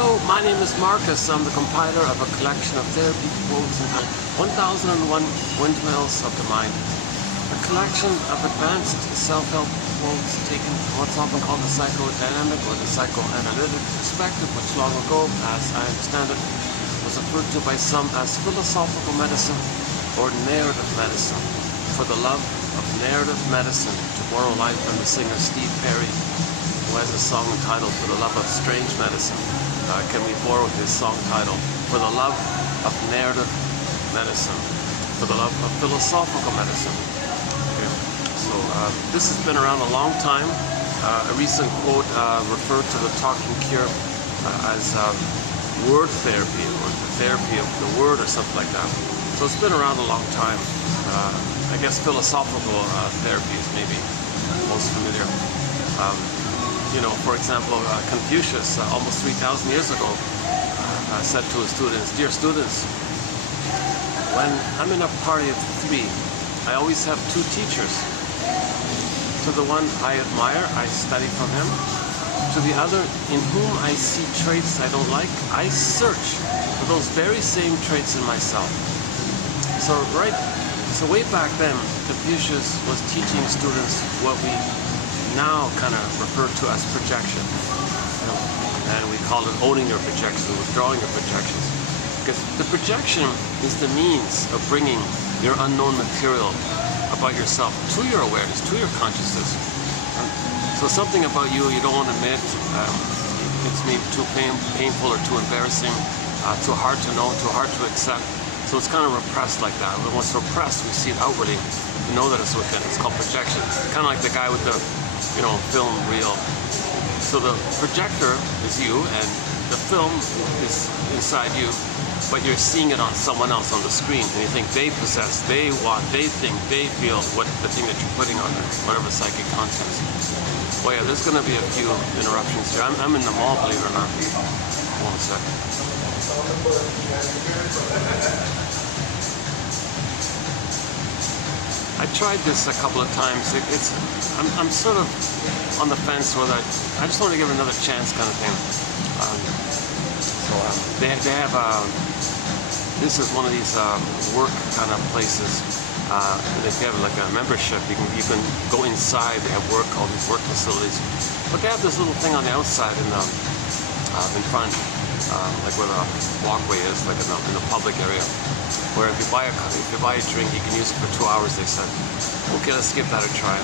Hello, my name is Marcus. I'm the compiler of a collection of therapy quotes entitled 1001 Windmills of the Mind. A collection of advanced self-help quotes taken from what's often called the psychodynamic or the psychoanalytic perspective, which long ago, as I understand it, was referred to by some as philosophical medicine or narrative medicine. For the love of narrative medicine, to borrow a line from the singer Steve Perry, who has a song entitled For the Love of Strange Medicine. Can we borrow his song title? For the love of narrative medicine. For the love of philosophical medicine. Okay. So this has been around a long time. A recent quote referred to the talking cure as word therapy, or the therapy of the word, or something like that. So it's been around a long time. I guess philosophical therapy is maybe most familiar. You know, for example, Confucius, almost 3,000 years ago, said to his students, "Dear students, when I'm in a party of 3, I always have 2 teachers. To the one I admire, I study from him. To the other, in whom I see traits I don't like, I search for those very same traits in myself." So way back then, Confucius was teaching students what we now kind of refer to as projection, and we call it owning your projections, withdrawing your projections, because the projection is the means of bringing your unknown material about yourself to your awareness, to your consciousness. So something about you don't want to admit, it's maybe too painful or too embarrassing, too hard to know, too hard to accept. So it's kind of repressed like that. When it's repressed, we see it outwardly. We know that it's within. It's called projection. Kind of like the guy with the film reel. So the projector is you, and the film is inside you, but you're seeing it on someone else on the screen, and you think they possess, they want, they think, they feel what the thing that you're putting on there, whatever psychic content. Well, yeah, there's going to be a few interruptions here. I'm in the mall, believe it or not. Hold on a second. I tried this a couple of times. I'm sort of on the fence whether I just want to give it another chance, kind of thing. They have this is one of these work kind of places. If you have like a membership, you can go inside. They have all these work facilities, but they have this little thing on the outside in front. Like where the walkway is, like in the public area, where if you buy a drink, you can use it for 2 hours. They said, okay, let's give that a try.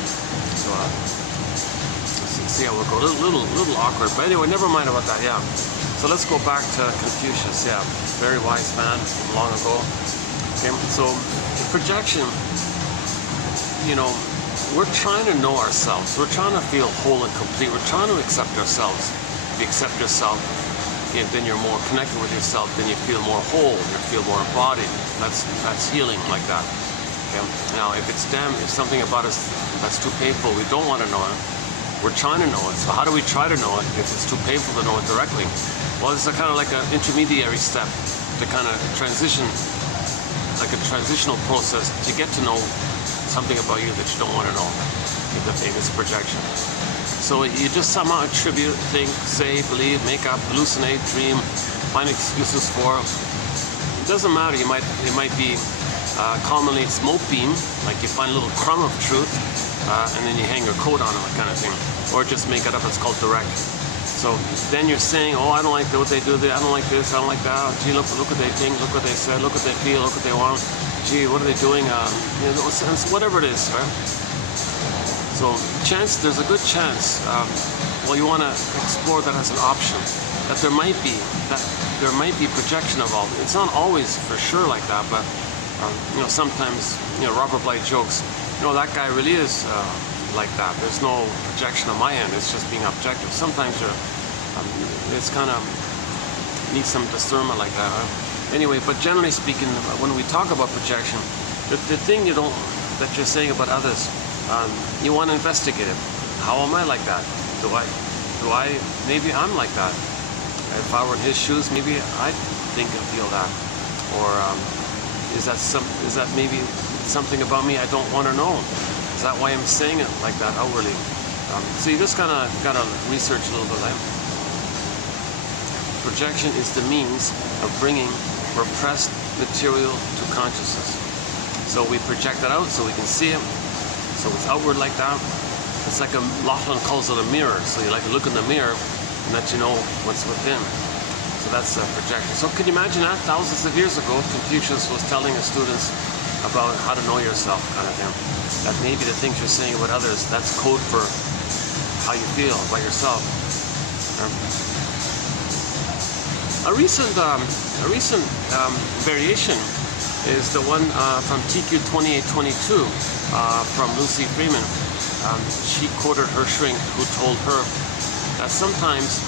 So let's see how we'll go. A little awkward, but anyway, never mind about that. Yeah. So let's go back to Confucius. Yeah, very wise man from long ago. Okay. So projection. We're trying to know ourselves. We're trying to feel whole and complete. We're trying to accept ourselves. If you accept yourself, then you're more connected with yourself, then you feel more whole, you feel more embodied. That's healing like that. Okay? Now, if something about us that's too painful, we don't want to know it, we're trying to know it. So how do we try to know it if it's too painful to know it directly? Well, it's kind of like an intermediary step to kind of transition, like a transitional process to get to know something about you that you don't want to know, the famous projection. So you just somehow attribute, think, say, believe, make up, hallucinate, dream, find excuses for. It doesn't matter. It might be commonly smoke beam, like you find a little crumb of truth, and then you hang your coat on it, kind of thing. Or just make it up. It's called direct. So then you're saying, oh, I don't like what they do. I don't like this. I don't like that. Gee, look what they think. Look what they said. Look what they feel. Look what they want. Gee, what are they doing? Whatever it is, right? So there's a good chance, you want to explore that as an option, that there might be projection involved. It's not always for sure like that, but sometimes Robert Blight jokes, that guy really is like that. There's no projection on my end. It's just being objective. Sometimes it's kind of needs some discernment like that. Anyway, but generally speaking, when we talk about projection, the thing that you're saying about others. You want to investigate it. How am I like that? Maybe I'm like that. If I were in his shoes, maybe I'd think and feel that. Or is that maybe something about me I don't want to know? Is that why I'm saying it like that outwardly? So you just kind of got to research a little bit. projection is the means of bringing repressed material to consciousness. So we project it out so we can see it. So it's outward like that. It's like Lachlan calls it a mirror. So you like to look in the mirror and let you know what's within. So that's a projection. So can you imagine that? Thousands of years ago, Confucius was telling his students about how to know yourself, kind of thing. That maybe the things you're saying about others, that's code for how you feel about yourself. A recent variation is the one from TQ 2822 from Lucy Freeman. She quoted her shrink who told her that sometimes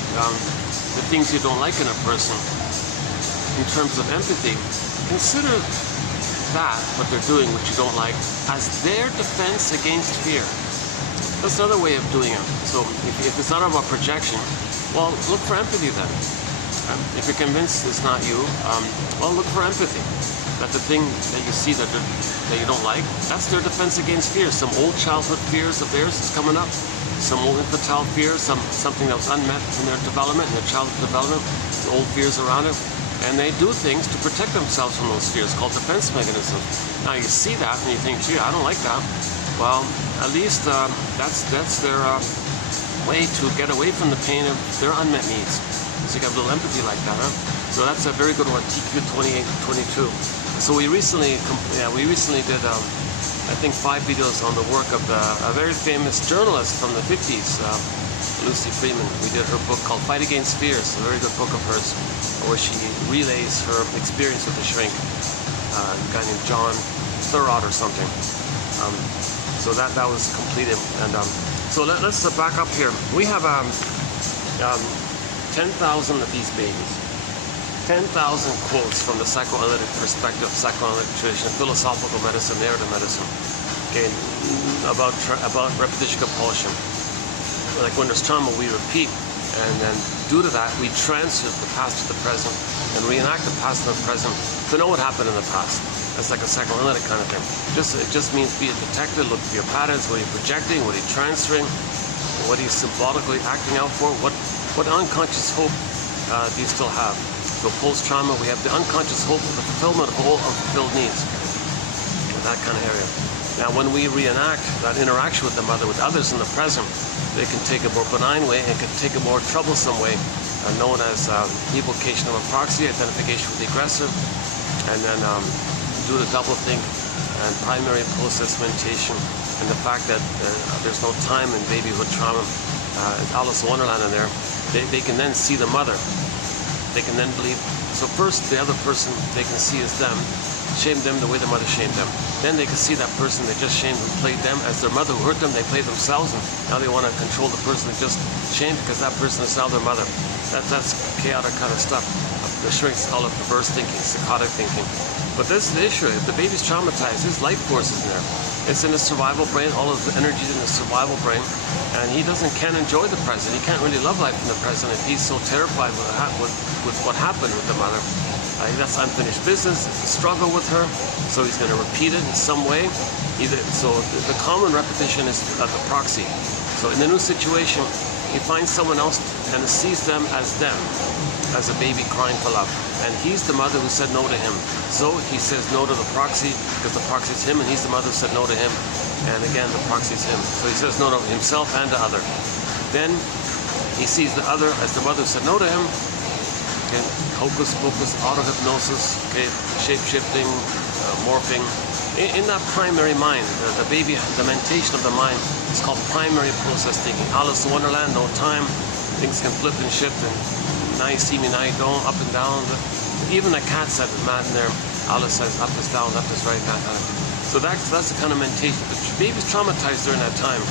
the things you don't like in a person, in terms of empathy, consider that, what they're doing, what you don't like, as their defense against fear. That's another way of doing it. So if it's not about projection, well, look for empathy then. If you're convinced it's not you, well, look for empathy. That the thing that you see that you don't like, that's their defense against fear. Some old childhood fears of theirs is coming up. Some old infantile fears, something that was unmet in their development, in their childhood development, old fears around it. And they do things to protect themselves from those fears, called defense mechanisms. Now you see that and you think, gee, I don't like that. Well, at least that's their way to get away from the pain of their unmet needs. So you got a little empathy like that, huh? So that's a very good one, TQ 2822. So we recently did, I think, 5 videos on the work of a very famous journalist from the 50s, Lucy Freeman. We did her book called Fight Against Fears, a very good book of hers, where she relays her experience with the shrink, a guy named John Thurrott or something. So that was completed. And so let's back up here. We have 10,000 of these babies. 10,000 quotes from the psychoanalytic perspective, psychoanalytic tradition, philosophical medicine, narrative medicine, okay, about repetition compulsion. Like when there's trauma, we repeat, and then due to that, we transfer the past to the present and reenact the past and the present to know what happened in the past. That's like a psychoanalytic kind of thing. It just means be a detective, look for your patterns, what are you projecting, what are you transferring, what are you symbolically acting out for, what unconscious hope do you still have? So post-trauma, we have the unconscious hope of the fulfillment of all unfulfilled needs, that kind of area. Now, when we reenact that interaction with the mother, with others in the present, they can take a more benign way and can take a more troublesome way, known as evocation of a proxy, identification with the aggressor, and then do the double think and primary process mentation, and the fact that there's no time in babyhood trauma, Alice in Wonderland in there, they can then see the mother. They can then believe, so first the other person they can see is them, shame them the way the mother shamed them. Then they can see that person they just shamed who played them as their mother who hurt them, they played themselves, and now they want to control the person they just shamed because that person is now their mother. That's chaotic kind of stuff. The shrinks call it perverse thinking, psychotic thinking. But this is the issue. If the baby's traumatized, his life force is in there. It's in his survival brain, all of the energy is in his survival brain, and he can't enjoy the present. He can't really love life in the present if he's so terrified with what happened with the mother. That's unfinished business, it's a struggle with her, so he's going to repeat it in some way. So the common repetition is the proxy. So in the new situation, he finds someone else and sees them, as a baby crying for love. And he's the mother who said no to him. So he says no to the proxy because the proxy is him, and he's the mother who said no to him. And again, the proxy is him. So he says no to himself and to other. Then he sees the other as the mother who said no to him. Okay, hocus pocus, auto-hypnosis, okay, shape-shifting, morphing. In that primary mind, the baby, the mentation of the mind is called primary process thinking. Alice in Wonderland, no time, things can flip and shift, and now you see me, now you don't, up and down. Even the cat said mad in there. Alice says up is down, left is right, that kind of thing. So that's the kind of mentation. The baby's traumatized during that time.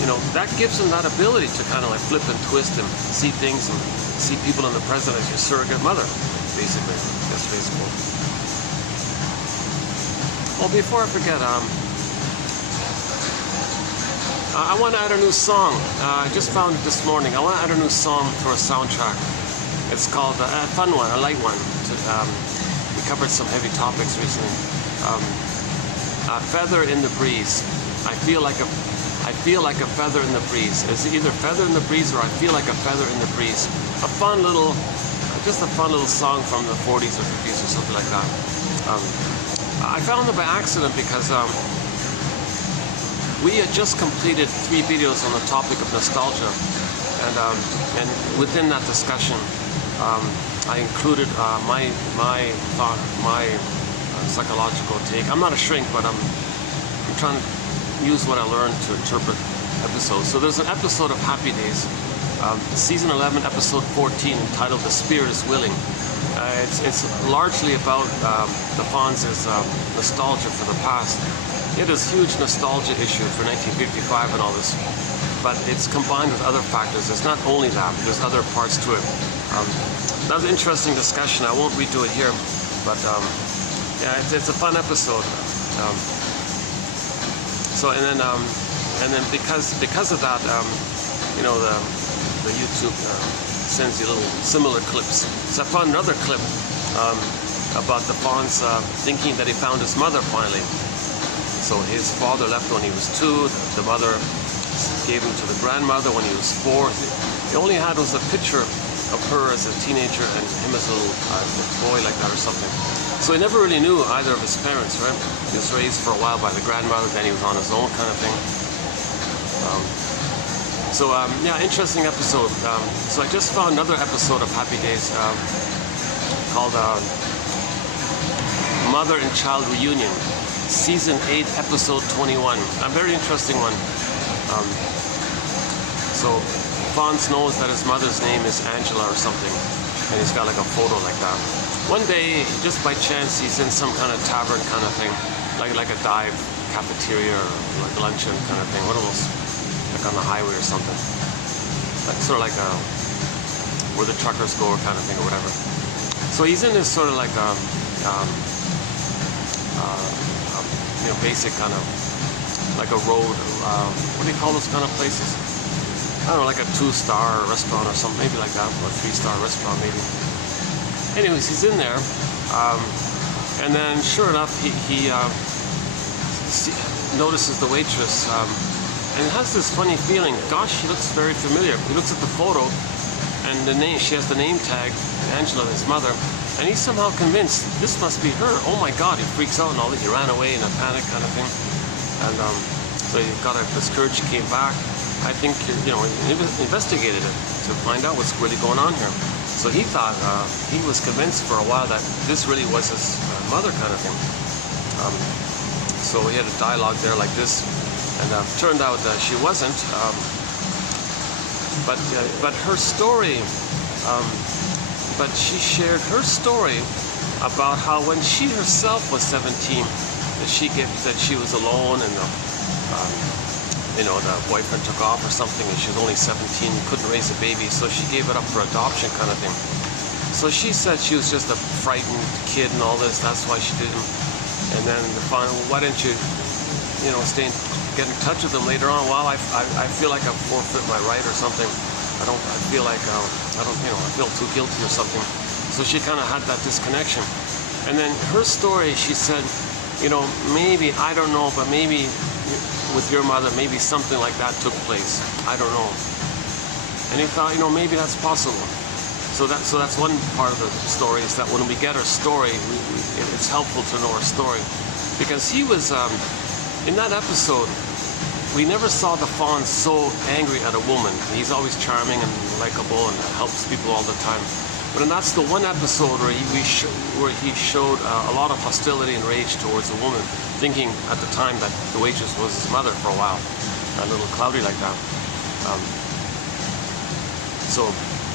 You know, that gives them that ability to kind of like flip and twist and see things and see people in the present as your surrogate mother, basically. That's basically. Well, before I forget, I want to add a new song. I just found it this morning. I want to add a new song for a soundtrack. It's called a fun one, a light one. We covered some heavy topics recently. Feather in the breeze. I feel like a feather in the breeze. It's either feather in the breeze or I feel like a feather in the breeze. A fun little just a fun little song from the 40s or 50s or something like that. I found it by accident because we had just completed 3 videos on the topic of nostalgia, and within that discussion, I included my thought, my psychological take. I'm not a shrink, but I'm trying to use what I learned to interpret episodes. So there's an episode of Happy Days, season 11, episode 14, entitled "The Spirit is Willing." It's largely about the Fonz' nostalgia for the past. It is huge nostalgia issue for 1955 and all this, but it's combined with other factors. It's not only that, but there's other parts to it. That was an interesting discussion. I won't redo it here, but yeah, it's a fun episode. And then because of that, you know, the YouTube sends you little similar clips. So I found another clip about the Fonz thinking that he found his mother finally. So his father left when he was 2. The mother gave him to the grandmother when he was 4. He only had was a picture of her as a teenager and him as a little boy like that or something. So he never really knew either of his parents, right? He was raised for a while by the grandmother, then he was on his own kind of thing. Yeah, interesting episode. So I just found another episode of Happy Days called Mother and Child Reunion, season 8, episode 21. A very interesting one. So Fonz knows that his mother's name is Angela or something, and he's got like a photo like that. One day, just by chance, he's in some kind of tavern kind of thing, like a dive cafeteria or like luncheon kind of thing, one of those, like on the highway or something, like sort of like where the truckers go or kind of thing or whatever. So he's in this sort of like you know, basic kind of like a road. What do you call those kind of places? I don't know, like a 2-star restaurant or something, maybe like that, or a 3-star restaurant maybe. Anyways, he's in there, and then sure enough, he notices the waitress, and has this funny feeling. Gosh, she looks very familiar. He looks at the photo, and the name, she has the name tag, Angela, his mother, and he's somehow convinced this must be her. Oh my God! He freaks out and all that. He ran away in a panic kind of thing, and so he got this courage. He came back. I think, you know, he investigated it to find out what's really going on here. So he thought, he was convinced for a while that this really was his mother kind of thing. So he had a dialogue there like this, and turned out that she wasn't. But her story, but she shared her story about how when she herself was 17, that she was alone and you know, the boyfriend took off or something, and she was only 17, couldn't raise a baby, so she gave it up for adoption kind of thing. So she said she was just a frightened kid and all this, that's why she didn't. And then finally, well, why didn't you, you know, get in touch with them later on? Well, I feel like I forfeit my right or something. I feel like, I feel too guilty or something. So she kind of had that disconnection. And then her story, she said, you know, maybe, I don't know, but maybe with your mother, maybe something like that took place. I don't know. And he thought, you know, maybe that's possible. So that's one part of the story, is that when we get our story, it's helpful to know our story. Because he was, in that episode, we never saw the Fonz so angry at a woman. He's always charming and likable and helps people all the time. But that's the one episode where he showed a lot of hostility and rage towards a woman, thinking at the time that the waitress was his mother for a while, a little cloudy like that.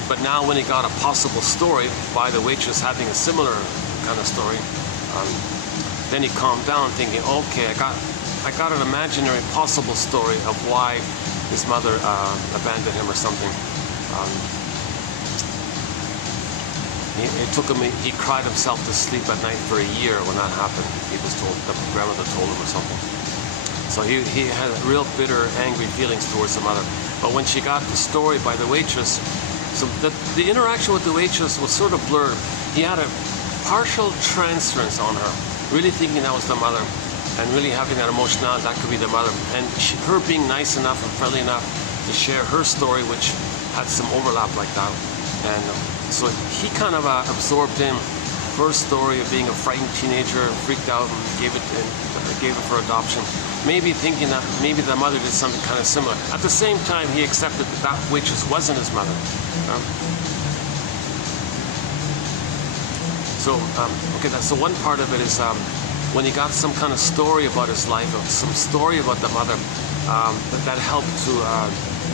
But now when he got a possible story by the waitress having a similar kind of story, then he calmed down, thinking, okay, I got an imaginary possible story of why his mother abandoned him or something. It took him, he cried himself to sleep at night for a year when that happened. He was told, the grandmother told him or something. So he had real bitter, angry feelings towards the mother. But when she got the story by the waitress, so the interaction with the waitress was sort of blurred. He had a partial transference on her, really thinking that was the mother, and really having that emotionality, that could be the mother. And her being nice enough and friendly enough to share her story, which had some overlap like that. And So he kind of absorbed in her story of being a frightened teenager, freaked out, and gave it for adoption. Maybe thinking that maybe the mother did something kind of similar. At the same time, he accepted that that waitress wasn't his mother. So one part of it is when he got some kind of story about his life, some story about the mother, that helped to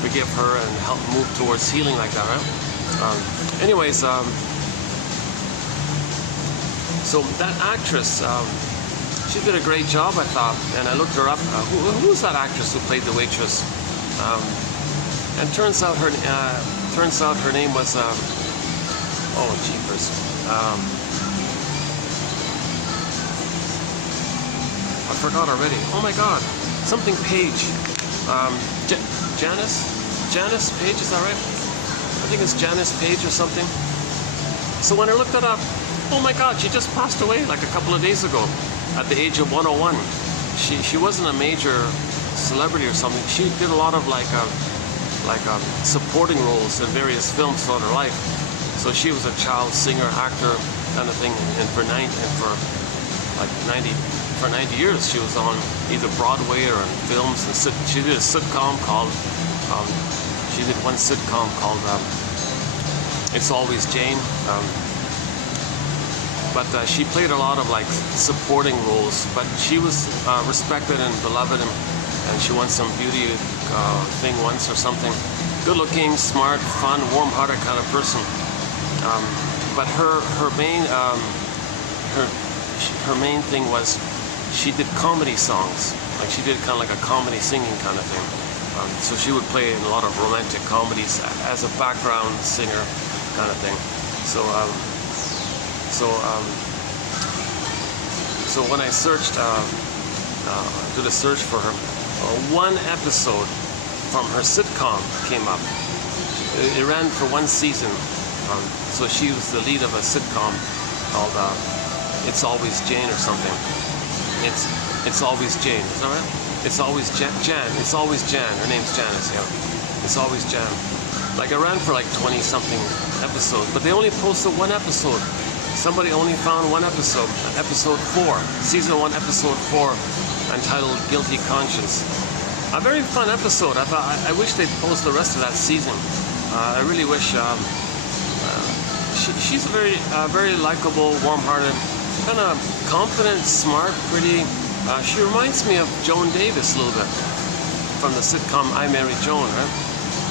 forgive her and help move towards healing like that, right? So that actress, she did a great job, I thought, and I looked her up. Who's that actress who played the waitress? And turns out her name was oh jeepers. I forgot already. Oh my God, something Page. Janice Page, is that right? I think it's Janice Page or something. So when I looked it up, oh my God, she just passed away like a couple of days ago at the age of 101. She wasn't a major celebrity or something. She did a lot of supporting roles in various films throughout her life. So she was a child singer, actor kind of thing, and for 90 years she was on either Broadway or in films. And she did a sitcom called one sitcom called It's Always Jane. But she played a lot of supporting roles. But she was respected and beloved, and she won some beauty thing once or something. Good-looking, smart, fun, warm-hearted kind of person. But her main thing was she did comedy songs. Like she did kind of like a comedy singing kind of thing. So she would play in a lot of romantic comedies as a background singer kind of thing. So when I searched, did a search for her, one episode from her sitcom came up. It ran for one season. So she was the lead of a sitcom called It's Always Jane or something. It's Always Jane, is that right? It's always Jan. It's always Jan. Her name's Janice, yeah. It's always Jan. Like it ran for like 20-something episodes, but they only posted one episode. Somebody only found one episode, episode 4, season 1, episode 4, entitled Guilty Conscience. A very fun episode. I wish they'd post the rest of that season. I really wish. She's a very likable, warm-hearted, kind of confident, smart, pretty. She reminds me of Joan Davis a little bit from the sitcom I Married Joan, right?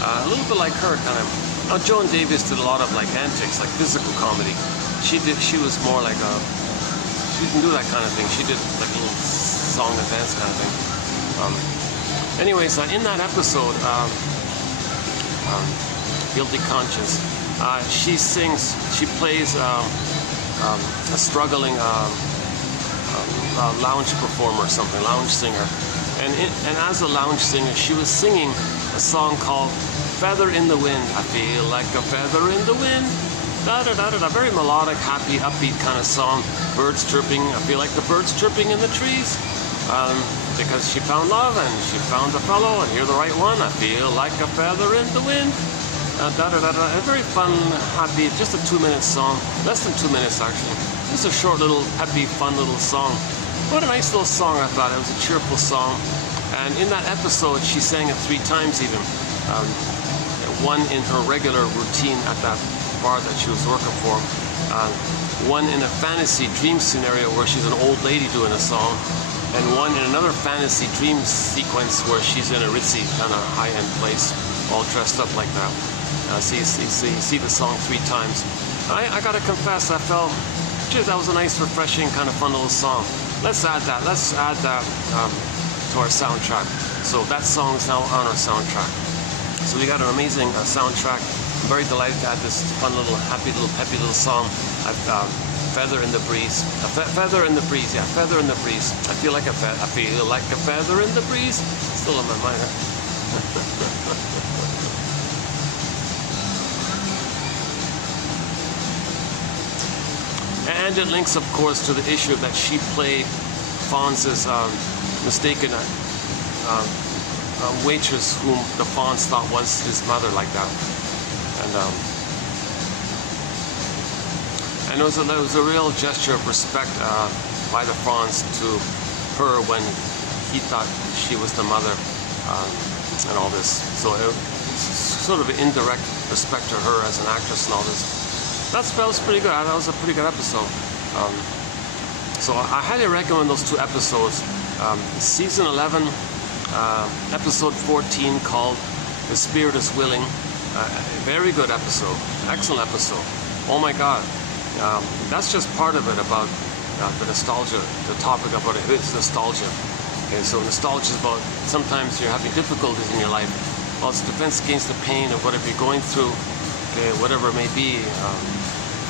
A little bit like her, kind of. Now, Joan Davis did a lot of antics, like physical comedy. She was more like she didn't do that kind of thing. She did like a little song and dance kind of thing. Anyways, in that episode, Guilty Conscience, she plays a struggling lounge performer or something, lounge singer. And as a lounge singer, she was singing a song called Feather in the Wind. I feel like a feather in the wind. Da da da da da. Very melodic, happy, upbeat kind of song. Birds chirping. I feel like the birds chirping in the trees. Because she found love and she found a fellow and you're the right one. I feel like a feather in the wind. Da da da da. A very fun, happy, just a 2-minute song. Less than 2 minutes actually. Just a short little, happy, fun little song. What a nice little song, I thought. It was a cheerful song. And in that episode, she sang it 3 times even. One in her regular routine at that bar that she was working for. One in a fantasy dream scenario where she's an old lady doing a song. And one in another fantasy dream sequence where she's in a ritzy kind of high-end place, all dressed up like that. So you see the song 3 times. I gotta confess, I felt, geez, that was a nice, refreshing, kind of fun little song. Let's add that to our soundtrack. So that song is now on our soundtrack. So we got an amazing soundtrack. I'm very delighted to add this fun little, happy little, peppy little song. Feather in the breeze. Feather in the breeze, yeah, feather in the breeze. I feel like a feather in the breeze. Still in my mind. And it links, of course, to the issue that she played Fonz's mistaken waitress whom the Fonz thought was his mother, like that. And And it was a real gesture of respect by the Franz to her when he thought she was the mother, and all this. So it was sort of an indirect respect to her as an actress and all this. That was pretty good. That was a pretty good episode. So I highly recommend those 2 episodes. Season 11, episode 14, called "The Spirit is Willing." Very good episode. Excellent episode. Oh my God. That's just part of it about the nostalgia. The topic about it is nostalgia. Okay, so nostalgia is about sometimes you're having difficulties in your life. Well, it's defense against the pain of whatever you're going through, okay, whatever it may be,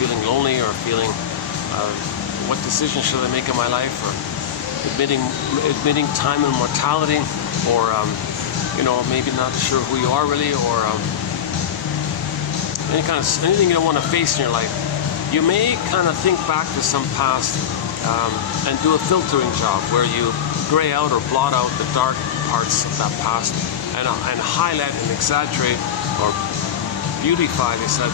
feeling lonely or feeling what decision should I make in my life, or admitting time and mortality, or maybe not sure who you are really, or anything you don't want to face in your life. You may kind of think back to some past and do a filtering job where you gray out or blot out the dark parts of that past and highlight and exaggerate or beautify, they said,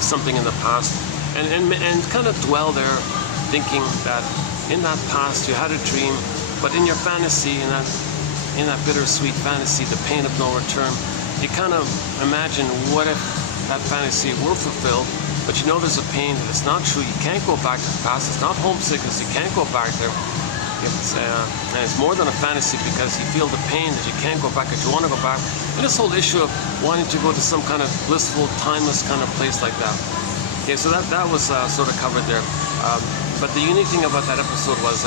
something in the past, and kind of dwell there, thinking that in that past you had a dream, but in your fantasy, in that bittersweet fantasy, the pain of no return, you kind of imagine what if that fantasy were fulfilled, but you know there's a pain, that it's not true, you can't go back to the past, it's not homesickness, you can't go back there. And it's more than a fantasy because you feel the pain that you can't go back, that you want to go back. And this whole issue of wanting to go to some kind of blissful, timeless kind of place like that. Okay, so that was sort of covered there. But the unique thing about that episode was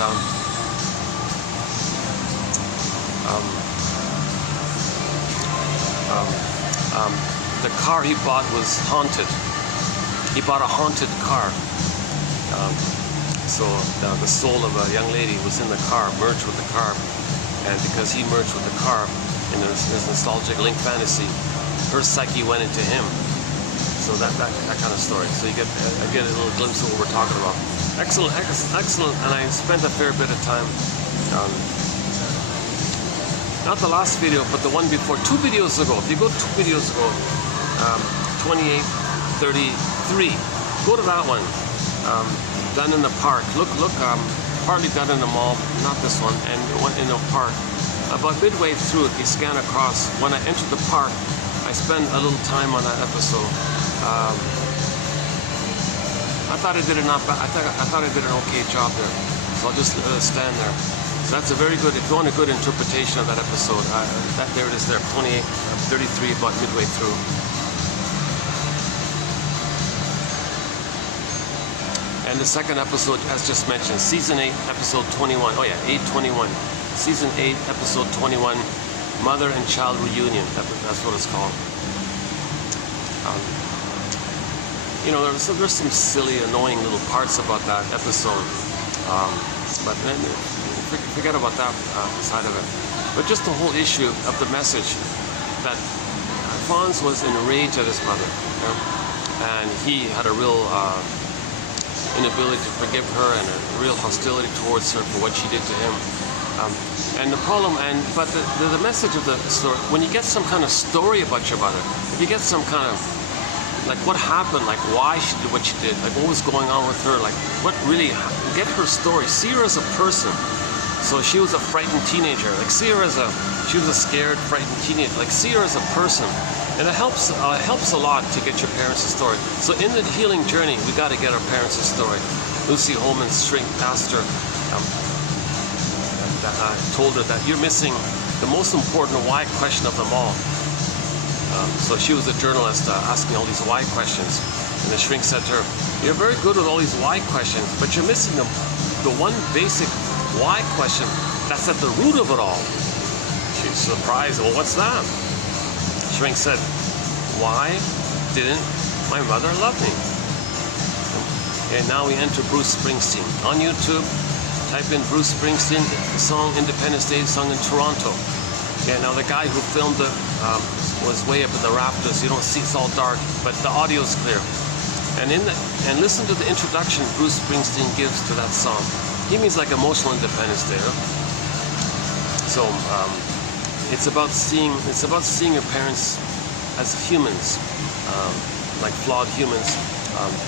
the car he bought was haunted. He bought a haunted car. So the soul of a young lady was in the car, merged with the car, and because he merged with the car in his nostalgic link fantasy, her psyche went into him. So that kind of story. So you get a little glimpse of what we're talking about. Excellent, and I spent a fair bit of time. Not the last video, but the one before, 2 videos ago. If you go 2 videos ago, 2833, go to that one. Done in the park. Look, partly done in the mall, not this one, and one in the park. About midway through, if you scan across, when I entered the park, I spent a little time on that episode. I thought I did I thought I did an okay job there, so I'll just let it stand there. So that's a very good, if you want a good interpretation of that episode, there it is there, 28:33, about midway through. And the second episode, as just mentioned, Season 8, Episode 21. Oh yeah, 821. Season 8, Episode 21, Mother and Child Reunion. That's what it's called. There's some silly, annoying little parts about that episode. But then, forget about that side of it. But just the whole issue of the message that Franz was enraged at his mother. And he had a real inability to forgive her and a real hostility towards her for what she did to him. And the problem, but the message of the story, when you get some kind of story about your mother, if you get some kind of, like what happened, like why she did what she did, like what was going on with her, like what really, get her story, see her as a person. So she was a frightened teenager, like see her as she was a scared, frightened teenager, like see her as a person. And it helps a lot to get your parents' story. So in the healing journey, we got to get our parents' story. Lucy Holman's shrink pastor told her that you're missing the most important why question of them all. So she was a journalist asking all these why questions. And the shrink said to her, you're very good with all these why questions, but you're missing the one basic why question that's at the root of it all. She's surprised. Well, what's that? Shrink said, why didn't my mother love me? And now we enter Bruce Springsteen. On YouTube, type in Bruce Springsteen, the song Independence Day, sung in Toronto. Yeah, now the guy who filmed it was way up in the rafters. You don't see, it's all dark, but the audio is clear. And listen to the introduction Bruce Springsteen gives to that song. He means like emotional independence day. So it's about seeing your parents as humans, like flawed humans,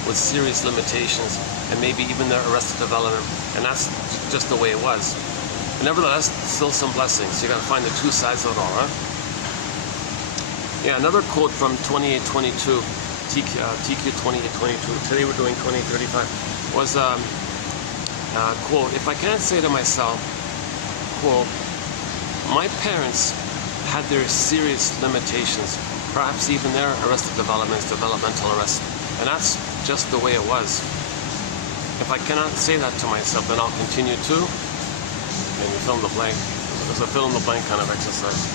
with serious limitations and maybe even their arrested development, and that's just the way it was. But nevertheless, still some blessings. You got to find the two sides of it all, right? Yeah, another quote from 2822, TQ 2822. Today we're doing 2035. Was quote, "If I can't say to myself, quote, my parents had their serious limitations, perhaps even their arrested developments, developmental arrest, and that's just the way it was. If I cannot say that to myself, then I'll continue to," and you fill in the blank. It's a fill in the blank kind of exercise.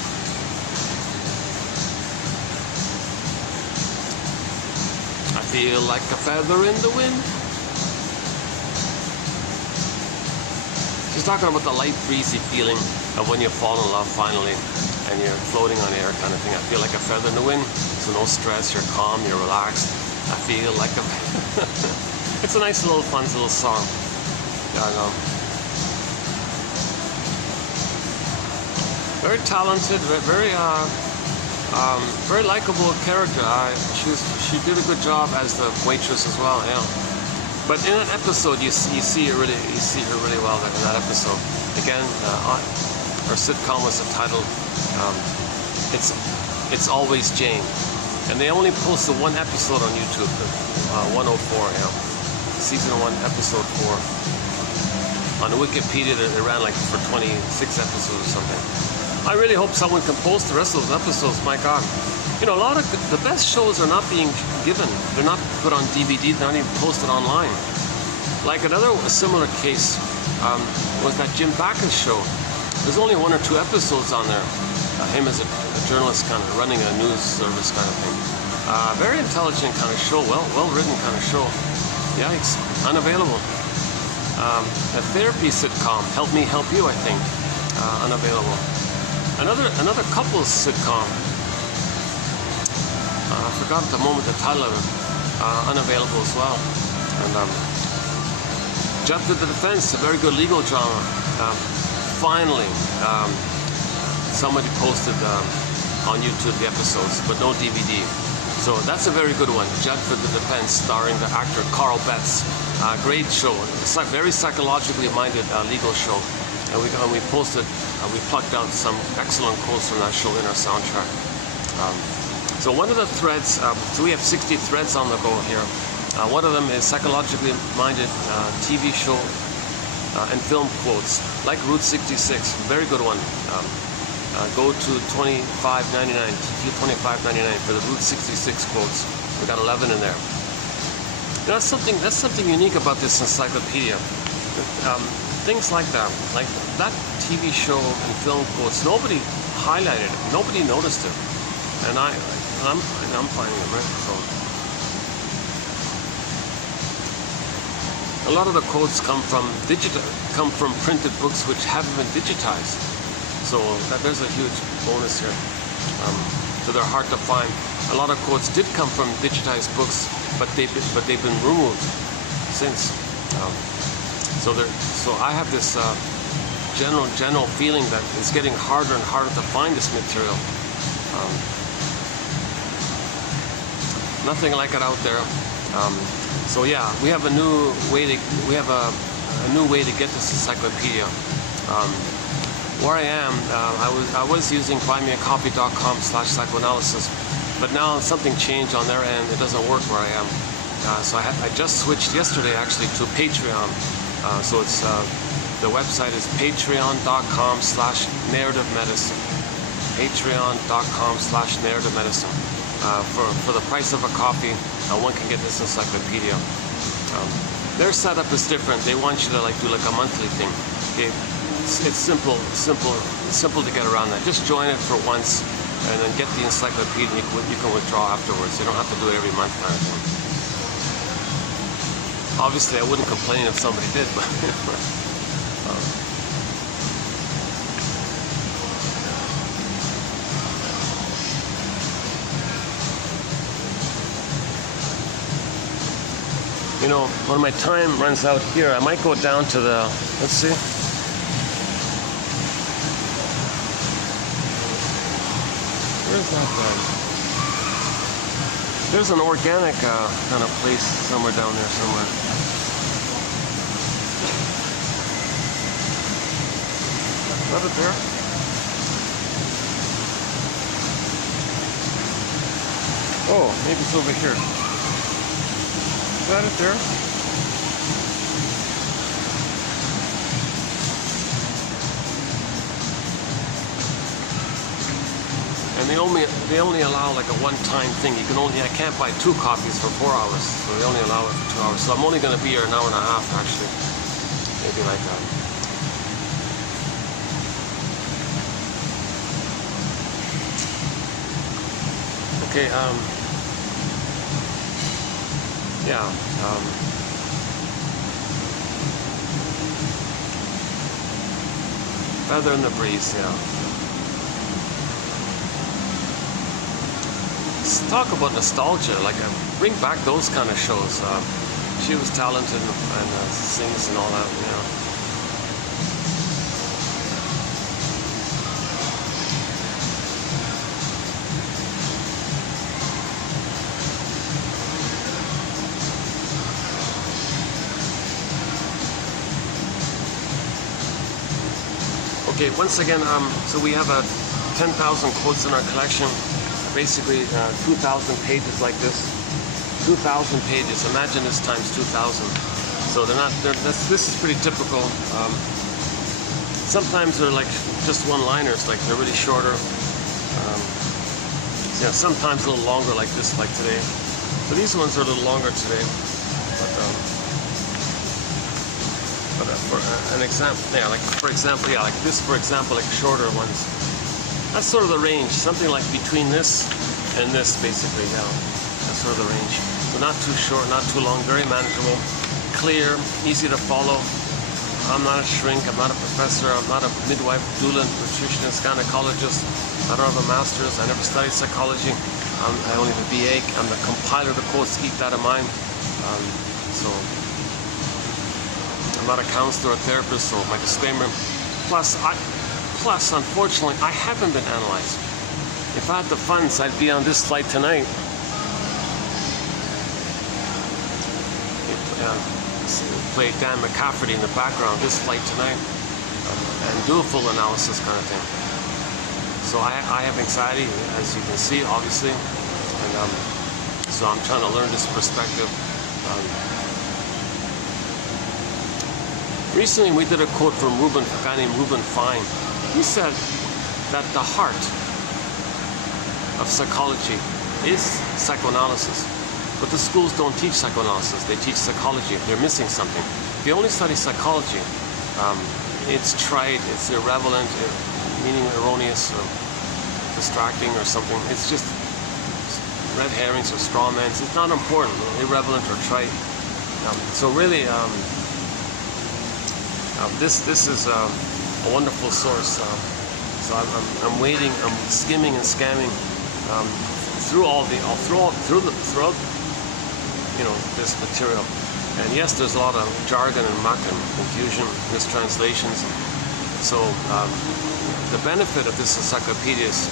I feel like a feather in the wind. She's talking about the light, breezy feeling of when you fall in love finally and you're floating on air kind of thing. I feel like a feather in the wind, so no stress, you're calm, you're relaxed. I feel like a... It's a nice little fun little song. Yeah, I know. Very talented, very likable character. She did a good job as the waitress as well, yeah. But in that episode, you see her really well in that episode. Again, her sitcom was entitled "It's Always Jane," and they only posted one episode on YouTube, 104, yeah, season 1, episode 4. On the Wikipedia, it ran like for 26 episodes or something. I really hope someone can post the rest of those episodes. My God. You know, a lot of the best shows are not being given. They're not put on DVD. They're not even posted online. Like a similar case was that Jim Backus show. There's only 1 or 2 episodes on there. Him as a journalist, kind of running a news service kind of thing. Very intelligent kind of show, well written kind of show. Yikes, unavailable. A therapy sitcom, Help Me Help You, I think, unavailable. Another couples sitcom. I forgot at the moment the title of it. Unavailable as well. And Jump to the Defense, a very good legal drama. Finally, somebody posted on YouTube the episodes, but no DVD. So that's a very good one. Jump to the Defense, starring the actor Carl Betts. Great show. It's a very psychologically minded legal show. And we posted, we plucked out some excellent quotes from that show in our soundtrack. So one of the threads, so we have 60 threads on the go here. One of them is psychologically minded TV show and film quotes, like Route 66, very good one. Go to $25.99 for the Route 66 quotes. We got 11 in there. You know, that's something unique about this encyclopedia. Things like that TV show and film quotes, nobody highlighted it, nobody noticed it, and I'm finding them, right? So a lot of the quotes come from printed books which haven't been digitized. So there's a huge bonus here. So they're hard to find. A lot of quotes did come from digitized books, but they've been removed since. So I have this general feeling that it's getting harder and harder to find this material. Nothing like it out there. So yeah, we have a new way to get this encyclopedia. Where I am, I was using buymeacoffee.com/psychoanalysis, but now something changed on their end. It doesn't work where I am. So I just switched yesterday actually to Patreon. So it's the website is patreon.com/narrative-medicine. Patreon.com/narrative-medicine. For the price of a coffee, one can get this encyclopedia. Their setup is different. They want you to do a monthly thing. Okay? It's simple to get around that. Just join it for once, and then get the encyclopedia. And you can withdraw afterwards. You don't have to do it every month kind of thing. Obviously, I wouldn't complain if somebody did, but you know, when my time runs out here, I might go down to the, let's see. Where's that guy? There's an organic kind of place somewhere down there somewhere. Is that it there? Oh, maybe it's over here. Is that it there? And they only allow like a one-time thing. I can't buy 2 copies for 4 hours, so they only allow it for 2 hours. So I'm only going to be here an hour and a half actually, maybe like that. Okay. Yeah. Feather in the breeze. Yeah. Talk about nostalgia, like bring back those kind of shows. She was talented and sings and all that, you know. Okay, once again, so we have 10,000 quotes in our collection. Basically 2,000 pages like this. 2,000 pages. Imagine this times 2,000. So this is pretty typical. Sometimes they're like just one-liners, like they're really shorter. Yeah, sometimes a little longer, like this, like today. So these ones are a little longer today. But for an example, yeah, like for example, yeah, like this, for example, like shorter ones. That's sort of the range, something like between this and this, basically, yeah. That's sort of the range. So not too short, not too long, very manageable, clear, easy to follow. I'm not a shrink, I'm not a professor, I'm not a midwife, doula, nutritionist, gynecologist. I don't have a master's, I never studied psychology. I only have a BA, I'm the compiler of the quotes, keep that in mind. So, I'm not a counselor or therapist, so my disclaimer. Plus, unfortunately, I haven't been analyzed. If I had the funds, I'd be on this flight tonight. Play Dan McCafferty in the background, this flight tonight, and do a full analysis kind of thing. So I have anxiety, as you can see, obviously, and so I'm trying to learn this perspective. Recently, we did a quote from a guy named Reuben Fine. He said that the heart of psychology is psychoanalysis, but the schools don't teach psychoanalysis, they teach psychology. They're missing something. If you only study psychology, it's trite, it's irrelevant, meaning erroneous, or distracting or something. It's just red herrings or straw mans. It's not important, irrelevant or trite. So really, this is a wonderful source. So I'm waiting, I'm skimming and scanning throughout this material. And yes, there's a lot of jargon and muck and confusion, mistranslations. So the benefit of this encyclopedia is,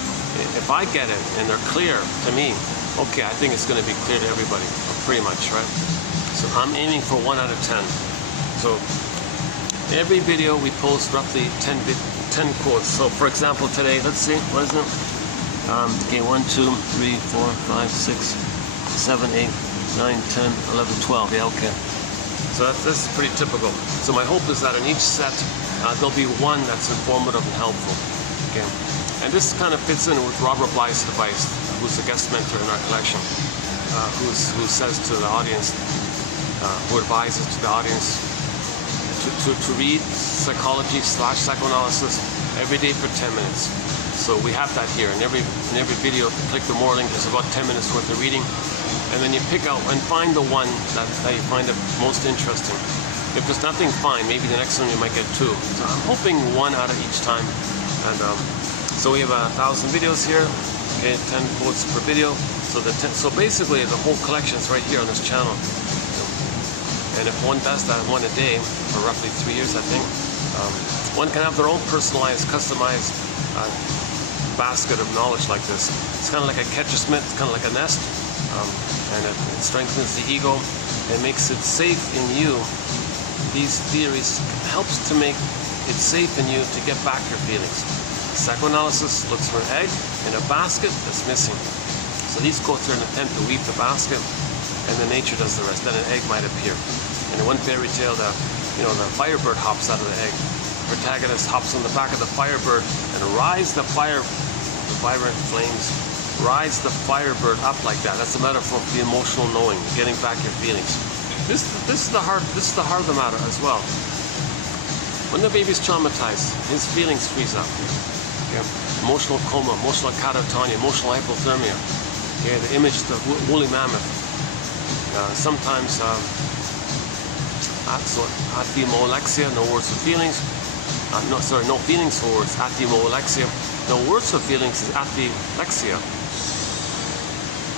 if I get it and they're clear to me, okay, I think it's going to be clear to everybody, pretty much, right? So I'm aiming for 1 out of 10. So every video we post roughly 10 quotes. So for example, today, let's see, what is it? Okay, 1, 2, 3, 4, 5, 6, 7, 8, 9, 10, 11, 12. Yeah, okay. So this is pretty typical. So my hope is that in each set, there'll be one that's informative and helpful. Okay. And this kind of fits in with Robert Blythe's advice, who's a guest mentor in our collection, who says to the audience, who advises to the audience to read psychology/psychoanalysis every day for 10 minutes. So we have that here. In every video, if you click the more link, there's about 10 minutes worth of reading. And then you pick out and find the one that you find the most interesting. If there's nothing, fine. Maybe the next one you might get 2. So I'm hoping 1 out of each time. And so we have 1,000 videos here. Okay, 10 quotes per video. So basically the whole collection is right here on this channel. And if one does that, 1 a day for roughly 3 years, I think, one can have their own personalized, customized basket of knowledge like this. It's kind of like a Catch-a-Smith, it's kind of like a nest. and it strengthens the ego. It makes it safe in you. These theories helps to make it safe in you to get back your feelings. Psychoanalysis looks for an egg in a basket that's missing. So these quotes are an attempt to weave the basket, and then nature does the rest. Then an egg might appear. In one fairy tale, the firebird hops out of the egg. The protagonist hops on the back of the firebird and rides the vibrant flames, rides the firebird up like that. That's a metaphor for the emotional knowing, getting back your feelings. This is the heart of the matter as well. When the baby's traumatized, his feelings freeze up. Okay? Emotional coma, emotional catatonia, emotional hypothermia. Okay? The image of the woolly mammoth. Sometimes athemolexia, no words for feelings. No feelings for words. Athemolexia. No words for feelings is athelexia.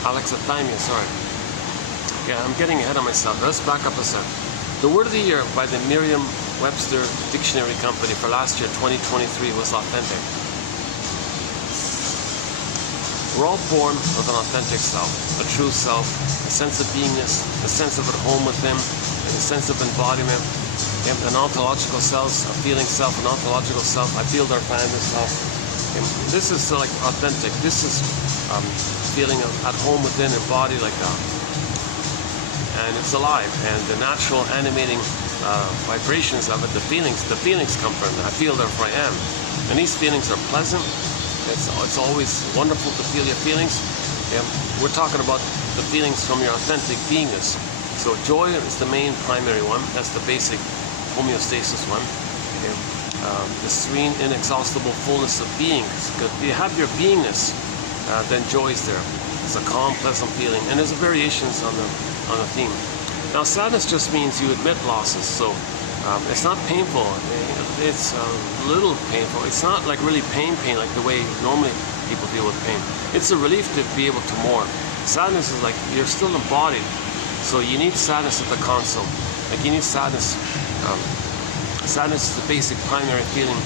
Alexithymia, sorry. Yeah, I'm getting ahead of myself. Let's back up a sec. The word of the year by the Merriam-Webster Dictionary Company for last year, 2023, was authentic. We're all born with an authentic self, a true self, a sense of beingness, a sense of at home within, and a sense of embodiment. An ontological self, a feeling self, an ontological self, I feel their fandom self. This is like authentic. This is feeling at home within, embodied like that. And it's alive, and the natural animating vibrations of it, the feelings come from it. I feel therefore I am. And these feelings are pleasant. It's always wonderful to feel your feelings. We're talking about the feelings from your authentic beingness. So joy is the main primary one. That's the basic homeostasis one. The serene, inexhaustible fullness of being. If you have your beingness, then joy is there. It's a calm, pleasant feeling. And there's variations on the theme. Now, sadness just means you admit losses. So it's not painful. It's a little painful. It's not like really pain like the way normally people deal with pain. It's a relief to be able to mourn. Sadness is like you're still embodied. So you need sadness at the console. Like you need sadness. Sadness is the basic primary feeling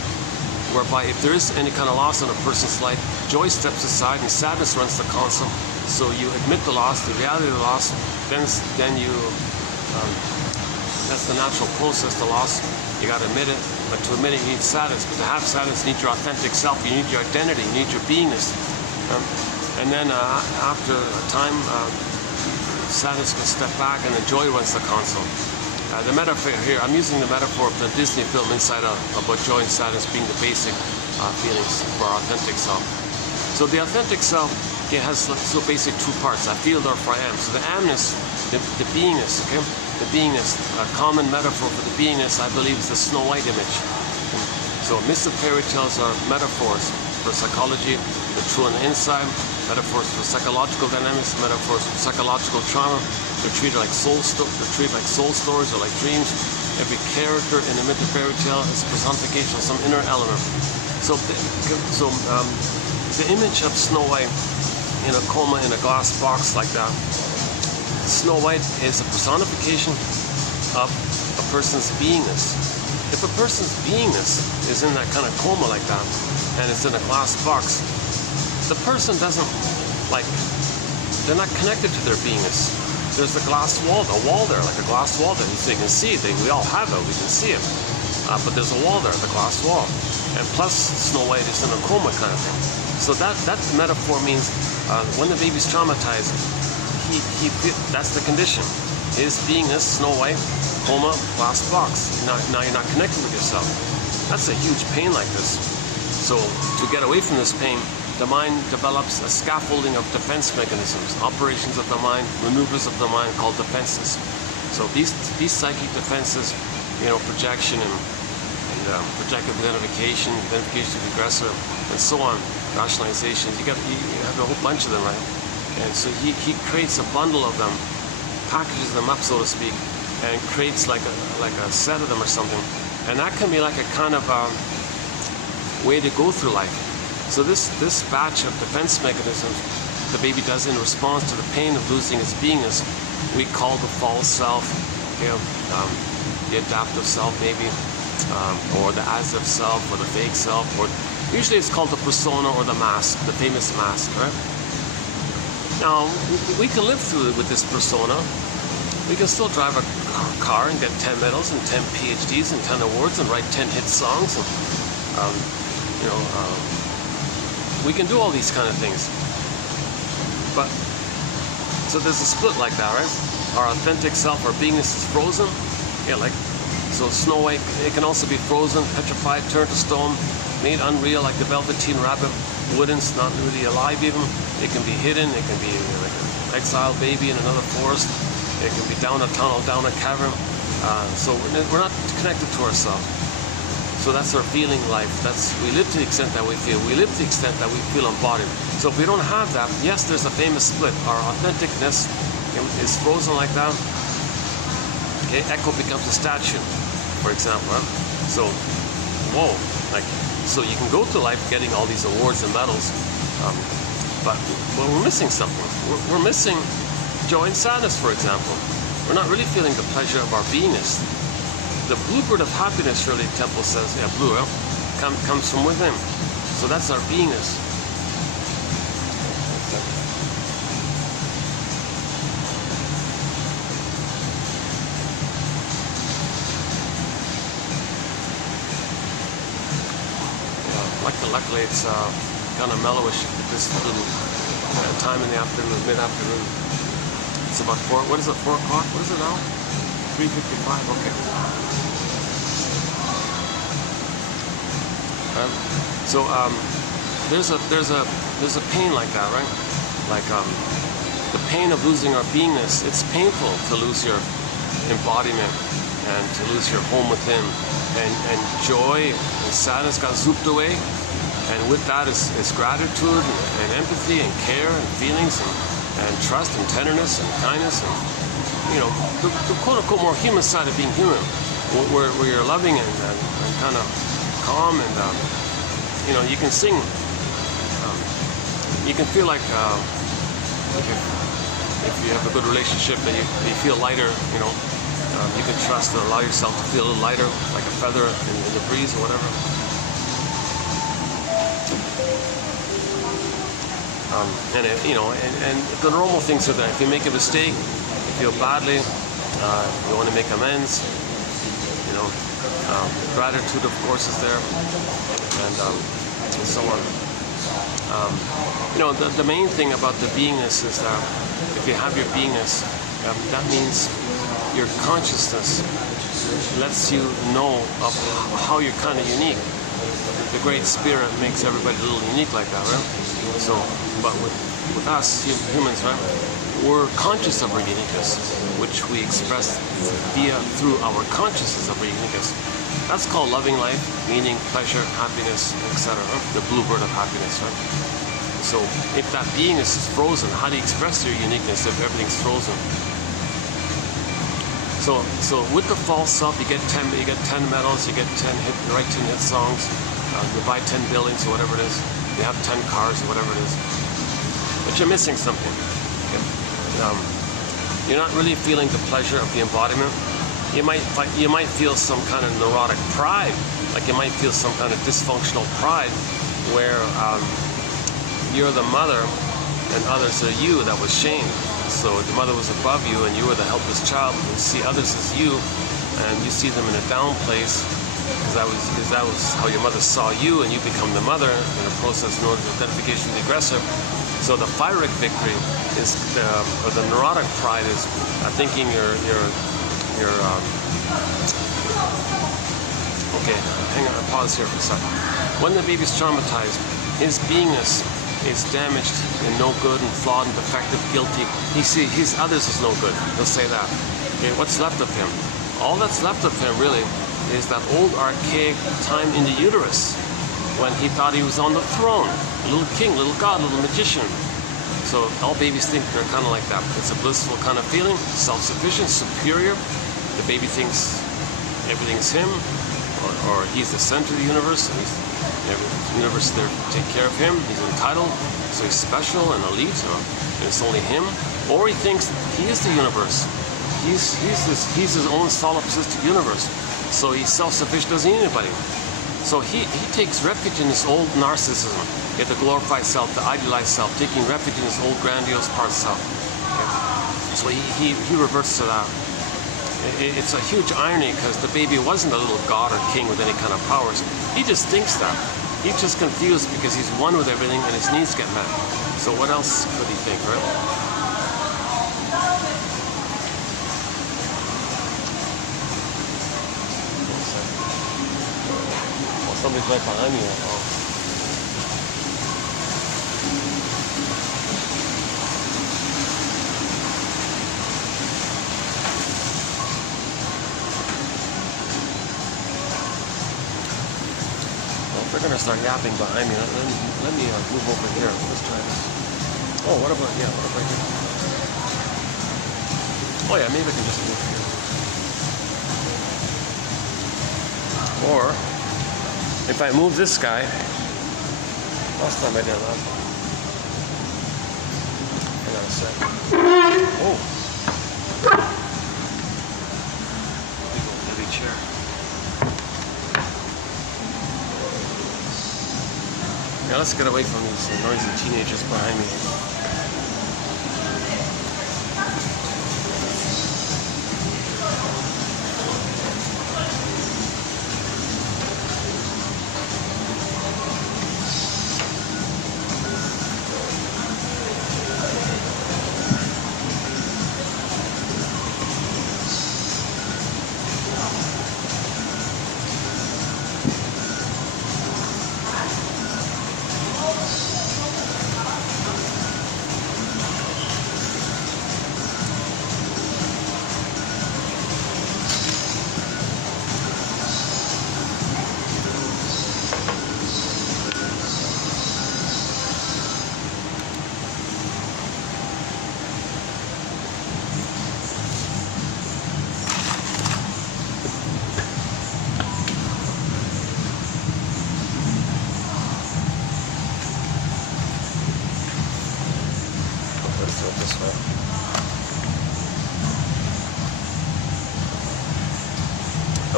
whereby if there is any kind of loss in a person's life, joy steps aside and sadness runs the console. So you admit the loss, the reality of the loss, then you, that's the natural process, the loss. You got to admit it, but to admit it you need sadness. But to have sadness you need your authentic self, you need your identity, you need your beingness. And then after a time, sadness can step back and the joy runs the console. The metaphor here, I'm using the metaphor of the Disney film Inside Out about joy and sadness being the basic feelings for our authentic self. So the authentic self has so basic two parts. I feel, therefore I am. So the amness, the beingness, okay? The beingness, a common metaphor for the beingness, I believe, is the Snow White image. So myths and fairy tales are metaphors for psychology, the true on the inside, metaphors for psychological dynamics, metaphors for psychological trauma. They're treated like soul stories or like dreams. Every character in a myth or fairy tale is a personification of some inner element. So the image of Snow White in a coma in a glass box like that, Snow White is a personification of a person's beingness. If a person's beingness is in that kind of coma like that, and it's in a glass box, the person doesn't, they're not connected to their beingness. There's a glass wall, there, like a glass wall there. So you can see it, we all have it, we can see it. But there's a wall there, the glass wall. And plus, Snow White is in a coma kind of thing. So that metaphor means when the baby's traumatized, that's the condition. His beingness, Snow White, coma, glass box. Now you're not connected with yourself. That's a huge pain like this. So to get away from this pain, the mind develops a scaffolding of defense mechanisms, operations of the mind, maneuvers of the mind called defenses. So these psychic defenses, projection and projective identification, identification of the aggressor, and so on, rationalization. You have a whole bunch of them, right? And so he creates a bundle of them, packages them up, so to speak, and creates like a set of them or something. And that can be like a kind of way to go through life. So this batch of defense mechanisms the baby does in response to the pain of losing its beingness, we call the false self, the adaptive self maybe, or the as-if self, or the fake self, or usually it's called the persona or the mask, the famous mask, right? Now, we can live through it with this persona. We can still drive a car and get 10 medals and 10 PhDs and 10 awards and write 10 hit songs. And, we can do all these kind of things. But, so there's a split like that, right? Our authentic self, our beingness is frozen. Yeah, like, so Snow White, it can also be frozen, petrified, turned to stone, made unreal like the Velveteen Rabbit, wooden, not really alive even. It can be hidden, it can be like an exiled baby in another forest. It can be down a tunnel, down a cavern. So we're not connected to ourselves. So that's our feeling life. We live to the extent that we feel. We live to the extent that we feel embodied. So if we don't have that, yes, there's a famous split. Our authenticness is frozen like that. Okay, echo becomes a statue, for example. Right? So, whoa, so you can go through life getting all these awards and medals, but we're missing something. We're missing joy and sadness, for example. We're not really feeling the pleasure of our beingness. The bluebird of happiness, Shirley Temple says, yeah, blue, comes from within. So that's our beingness. Luckily, it's kind of mellowish at this little time in the afternoon, mid-afternoon. It's about 4, what is it, 4 o'clock? What is it now? 3:55, okay. So there's a pain like that, right? Like the pain of losing our beingness. It's painful to lose your embodiment and to lose your home within. And joy and sadness got zooped away. And with that is gratitude and empathy and care and feelings and trust and tenderness and kindness and, the quote-unquote more human side of being human, where you're loving and kind of calm and, you can sing. You can feel like if you have a good relationship and you feel lighter, you can trust or allow yourself to feel a little lighter, like a feather in the breeze or whatever. And the normal things are that if you make a mistake, you feel badly, you want to make amends, gratitude of course is there, and so on. The main thing about the beingness is that if you have your beingness, that means your consciousness lets you know of how you're kind of unique. The Great Spirit makes everybody a little unique like that, right? So, but with us humans, right, we're conscious of our uniqueness, which we express through our consciousness of our uniqueness. That's called loving life, meaning, pleasure, happiness, etc. The bluebird of happiness, right? So, if that beingness is frozen, how do you express your uniqueness if everything's frozen? So with the false self, you get 10 medals, you write 10 hit songs. You buy 10 buildings or whatever it is. You have 10 cars or whatever it is. But you're missing something. You're not really feeling the pleasure of the embodiment. You might feel some kind of neurotic pride. Like you might feel some kind of dysfunctional pride where you're the mother and others are you that was shamed. So the mother was above you and you were the helpless child. You see others as you and you see them in a down place. Because that was how your mother saw you, and you become the mother in a process known as identification with the aggressor. So the pyrrhic victory is, or the neurotic pride is thinking okay, hang on, pause here for a second. When the baby's traumatized, his beingness is damaged and no good and flawed and defective, guilty. He sees his others as no good. He'll say that. Okay, what's left of him? All that's left of him really is that old archaic time in the uterus when he thought he was on the throne, a little king, little god, little magician. So all babies think they're kind of like that. It's a blissful kind of feeling, self-sufficient, superior. The baby thinks everything's him, or he's the center of the universe. The universe is there to take care of him. He's entitled, so he's special and elite, and it's only him. Or he thinks he is the universe. He's his own solipsistic universe. So he's self-sufficient, doesn't need anybody. So he takes refuge in this old narcissism, the glorified self, the idealized self, taking refuge in this old grandiose part of self. Okay? So he reverts to that. It's a huge irony because the baby wasn't a little god or king with any kind of powers. He just thinks that. He's just confused because he's one with everything and his needs get met. So what else could he think, right? Somebody's right behind me. Oh. Well, if they're going to start yapping behind me, let me move over here. Let's try this. Oh, what about here? Oh yeah, maybe I can just move here. Or if I move this guy, last time I did last time. Hang on a sec. Oh! Big old heavy chair. Yeah, let's get away from these noisy teenagers behind me.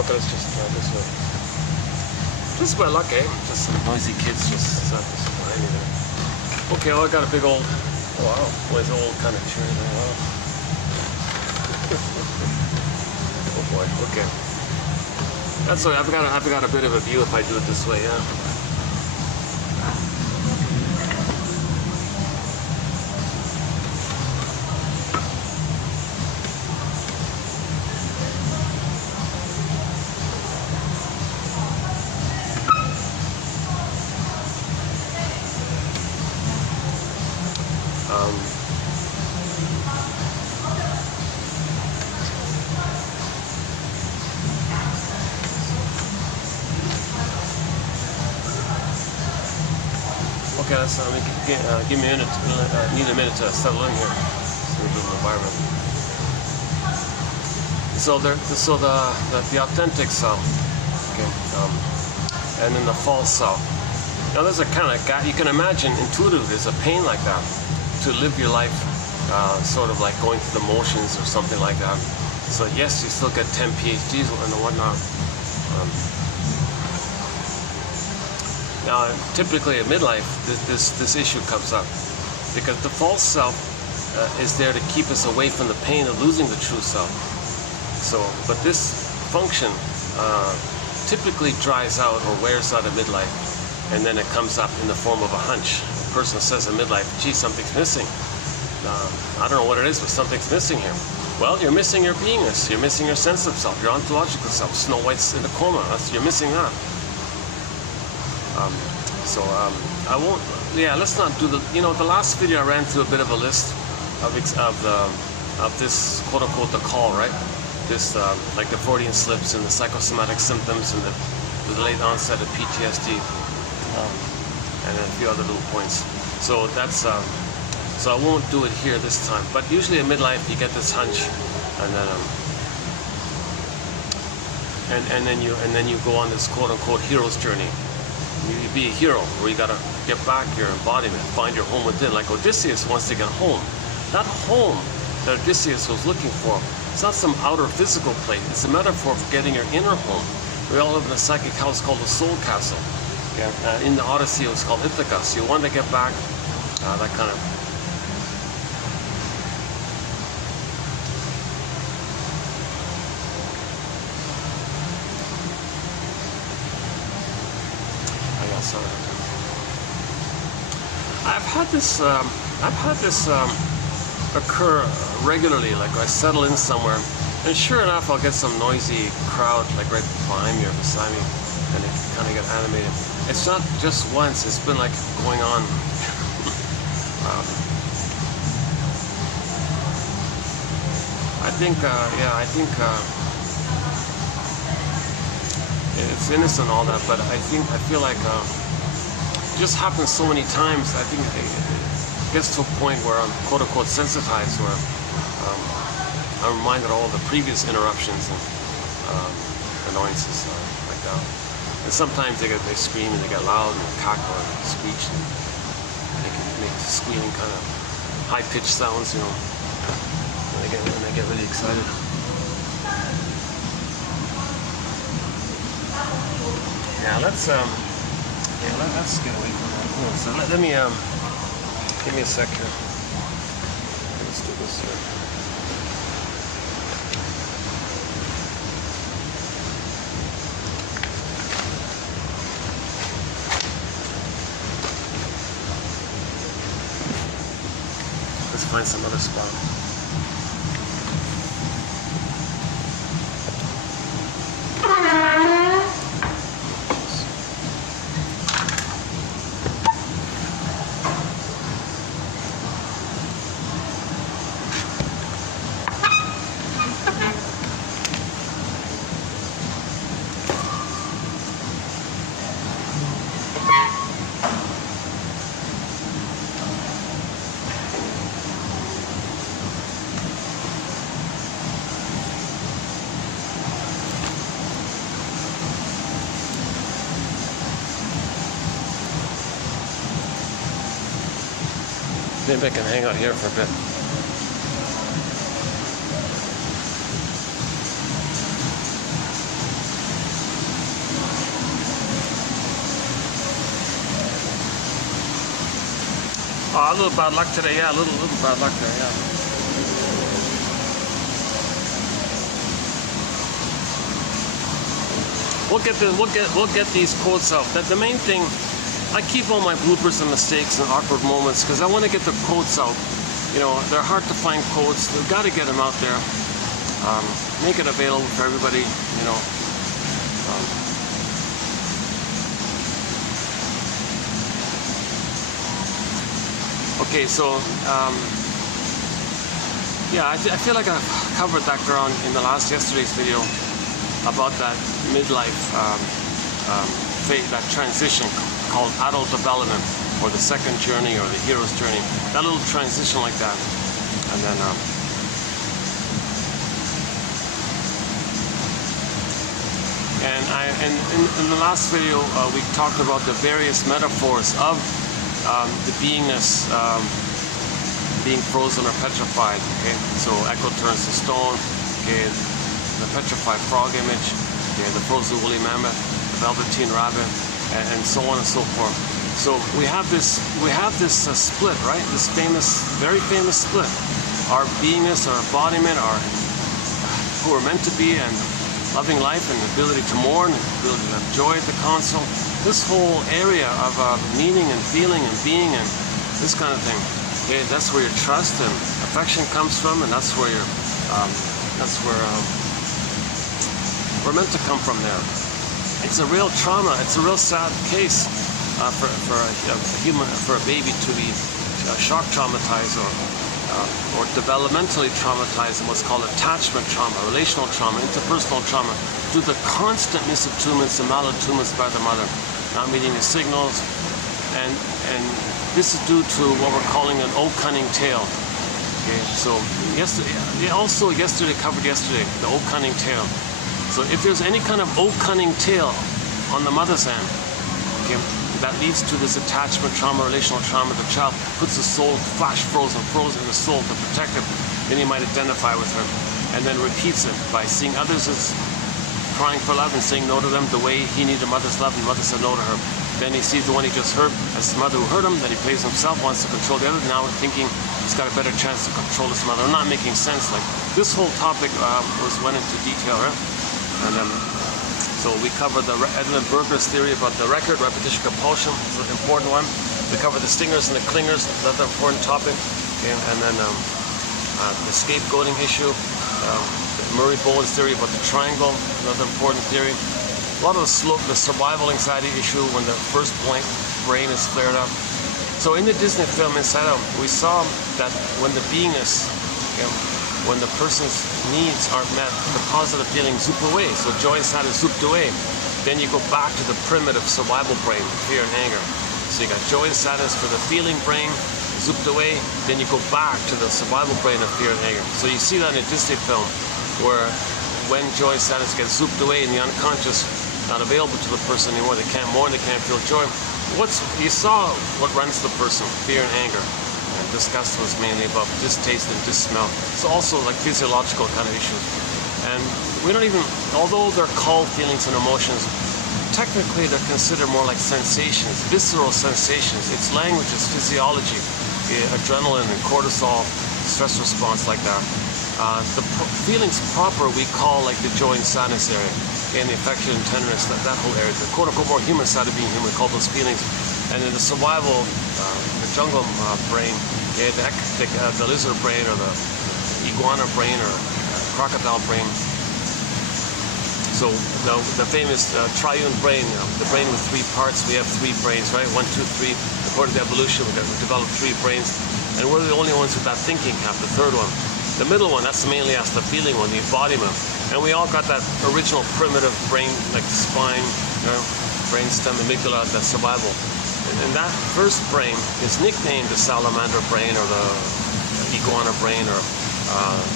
Okay, let's just try this way. Just by luck, eh? Just some noisy kids just sat behind me there. Okay, well, I got a big old, oh wow, boy, it's an old kind of chair there, wow. Oh boy, okay. That's okay, I've got a bit of a view if I do it this way, yeah. Okay, let's give me a minute. Need a minute to settle in here. So we'll do the environment. So the authentic self, okay, and then the false self. Now there's a kind of you can imagine intuitively there's a pain like that to live your life, sort of like going through the motions or something like that. So yes, you still get 10 PhDs and whatnot. Now, typically at midlife, this issue comes up because the false self is there to keep us away from the pain of losing the true self. So, but this function typically dries out or wears out at midlife, and then it comes up in the form of a hunch. A person says at midlife, "Gee, something's missing. I don't know what it is, but something's missing here." Well, you're missing your beingness. You're missing your sense of self, your ontological self. Snow White's in a coma. You're missing that. I won't. Yeah, let's not do the. The last video I ran through a bit of a list of this quote unquote the call, right? This like the Freudian slips and the psychosomatic symptoms and the late onset of PTSD, and a few other little points. So that's so I won't do it here this time. But usually at midlife you get this hunch, and then you go on this quote unquote hero's journey. You be a hero, where you gotta get back your embodiment, find your home within. Like Odysseus wants to get home. That home that Odysseus was looking for, it's not some outer physical place. It's a metaphor for getting your inner home. We all live in a psychic house called the soul castle. Okay? In the Odyssey, it was called Ithaca. So you want to get back that kind of. Oh yeah, sorry. I've had this occur regularly. Like I settle in somewhere, and sure enough, I'll get some noisy crowd like right behind me or beside me, and it kind of get animated. It's not just once; it's been like going on. I think it's innocent and all that, but I feel like it just happens so many times. I think it gets to a point where I'm quote unquote sensitized, where I'm reminded of all the previous interruptions and annoyances like that. And sometimes they scream and they get loud and cackle or screech and they can make squealing kind of high-pitched sounds, you know. And they get really excited. Yeah, let's get away from that. Yeah, so let me give me a sec here. Let's do this here. Let's find some other spot. Maybe I can hang out here for a bit. Oh, a little bad luck today. Yeah, a little bad luck there. Yeah. We'll get these quotes out. That the main thing. I keep all my bloopers and mistakes and awkward moments because I want to get the quotes out. You know, they're hard to find quotes. We've got to get them out there. Make it available for everybody, you know. Okay, so, yeah, I feel like I've covered that ground in the yesterday's video about that midlife phase, that transition called adult development, or the second journey, or the hero's journey. That little transition like that, and then and in the last video we talked about the various metaphors of the beingness being frozen or petrified. Okay, so echo turns to stone. Okay, the petrified frog image. Okay, the frozen woolly mammoth, the velveteen rabbit. And so on and so forth. So we have this split, right? This very famous split. Our beingness, our embodiment, our who we're meant to be, and loving life, and the ability to mourn, the ability to have joy at the console. This whole area of meaning and feeling and being and this kind of thing. Okay, that's where your trust and affection comes from, and that's where we're meant to come from there. It's a real trauma. It's a real sad case for a baby to be shock traumatized or developmentally traumatized in what's called attachment trauma, relational trauma, interpersonal trauma, due to the constant misattunements and malattunements by the mother, not meeting the signals, and this is due to what we're calling an O-cunning tale. Okay, so yesterday covered the O-cunning tale. So if there's any kind of O-cunning tale on the mother's end, okay, that leads to this attachment trauma, relational trauma, the child puts the soul frozen the soul to protect it, then you might identify with her, and then repeats it by seeing others as crying for love and saying no to them the way he needed a mother's love and mother said no to her. Then he sees the one he just hurt as his mother who hurt him, then he plays himself, wants to control the other, now thinking he's got a better chance to control his mother. Not making sense. Like, this whole topic went into detail, right? And so we covered the Edmund Berger's theory about the record, repetition compulsion, is an important one. We covered the stingers and the clingers, another important topic. Okay? And then the scapegoating issue, Murray Bowen's theory about the triangle, another important theory. A lot of the survival anxiety issue when the first brain is flared up. So in the Disney film Inside Out, we saw that when the beingness, okay, when the person's needs aren't met, the positive feelings zoop away. So joy and sadness zooped away. Then you go back to the primitive survival brain, fear and anger. So you got joy and sadness for the feeling brain, zooped away. Then you go back to the survival brain of fear and anger. So you see that in a Disney film, where when joy and sadness get zooped away in the unconscious, not available to the person anymore, they can't mourn, they can't feel joy. You saw what runs the person, fear and anger. And disgust was mainly about distaste and dissmell. It's also like physiological kind of issues. And we don't even, although they're called feelings and emotions, technically they're considered more like sensations, visceral sensations. It's language, it's physiology, adrenaline and cortisol, stress response like that. The feelings proper we call like the joy and sadness area, and the affection and tenderness, that whole area, the quote-unquote more human side of being human, we call those feelings. And in the survival, the jungle brain, the lizard brain or the iguana brain or crocodile brain. So the famous triune brain, the brain with three parts, we have three brains, right? 1, 2, 3. According to evolution, we developed three brains. And we're the only ones with that thinking half, the third one. The middle one, that's mainly as the feeling one, the embodiment. And we all got that original primitive brain, like the spine, brain stem, amygdala, the survival. And that first brain is nicknamed the salamander brain or the iguana brain or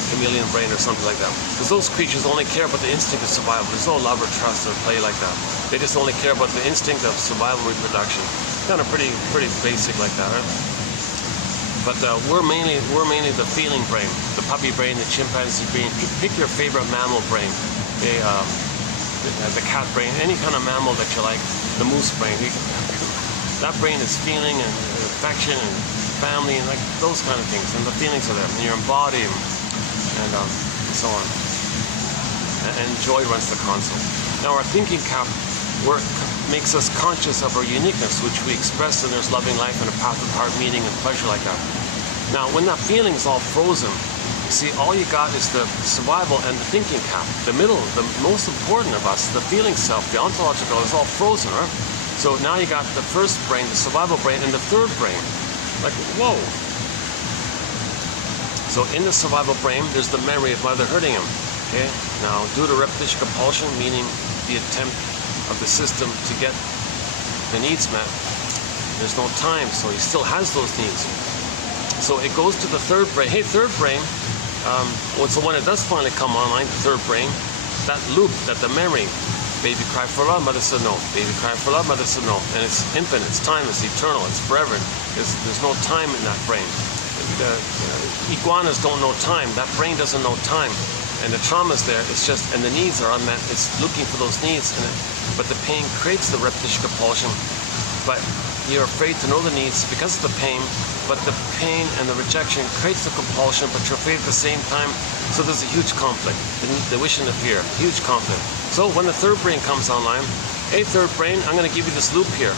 chameleon brain or something like that. Because those creatures only care about the instinct of survival. There's no love or trust or play like that. They just only care about the instinct of survival reproduction. Kind of pretty basic like that, right? But we're mainly the feeling brain, the puppy brain, the chimpanzee brain. Pick your favorite mammal brain, the cat brain, any kind of mammal that you like. The moose brain, that brain is feeling and affection and family and like those kind of things. And the feelings are there, and your body and so on. And joy runs the console. Now our thinking cap makes us conscious of our uniqueness, which we express in there's loving life and a path of heart meaning and pleasure like that. Now, when that feeling's all frozen, you see, all you got is the survival and the thinking cap. The middle, the most important of us, the feeling self, the ontological, is all frozen, right? So now you got the first brain, the survival brain, and the third brain. Like, whoa. So in the survival brain, there's the memory of mother hurting him. Okay? Now, due to repetition compulsion, meaning the attempt of the system to get the needs met, there's no time, so he still has those needs. So it goes to the third brain. Hey, third brain, so when it does finally come online, the third brain, that loop, that the memory, baby cried for love, mother said no. Baby cried for love, mother said no. And it's infinite, it's timeless, eternal, it's forever. There's no time in that brain. Iguanas don't know time. That brain doesn't know time. And the trauma's there, it's just, and the needs are unmet. It's looking for those needs, but the pain creates the repetition compulsion. But you're afraid to know the needs because of the pain, but the pain and the rejection creates the compulsion, but you're afraid at the same time. So there's a huge conflict, the wish and the fear, huge conflict. So when the third brain comes online, hey, third brain, I'm going to give you this loop here.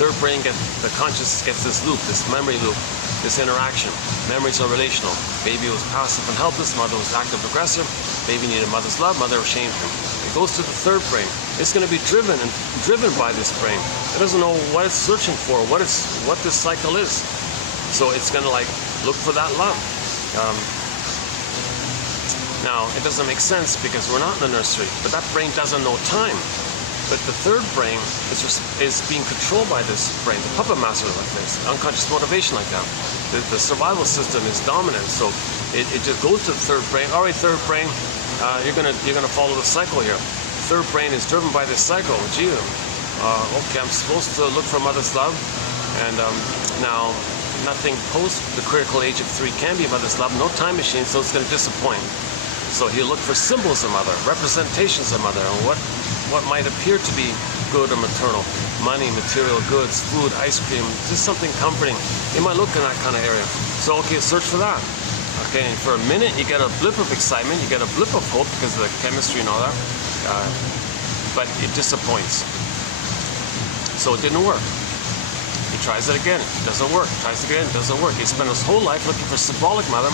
Third brain, the consciousness gets this loop, this memory loop, this interaction. Memories are relational. Baby was passive and helpless, mother was active aggressive, baby needed mother's love, mother shamed him. It goes to the third brain. It's going to be driven by this brain. It doesn't know what it's searching for, what this cycle is. So it's going to like look for that love. Now it doesn't make sense because we're not in the nursery, but that brain doesn't know time. But the third brain is being controlled by this brain, the puppet master like this, unconscious motivation like that. The survival system is dominant, so it just goes to the third brain. All right, third brain, you're gonna follow the cycle here. Third brain is driven by this cycle. Gee, okay, I'm supposed to look for mother's love, and now nothing post the critical age of 3 can be mother's love. No time machine, so it's gonna disappoint. So he'll look for symbols of mother, representations of mother, and what might appear to be good or maternal. Money, material goods, food, ice cream, just something comforting. He might look in that kind of area. So okay, search for that. Okay, and for a minute you get a blip of excitement, you get a blip of hope because of the chemistry and all that, but it disappoints. So it didn't work. He tries it again, it doesn't work. Tries it again, it doesn't work. He spent his whole life looking for symbolic mother.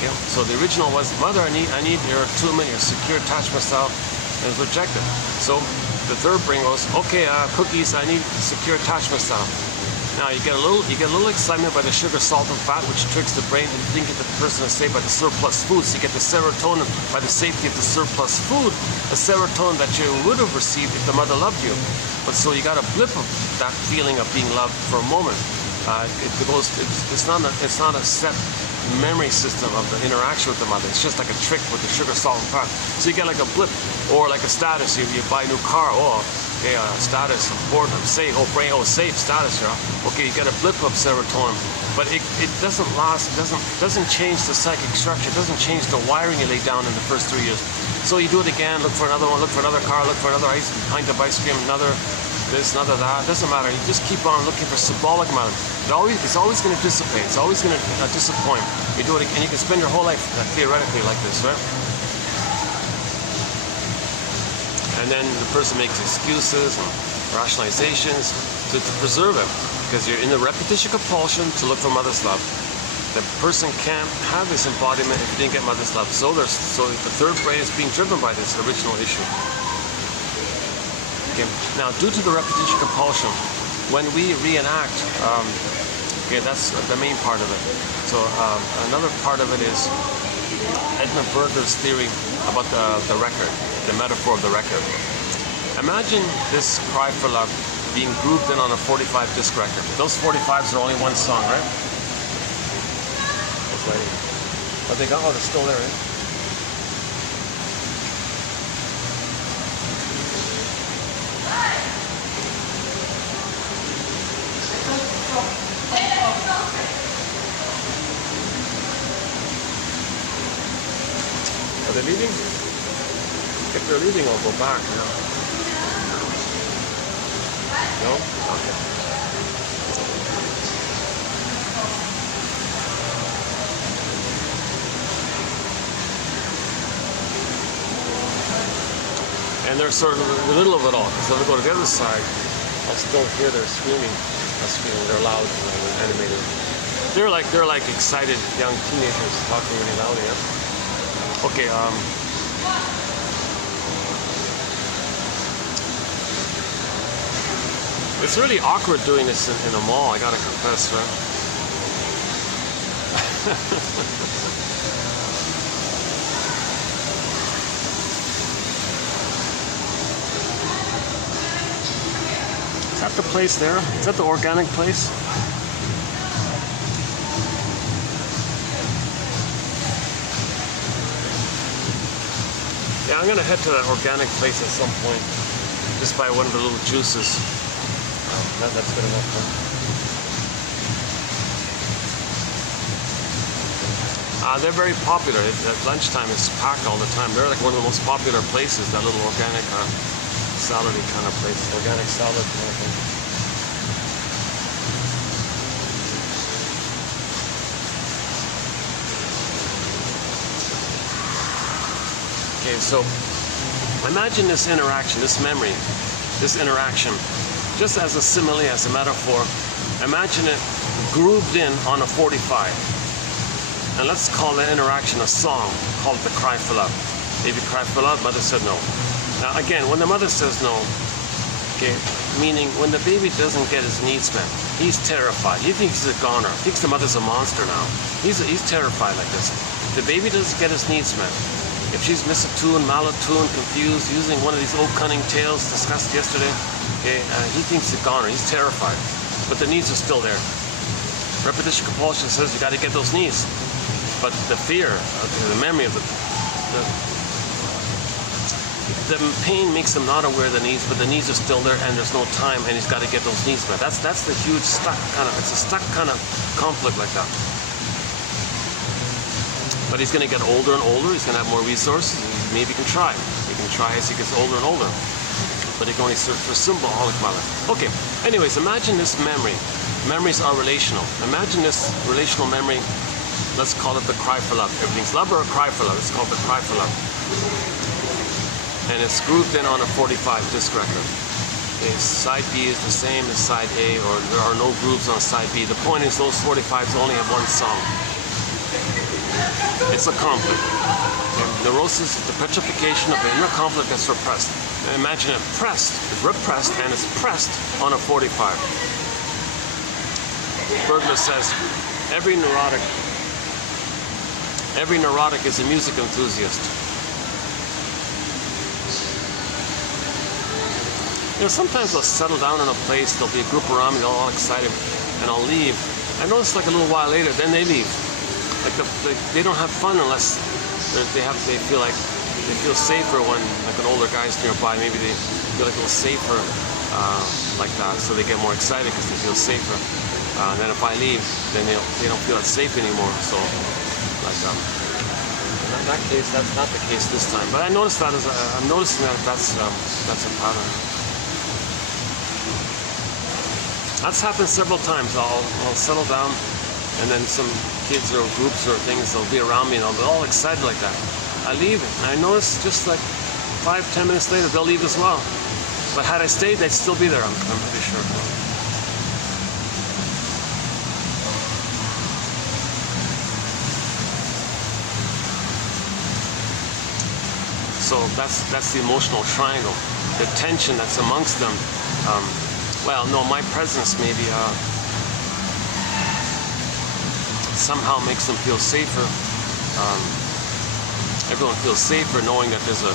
Okay? So the original was, mother, I need your attunement, your secure attachment style, and it was rejected. So the third brain goes, okay, cookies, I need secure attachment style. Now you get a little excitement by the sugar, salt, and fat, which tricks the brain to think that the person is safe by the surplus food. So you get the serotonin by the safety of the surplus food, a serotonin that you would have received if the mother loved you. But so you got a blip of that feeling of being loved for a moment. It's not a set memory system of the interaction with the mother. It's just like a trick with the sugar, salt, and fat. So you get like a blip, or like a status. You buy a new car. Oh, okay, status, important, safe. Oh, brain, oh, safe status. Yeah. Okay, you get a blip of serotonin, but it doesn't last. Doesn't change the psychic structure. It doesn't change the wiring you lay down in the first 3 years. So you do it again. Look for another one. Look for another car. Look for another pint of ice cream. Another this, another that. It doesn't matter. You just keep on looking for symbolic matter. It's always going to dissipate. It's always going to disappoint. You do it, and you can spend your whole life theoretically like this, right? And then the person makes excuses and rationalizations to preserve it, because you're in the repetition compulsion to look for mother's love. The person can't have this embodiment if you didn't get mother's love. So the third brain is being driven by this original issue. Okay. Now, due to the repetition compulsion, when we reenact, okay, that's the main part of it. So another part of it is Edmund Berger's theory about the record, the metaphor of the record. Imagine this cry for love being grouped in on a 45 disc record. Those 45s are only one song, right? But they got, oh, they're still there, right? Are they leaving? If they're leaving, I'll go back now. No? Okay. And they're sort of in the middle of it all, because if I go to the other side, I'll still hear their screaming. They're loud and animated. They're like excited young teenagers talking really loudly. Yeah? Okay. It's really awkward doing this in a mall. I gotta confess, right? Is that the place there? Is that the organic place? Yeah, I'm gonna head to that organic place at some point. Just buy one of the little juices. That's good enough. Huh? They're very popular. At lunchtime, it's packed all the time. They're like one of the most popular places. That little organic salad-y kind of place, organic salad kind of thing. Okay, so imagine this interaction, this memory, this interaction, just as a simile, as a metaphor. Imagine it grouped in on a 45. And let's call the interaction a song, call it the cry for love. Baby cried for love, mother said no. Now again, when the mother says no, okay, meaning when the baby doesn't get his needs met, he's terrified. He thinks he's a goner. He thinks the mother's a monster now. He's terrified like this. The baby doesn't get his needs met. If she's misattuned, malattuned, confused, using one of these old cunning tales discussed yesterday, okay, he thinks he's a goner. He's terrified. But the needs are still there. Repetition compulsion says you got to get those needs. But the fear, the memory of the pain makes him not aware of the needs, but the needs are still there, and there's no time, and he's got to get those needs met. That's the huge stuck kind of. It's a stuck kind of conflict like that. But he's going to get older and older. He's going to have more resources. Maybe he can try. He can try as he gets older and older. But he can only search for symbolic mother. Okay, anyways, imagine this memory. Memories are relational. Imagine this relational memory. Let's call it the cry for love. Everything's love or a cry for love. It's called the cry for love. And it's grouped in on a 45 disc record. Okay, side B is the same as side A, or there are no grooves on side B. The point is those 45s only have one song. It's a conflict. And neurosis is the petrification of the inner conflict that's repressed. And imagine it pressed, it's repressed, and it's pressed on a 45. Bergler says, every neurotic is a music enthusiast. You know, sometimes I'll settle down in a place, there'll be a group around me, they're all excited, and I'll leave. I notice like a little while later, then they leave. Like they don't have fun unless they feel safer when like an older guy's nearby. Maybe they feel like a little safer like that, so they get more excited because they feel safer. And then if I leave, then they don't feel that safe anymore. So like in that case, that's not the case this time. But I noticed that I'm noticing that that's a pattern. That's happened several times. I'll settle down, and then some kids or groups or things, they'll be around me and they'll be all excited like that. I leave, and I notice just like 5-10 minutes later, they'll leave as well. But had I stayed, they'd still be there, I'm pretty sure. So that's the emotional triangle, the tension that's amongst them. Well, no, my presence maybe somehow makes them feel safer. Everyone feels safer knowing that there's a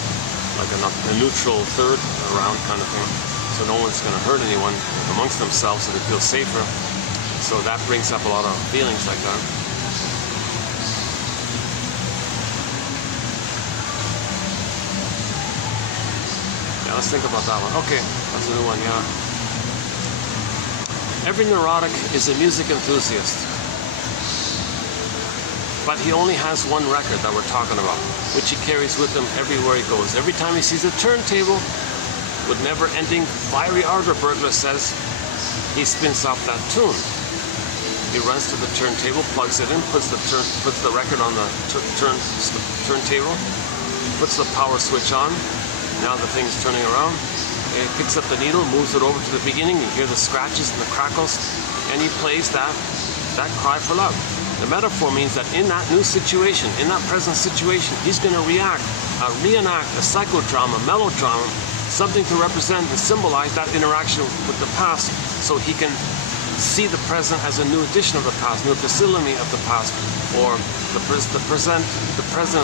neutral third around kind of thing. So no one's going to hurt anyone amongst themselves, so they feel safer. So that brings up a lot of feelings like that. Yeah, let's think about that one. Okay, that's a new one, yeah. Every neurotic is a music enthusiast, but he only has one record that we're talking about, which he carries with him everywhere he goes. Every time he sees a turntable with never-ending fiery ardor, Bergler says, he spins off that tune. He runs to the turntable, plugs it in, puts the record on the turntable, puts the power switch on. Now the thing's turning around. He picks up the needle, moves it over to the beginning. You hear the scratches and the crackles, and he plays that cry for love. The metaphor means that in that new situation, in that present situation, he's going to reenact a psychodrama, melodrama, something to represent and symbolize that interaction with the past, so he can see the present as a new edition of the past, new facsimile of the past, or the present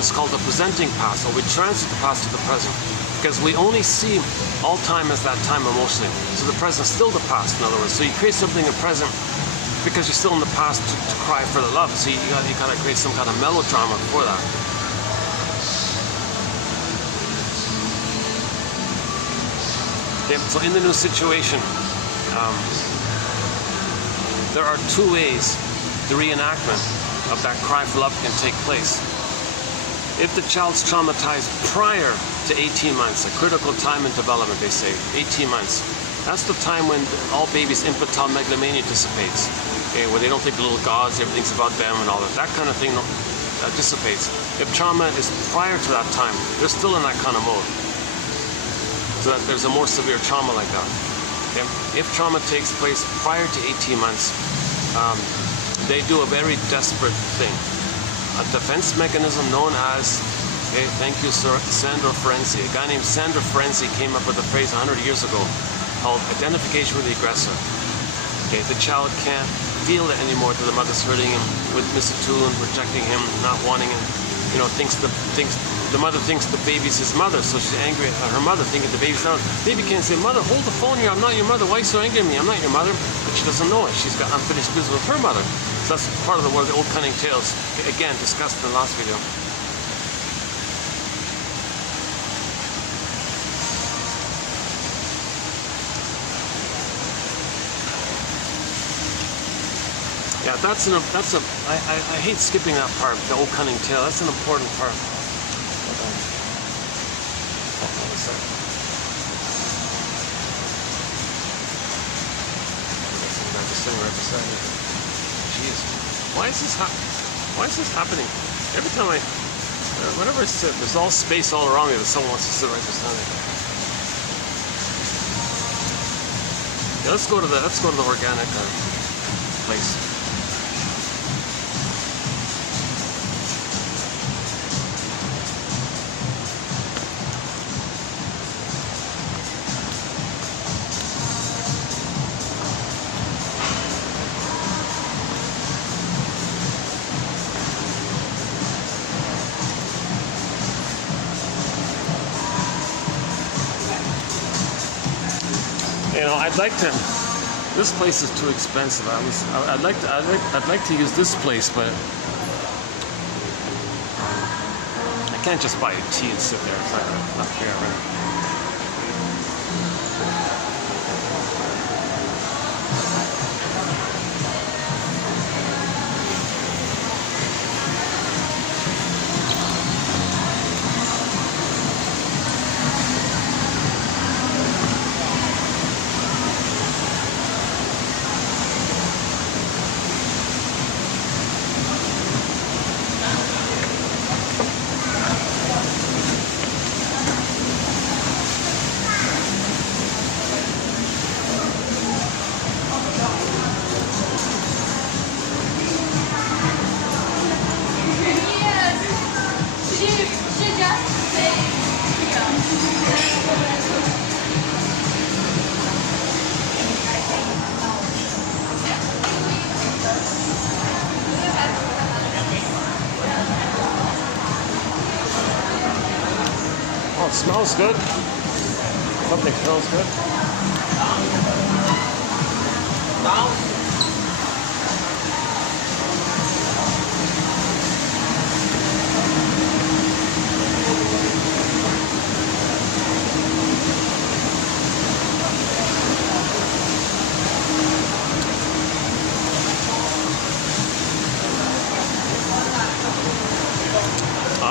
is called the presenting past, or we transfer the past to the present. Because we only see all time as that time emotionally. So the present is still the past, in other words. So you create something in the present because you're still in the past to cry for the love. So you gotta create some kind of melodrama for that. Okay, so in the new situation, there are two ways the reenactment of that cry for love can take place. If the child's traumatized prior to 18 months, a critical time in development, they say, 18 months. That's the time when all babies' infantile megalomania dissipates, okay, where they don't think little gods, everything's about them and all that. That kind of thing dissipates. If trauma is prior to that time, they're still in that kind of mode. So that there's a more severe trauma like that. Okay? If trauma takes place prior to 18 months, they do a very desperate thing. A defense mechanism known as, okay, thank you, Sir Sandro Ferenczi. A guy named Sandro Ferenczi came up with a phrase 100 years ago called identification with the aggressor. Okay, the child can't feel it anymore that the mother's hurting him, with misattuned, rejecting him, not wanting him. You know, the mother thinks the baby's his mother, so she's angry at her mother, thinking the baby's not. Baby can't say, "Mother, hold the phone here. I'm not your mother. Why are you so angry at me? I'm not your mother." But she doesn't know it. She's got unfinished business with her mother. So that's part of one of the old cunning tales, again, discussed in the last video. Yeah, Yeah, I hate skipping that part, the old cunning tale. That's an important part. Hold on a second. I'm just sitting right beside me. Jeez, why is this happening? Every time whenever I sit, there's all space all around me, but someone wants to sit right beside me. Yeah, let's go to the organic place. You know, I'd like to. This place is too expensive. I'd like to use this place, but I can't just buy a tea and sit there. It's not fair, right? Oh, it smells good. Something smells good.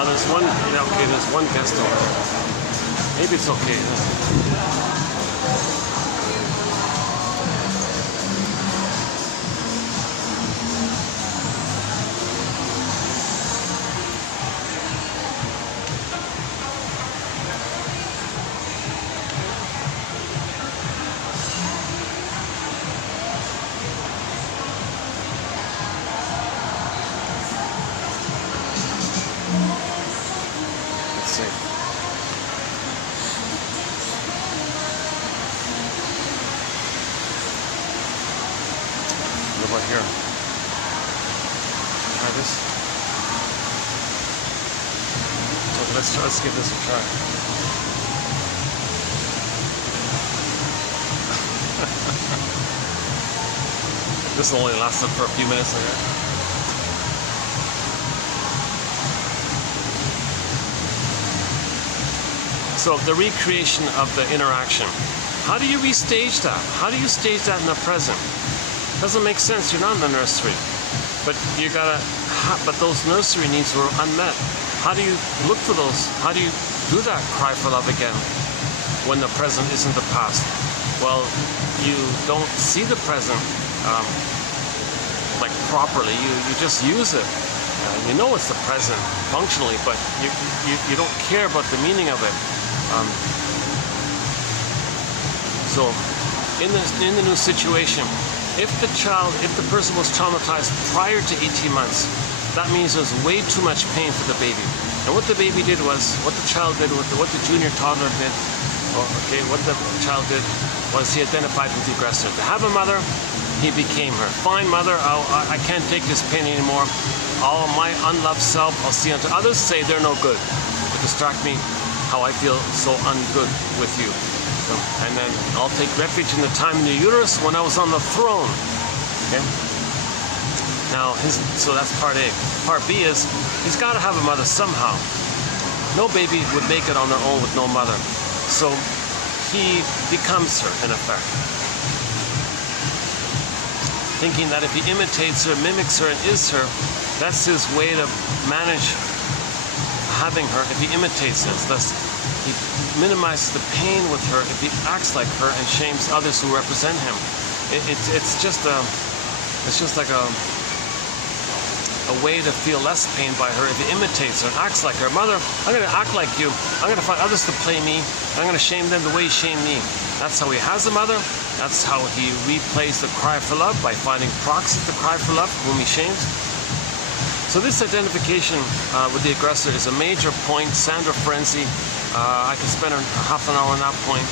There's one, yeah, okay, there's one guest over there. Maybe it's okay. What about here? Try this. Okay, let's give this a try. This will only last for a few minutes like that. So the recreation of the interaction. How do you restage that? How do you stage that in the present? Doesn't make sense. You're not in the nursery, but but those nursery needs were unmet. How do you look for those? How do you do that cry for love again when the present isn't the past? Well, you don't see the present like properly. You just use it. You know it's the present functionally, but you don't care about the meaning of it. So in the new situation, if the person was traumatized prior to 18 months, that means there's way too much pain for the baby. And what the baby did was, what the child did, what the junior toddler did, what the child did was he identified with the aggressor. To have a mother, he became her. Fine mother, I can't take this pain anymore. All my unloved self, I'll see unto others, say they're no good. To distract me, how I feel so ungood with you. And then I'll take refuge in the time in the uterus when I was on the throne. Okay? Now, so that's part A. Part B is, he's got to have a mother somehow. No baby would make it on their own with no mother. So he becomes her, in effect. thinking that if he imitates her, mimics her, and is her, that's his way to manage having her. If he imitates her, thus he minimizes the pain with her if he acts like her and shames others who represent him. It's just like a way to feel less pain by her if he imitates her and acts like her. Mother, I'm going to act like you. I'm going to find others to play me. I'm going to shame them the way you shame me. That's how he has a mother. That's how he replays the cry for love, by finding proxies to cry for love, whom he shames. So this identification with the aggressor is a major point. Sandra frenzy. I can spend half an hour on that point.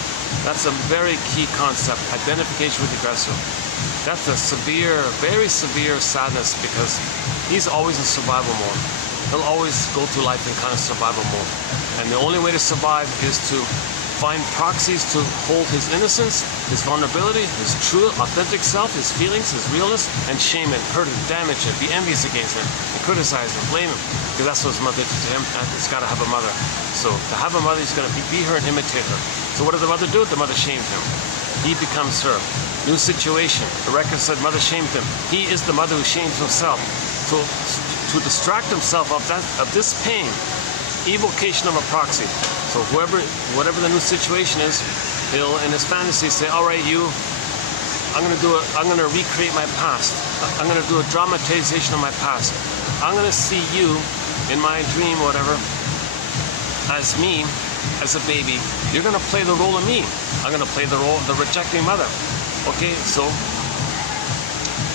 That's a very key concept, identification with the aggressor. That's a severe, very severe sadness, because he's always in survival mode. He'll always go through life in kind of survival mode. And the only way to survive is to find proxies to hold his innocence, his vulnerability, his true, authentic self, his feelings, his realness, and shame it, hurt it, damage it, be envious against him, and criticize him, blame him. Because that's what his mother did to him, and he's got to have a mother. So to have a mother, he's going to be her and imitate her. So what did the mother do? The mother shamed him. He becomes her. New situation. The record said mother shamed him. He is the mother who shames himself. So to distract himself of this pain, evocation of a proxy. So whatever the new situation is, he'll in his fantasy say, all right, I'm going to recreate my past. I'm going to do a dramatization of my past. I'm going to see you in my dream, whatever, as me, as a baby. You're going to play the role of me. I'm going to play the role of the rejecting mother. Okay, so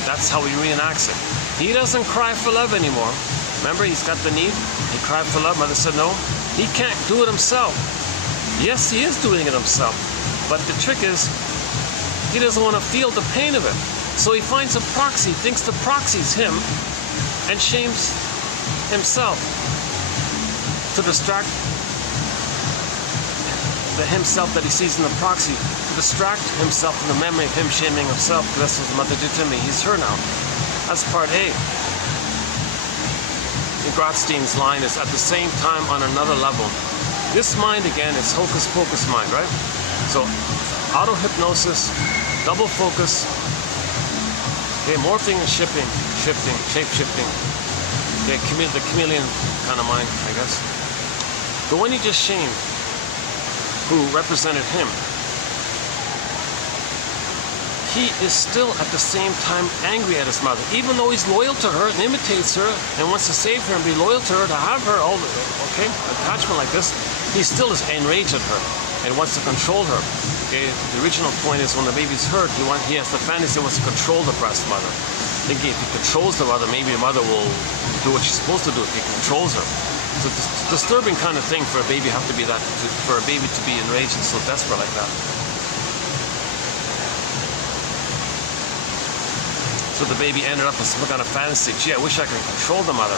that's how he reenacts it. He doesn't cry for love anymore. Remember, he's got the need. He cried for love. Mother said no. He can't do it himself. Yes, he is doing it himself. But the trick is, he doesn't want to feel the pain of it. So he finds a proxy, thinks the proxy's him, and shames himself to distract the himself that he sees in the proxy, to distract himself from the memory of him shaming himself. That's what the mother did to me. He's her now. That's part A. Grotstein's line is at the same time on another level. This mind, again, is hocus pocus mind, right? So auto-hypnosis, double focus, okay, morphing and shifting, shape-shifting, okay, the chameleon kind of mind, I guess. The one he just shamed, who represented him, he is still at the same time angry at his mother, even though he's loyal to her and imitates her and wants to save her and be loyal to her, to have her, all the, okay, attachment like this. He still is enraged at her and wants to control her. Okay, the original point is when the baby's hurt, he has the fantasy he wants to control the breast mother, thinking if he controls the mother, maybe the mother will do what she's supposed to do if he controls her. It's a disturbing kind of thing for a baby for a baby to be enraged and so desperate like that. So the baby ended up with some kind of fantasy. Gee, I wish I could control the mother.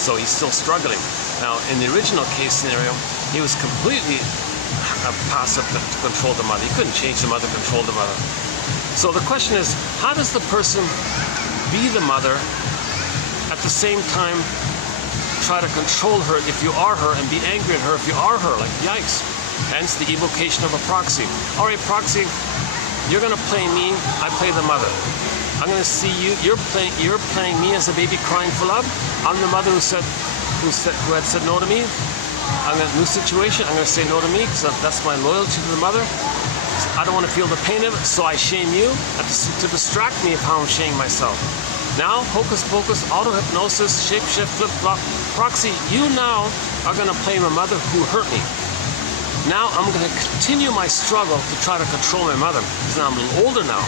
So he's still struggling. Now, in the original case scenario, he was completely passive to control the mother. He couldn't change the mother, control the mother. So the question is, how does the person be the mother at the same time try to control her if you are her and be angry at her if you are her? Like, yikes. Hence the evocation of a proxy. All right, proxy, you're going to play me, I play the mother. I'm going to see you. You're playing me as a baby crying for love. I'm the mother who had said no to me. I'm in a new situation. I'm going to say no to me because that's my loyalty to the mother. I don't want to feel the pain of it, so I shame you to distract me of how I'm shaming myself. Now, hocus pocus, auto-hypnosis, shape-shift, flip-flop, proxy, you now are going to play my mother who hurt me. Now I'm going to continue my struggle to try to control my mother because now I'm a little older now.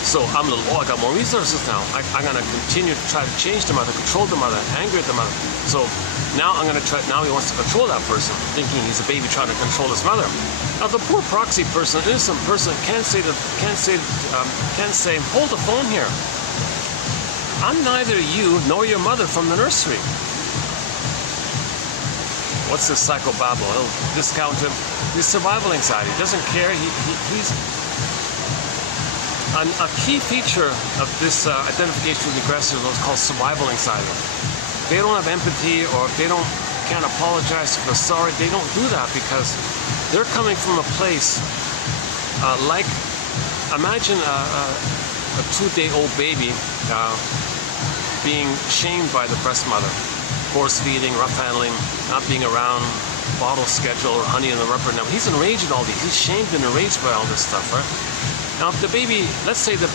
So I got more resources now. I'm going to continue to try to change the mother, control the mother, angry at the mother. So now I'm going to try, now he wants to control that person, thinking he's a baby trying to control his mother. Now the poor proxy person, innocent person, can't say, hold the phone here. I'm neither you nor your mother from the nursery. What's this psychobabble? He'll discount him. His survival anxiety. He doesn't care. He's... A key feature of this identification with the aggressor is what's called survival anxiety. They don't have empathy, or if they can't apologize if they're sorry. They don't do that because they're coming from a place like, imagine a a 2-day-old baby being shamed by the breast mother, force feeding, rough handling, not being around, bottle schedule, or honey in the rubber. Now he's enraged at all these. He's shamed and enraged by all this stuff, right? Now if the baby, let's say the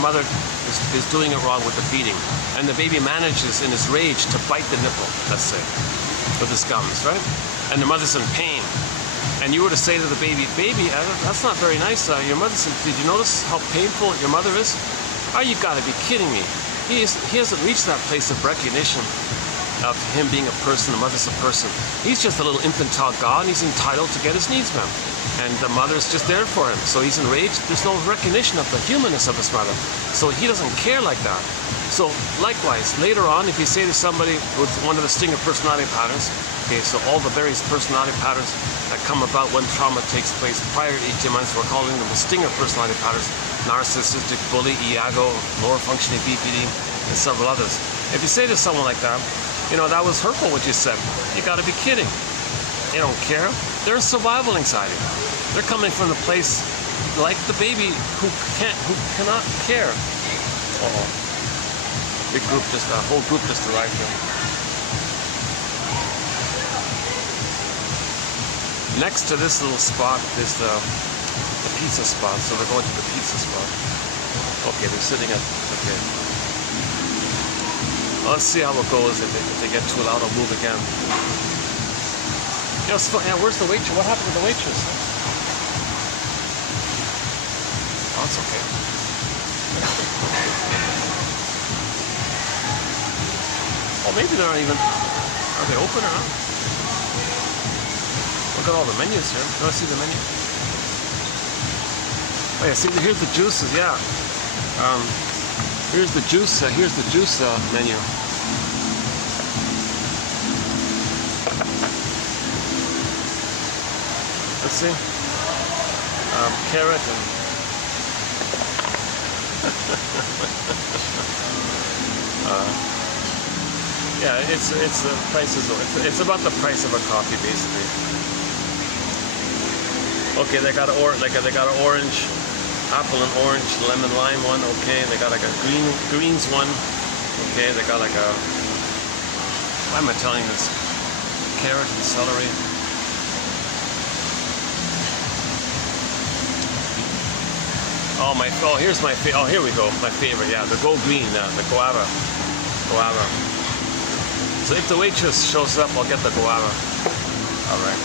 mother is doing it wrong with the feeding, and the baby manages in his rage to bite the nipple, let's say, with his gums, right? And the mother's in pain. And you were to say to the baby, that's not very nice. Your mother's in, did you notice how painful your mother is? Oh, you gotta be kidding me. He hasn't reached that place of recognition of him being a person, the mother's a person. He's just a little infantile god, and he's entitled to get his needs met. And the mother's just there for him. So he's enraged. There's no recognition of the humanness of his mother. So he doesn't care like that. So likewise, later on, if you say to somebody with one of the stinger personality patterns, okay, so all the various personality patterns that come about when trauma takes place prior to 18 months, we're calling them the stinger personality patterns: narcissistic, bully, Iago, lower functioning BPD, and several others. If you say to someone like that, you know, that was hurtful what you said, you gotta be kidding. They don't care. They're in survival anxiety. They're coming from the place like the baby who cannot care. Uh-oh. Big group, just a whole group just arrived here. Next to this little spot is the pizza spot, so we're going to the pizza spot. Okay, they're sitting at, okay. Let's see how it goes. If they get too loud, I'll move again. You know, yeah, where's the waitress? What happened to the waitress? Oh, it's okay. Oh, maybe they're not even, are they open or not? Look at all the menus here. Do I see the menu? Oh yeah, see, here's the juices, yeah. Here's the juice menu. Let's see. Carrot and yeah, it's the prices. It's about the price of a coffee, basically. Okay, they got an orange, apple and orange, lemon lime one. Okay, they got like a greens one. Okay, they got like a, why am I telling you this? Carrot and celery. Oh, here's my favorite. Oh, here we go. My favorite, yeah, the go green, the guava. So if the waitress shows up, I'll get the guava. All right.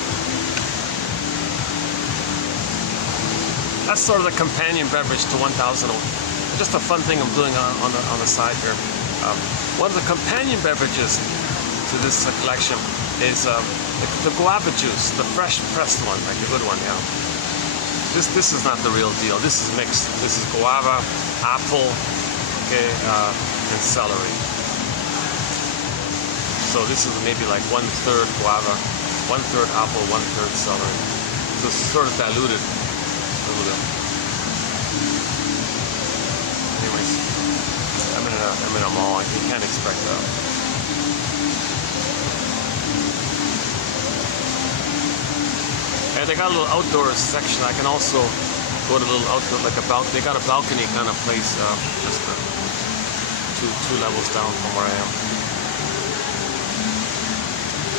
That's sort of the companion beverage to 1000. Just a fun thing I'm doing on the side here. One of the companion beverages to this collection is the guava juice, the fresh pressed one, like a good one, yeah. This is not the real deal. This is mixed. This is guava, apple, okay, and celery. So this is maybe like 1/3 guava, 1/3 apple, 1/3 celery. So it's sort of diluted a little bit. Anyways, I'm in a mall. You can't expect that. And they got a little outdoor section. I can also go to a little outdoor, like a balcony. They got a balcony kind of place, just two levels down from where I am.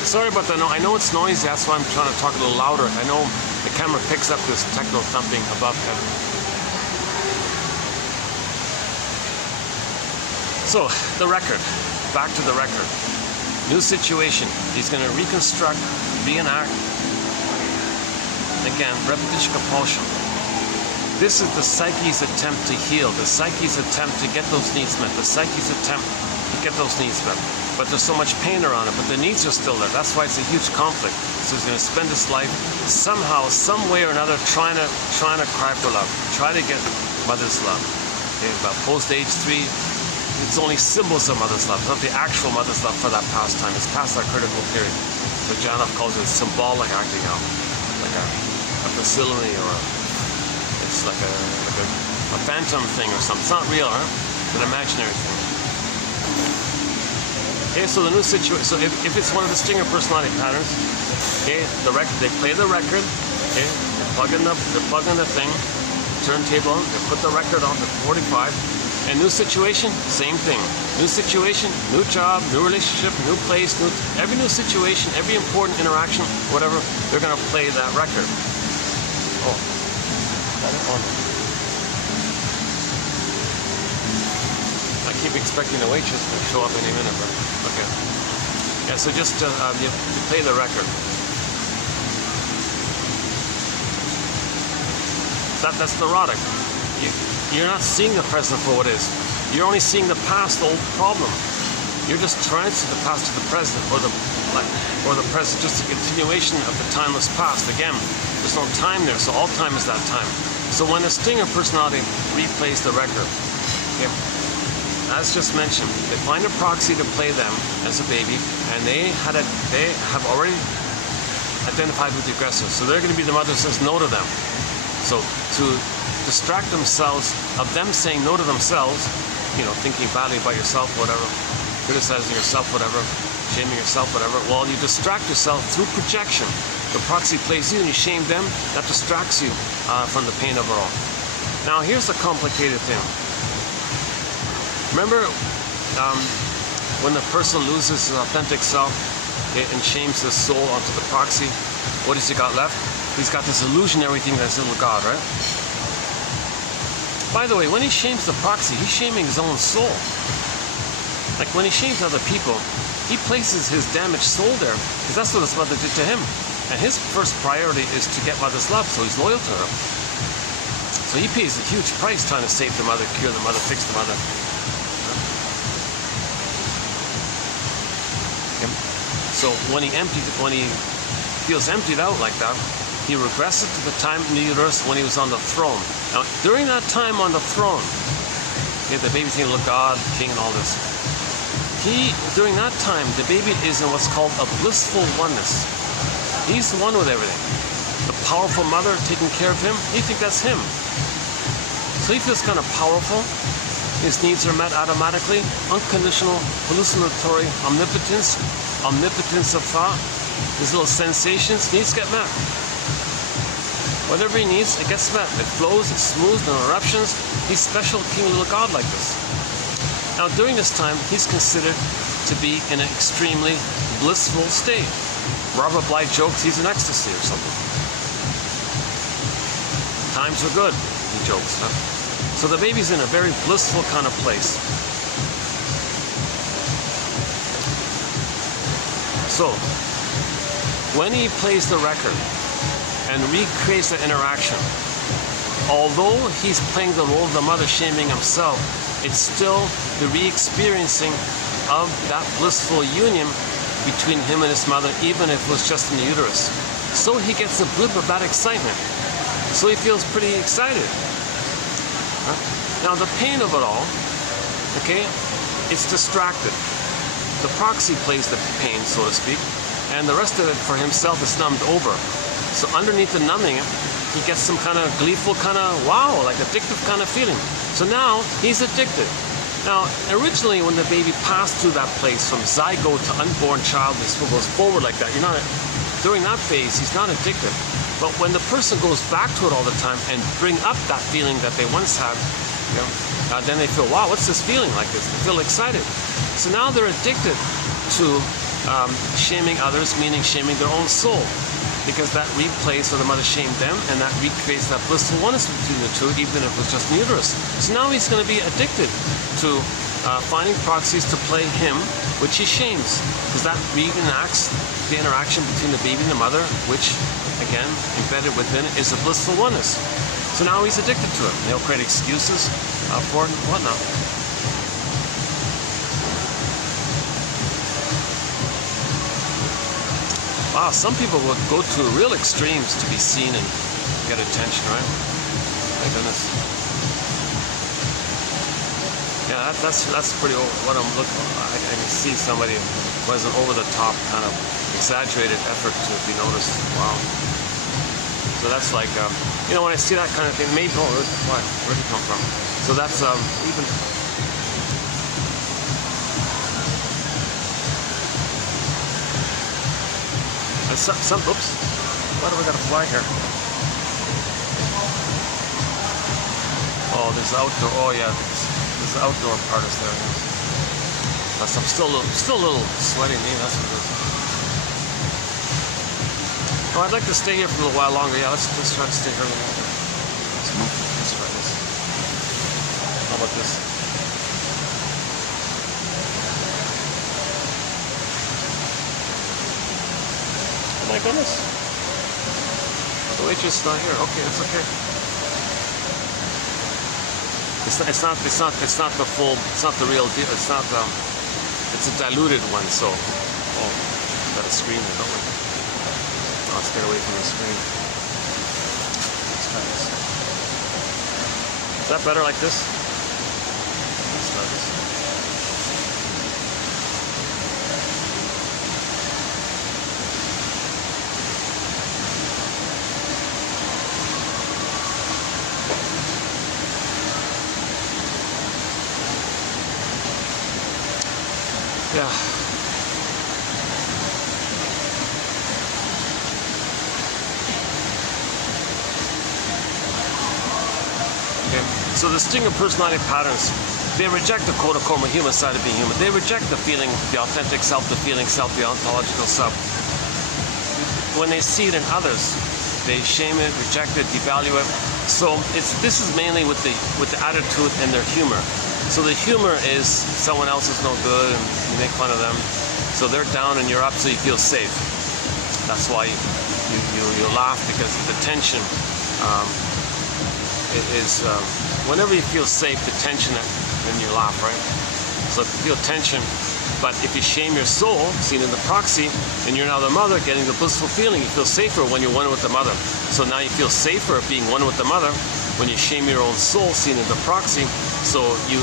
Sorry about that. I know it's noisy. That's why I'm trying to talk a little louder. I know the camera picks up this techno thumping above head. So the record. Back to the record. New situation. He's going to reconstruct, reenact. Again, repetition compulsion. This is the psyche's attempt to heal, the psyche's attempt to get those needs met, the psyche's attempt to get those needs met. But there's so much pain around it, but the needs are still there. That's why it's a huge conflict. So he's going to spend his life somehow, some way or another, trying to cry for love, try to get mother's love. Okay, about post-age 3, it's only symbols of mother's love, not the actual mother's love for that past time. It's past that critical period. So Janov calls it symbolic acting out, like a facility, or it's like a phantom thing or something. It's not real, huh? It's an imaginary thing. Okay, so the new situation. So if it's one of the stinger personality patterns, okay, they play the record. Okay, they plug in the thing to turntable on, they put the record on to 45. And new situation, same thing. New situation, new job, new relationship, new place, every new situation, every important interaction, whatever, they're gonna play that record. Oh, got it on. I keep expecting the waitress to show up any minute, but okay. Yeah, so just you play the record. That's neurotic. You're not seeing the present for what it is. You're only seeing the past, the old problem. You're just transferring the past to the present, or the present, just a continuation of the timeless past. Again, there's no time there, so all time is that time. So when a stinger personality replays the record, okay, as just mentioned, they find a proxy to play them as a baby, and they have already identified with the aggressor. So they're going to be the mother who says no to them. So to distract themselves of them saying no to themselves, you know, thinking badly about yourself, whatever, criticizing yourself, whatever, shaming yourself, whatever, well, you distract yourself through projection. The proxy plays you and you shame them, that distracts you from the pain of it all. Now, here's the complicated thing. Remember when the person loses his authentic self and shames his soul onto the proxy, what has he got left? He's got this illusionary thing that's little God, right? By the way, when he shames the proxy, he's shaming his own soul. Like when he shames other people, he places his damaged soul there, because that's what his mother did to him. And his first priority is to get mother's love, so he's loyal to her. So he pays a huge price trying to save the mother, cure the mother, fix the mother. Okay. So when he feels emptied out like that, he regresses to the time in the uterus when he was on the throne. Now, during that time on the throne, okay, the baby's thinking, look, God, King, and all this. During that time, the baby is in what's called a blissful oneness. He's the one with everything. The powerful mother taking care of him, he thinks that's him. So he feels kind of powerful. His needs are met automatically. Unconditional, hallucinatory omnipotence of thought. His little sensations, needs get met. Whatever he needs, it gets met. It flows, it's smooth, no eruptions. He's special, king, little God like this. Now, during this time, he's considered to be in an extremely blissful state. Robert Bly jokes he's in ecstasy or something. Times are good, he jokes. Huh? So the baby's in a very blissful kind of place. So, when he plays the record and recreates the interaction, although he's playing the role of the mother shaming himself, it's still the re-experiencing of that blissful union between him and his mother, even if it was just in the uterus. So he gets a blip of that excitement. So he feels pretty excited. Now the pain of it all, okay, it's distracted. The proxy plays the pain, so to speak, and the rest of it for himself is numbed over. So underneath the numbing, he gets some kind of gleeful kind of, wow, like addictive kind of feeling. So now he's addicted. Now, originally when the baby passed through that place from zygote to unborn child, this goes forward like that. During that phase, he's not addicted. But when the person goes back to it all the time and bring up that feeling that they once had, then they feel, wow, what's this feeling like this? They feel excited. So now they're addicted to shaming others, meaning shaming their own soul. Because that replays where the mother shamed them, and that recreates that blissful oneness between the two, even if it was just in the uterus. So now he's going to be addicted to finding proxies to play him, which he shames, because that reenacts the interaction between the baby and the mother, which, again, embedded within it is a blissful oneness. So now he's addicted to it. They'll create excuses for it and whatnot. Wow, some people would go to real extremes to be seen and get attention, right? My goodness. Yeah, that's pretty what I'm looking for. I can see somebody who has an over-the-top kind of exaggerated effort to be noticed. Wow. So that's like, when I see that kind of thing, maybe, where'd it come from? So that's even... Oops, why do we got a fly here? Oh, there's the outdoor. Oh yeah, there's the outdoor part is there. Plus, I'm still a little sweaty. Maybe that's what it is. Oh, I'd like to stay here for a little while longer. Yeah, let's try to stay here a little longer. Let's try this. How about this? Oh my goodness. The waitress is not here. Okay, it's okay. It's not the full. It's not the real deal. It's not. It's a diluted one. So, oh, got a screen there, don't we? Oh, let's get away from the screen. Let's try this. Is that better like this? Let's try this. Yeah. Okay. So the sting of personality patterns, they reject the quote-unquote human side of being human. They reject the feeling, the authentic self, the feeling self, the ontological self. When they see it in others, they shame it, reject it, devalue it. So this is mainly with the attitude and their humor. So the humor is someone else is no good and you make fun of them. So they're down and you're up, so you feel safe. That's why you laugh, because the tension is whenever you feel safe, the tension, then you laugh, right? So if you feel tension, but if you shame your soul, seen in the proxy, and you're now the mother, getting the blissful feeling, you feel safer when you're one with the mother. So now you feel safer being one with the mother when you shame your own soul, seen in the proxy. So you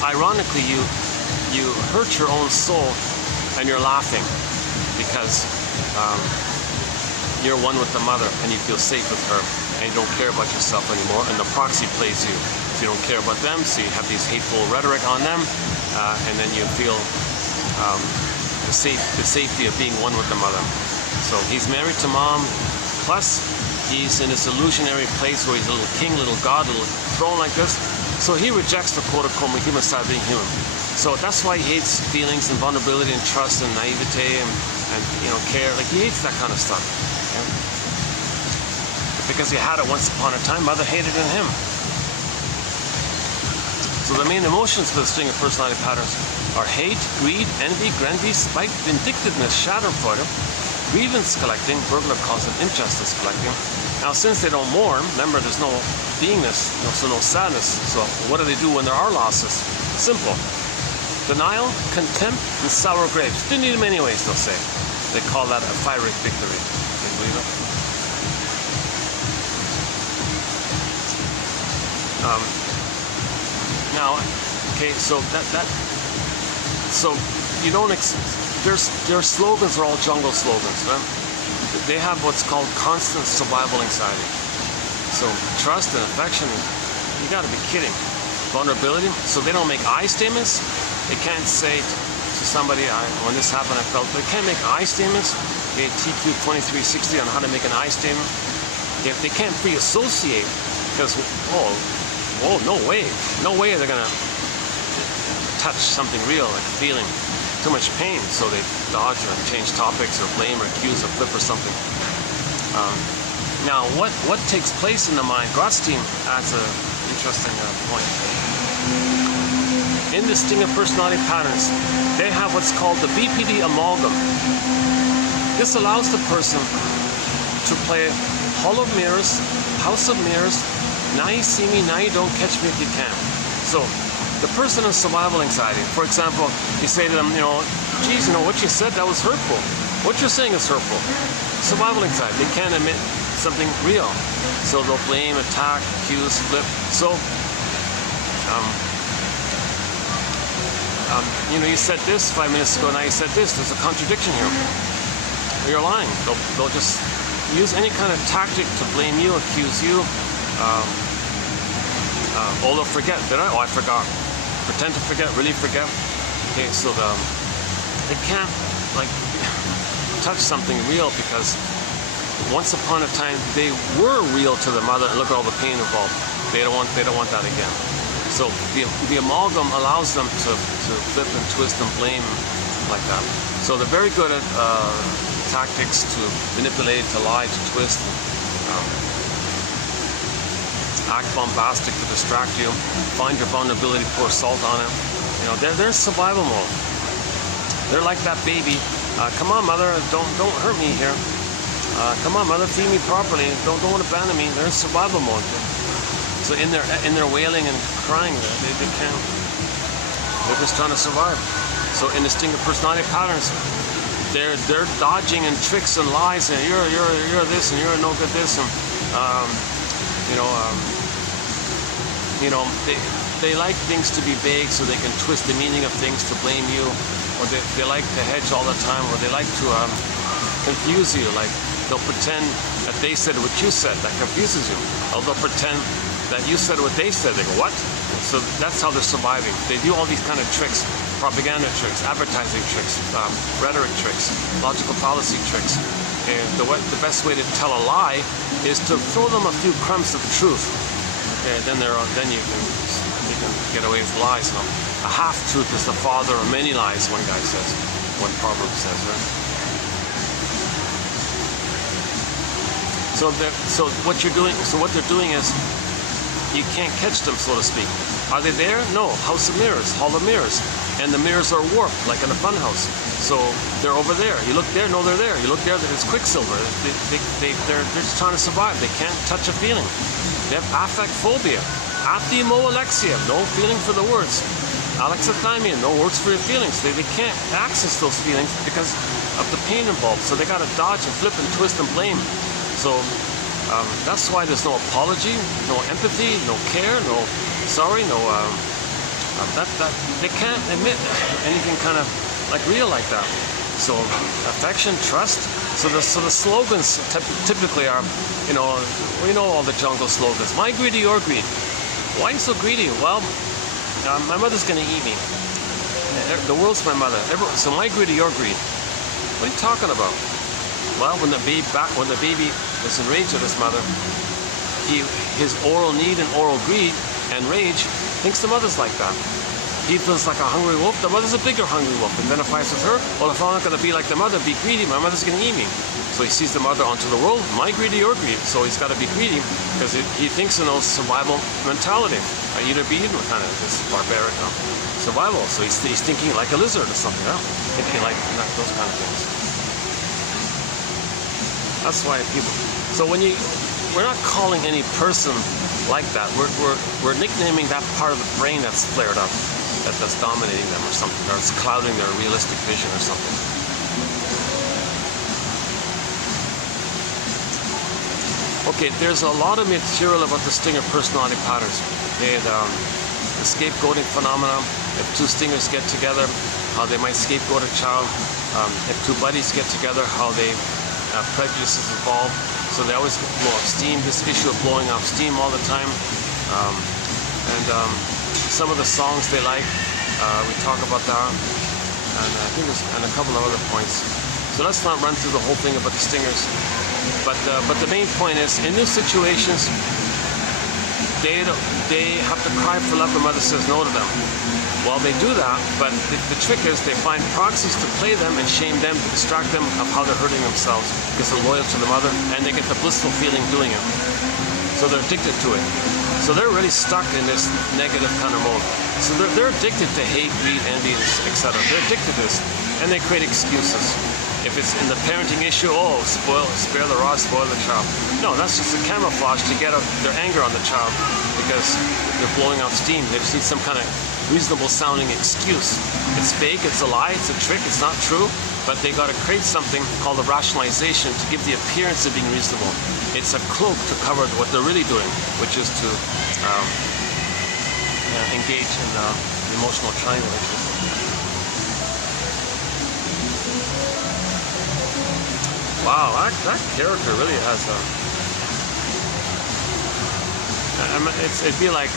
ironically you hurt your own soul and you're laughing because you're one with the mother and you feel safe with her and you don't care about yourself anymore, and the proxy plays you. So you don't care about them, so you have these hateful rhetoric on them, and then you feel the safety of being one with the mother. So he's married to mom, plus he's in this illusionary place where he's a little king, little god, little throne like this. So he rejects the quote-unquote human side of being human. So that's why he hates feelings and vulnerability and trust and naivete and care. Like, he hates that kind of stuff. Okay? Because he had it once upon a time, mother hated in him. So the main emotions for the string of personality patterns are hate, greed, envy, spite, vindictiveness, schadenfreude, grievance collecting, burglar calls it injustice collecting. Now, since they don't mourn, remember there's no beingness, so no sadness. So what do they do when there are losses? Simple. Denial, contempt, and sour grapes. Didn't need them anyways, they'll say. They call that a fiery victory. Can you believe it? Now, okay, so so you don't. Their slogans are all jungle slogans, right? They have what's called constant survival anxiety. So trust and affection, you gotta be kidding. Vulnerability, so they don't make I statements. They can't say to somebody, when this happened, I felt, they can't make I statements. Okay, TQ 2360 on how to make an I statement. They can't free associate, because, no way they're gonna touch something real, like feeling too much pain, so they dodge or change topics or blame or accuse or flip or something. Now, what takes place in the mind? Grotstein adds an interesting point. In the sting of personality patterns, they have what's called the BPD amalgam. This allows the person to play Hall of Mirrors, House of Mirrors, now you see me, now you don't catch me if you can. So, the person has survival anxiety. For example, you say to them, geez, what you said, that was hurtful. What you're saying is hurtful. Survival anxiety. They can't admit something real. So they'll blame, attack, accuse, flip. So, you said this 5 minutes ago, now you said this. There's a contradiction here. You're lying. They'll just use any kind of tactic to blame you, accuse you. They'll forget. Did I? Oh, I forgot. Pretend to forget, really forget. Okay, so they can't touch something real, because once upon a time they were real to the mother, and look at all the pain involved. They don't want that again. So the amalgam allows them to flip and twist and blame like that. So they're very good at tactics to manipulate, to lie, to twist, act bombastic to distract you, find your vulnerability, pour salt on it. You know, they're in survival mode. They're like that baby. Come on, mother, don't hurt me here. Come on, mother, feed me properly. Don't abandon me. They're in survival mode. So in their wailing and crying, they can't. They're just trying to survive. So in distinctive personality patterns, they're dodging and tricks and lies, and you're this and you're no good this, and they like things to be vague so they can twist the meaning of things to blame you, or they like to hedge all the time, or they like to confuse you. Like they'll pretend that they said what you said. That confuses you. Or they'll pretend that you said what they said. They go, what? So that's how they're surviving. They do all these kind of tricks, propaganda tricks, advertising tricks, rhetoric tricks, logical fallacy tricks. And the best way to tell a lie is to throw them a few crumbs of truth. Okay, then you can get away with lies. You know? A half-truth is the father of many lies, one guy says, one proverb says, right? So what they're doing is, you can't catch them, so to speak. Are they there? No. House of Mirrors, Hall of Mirrors. And the mirrors are warped, like in a fun house. So they're over there. You look there, no, they're there. You look there, it's Quicksilver. They're just trying to survive. They can't touch a feeling. They have affect phobia. Athimoalexia, no feeling for the words. Alexithymia, no words for your feelings. They can't access those feelings because of the pain involved. So they got to dodge and flip and twist and blame. So that's why there's no apology, no empathy, no care, no sorry, no they can't admit anything kind of like real like that. So affection, trust. So the slogans typically are, we know all the jungle slogans. My greedy, your greed. Why are you so greedy? Well, my mother's gonna eat me. The world's my mother. So my greedy, your greed. What are you talking about? Well, when the baby is enraged at his mother, his oral need and oral greed and rage thinks the mother's like that. He feels like a hungry wolf. The mother's a bigger hungry wolf. Identifies with her. Well, if I'm not going to be like the mother, be greedy, my mother's going to eat me. So he sees the mother onto the world, my greedy, your greed. So he's got to be greedy because he thinks in those survival mentality. I eat or be eaten, kind of this barbaric survival. So he's thinking like a lizard or something, thinking like those kind of things. That's why people. So we're not calling any person like that. We're nicknaming that part of the brain that's flared up, that's dominating them or something, or it's clouding their realistic vision or something. Okay, there's a lot of material about the stinger personality patterns. The scapegoating phenomenon. If two stingers get together, how they might scapegoat a child. If two buddies get together, how they prejudices involved. So they always blow off steam. This issue of blowing off steam all the time. Some of the songs they like, we talk about that. And I think there's a couple of other points. So let's not run through the whole thing about the stingers. But the main point is, in these situations, they have to cry for love when mother says no to them. Well, they do that, but the trick is they find proxies to play them and shame them, to distract them of how they're hurting themselves because they're loyal to the mother, and they get the blissful feeling doing it. So they're addicted to it. So they're really stuck in this negative kind of mode. So they're addicted to hate, greed, envy, etc. They're addicted to this, and they create excuses. If it's in the parenting issue, spare the rod, spoil the child. No, that's just a camouflage to get out their anger on the child because they're blowing off steam. They just need some kind of reasonable sounding excuse. It's fake, it's a lie, it's a trick, it's not true, but they got to create something called a rationalization to give the appearance of being reasonable. It's a cloak to cover what they're really doing, which is to engage in the emotional triangulation. Wow, that character really has it'd be like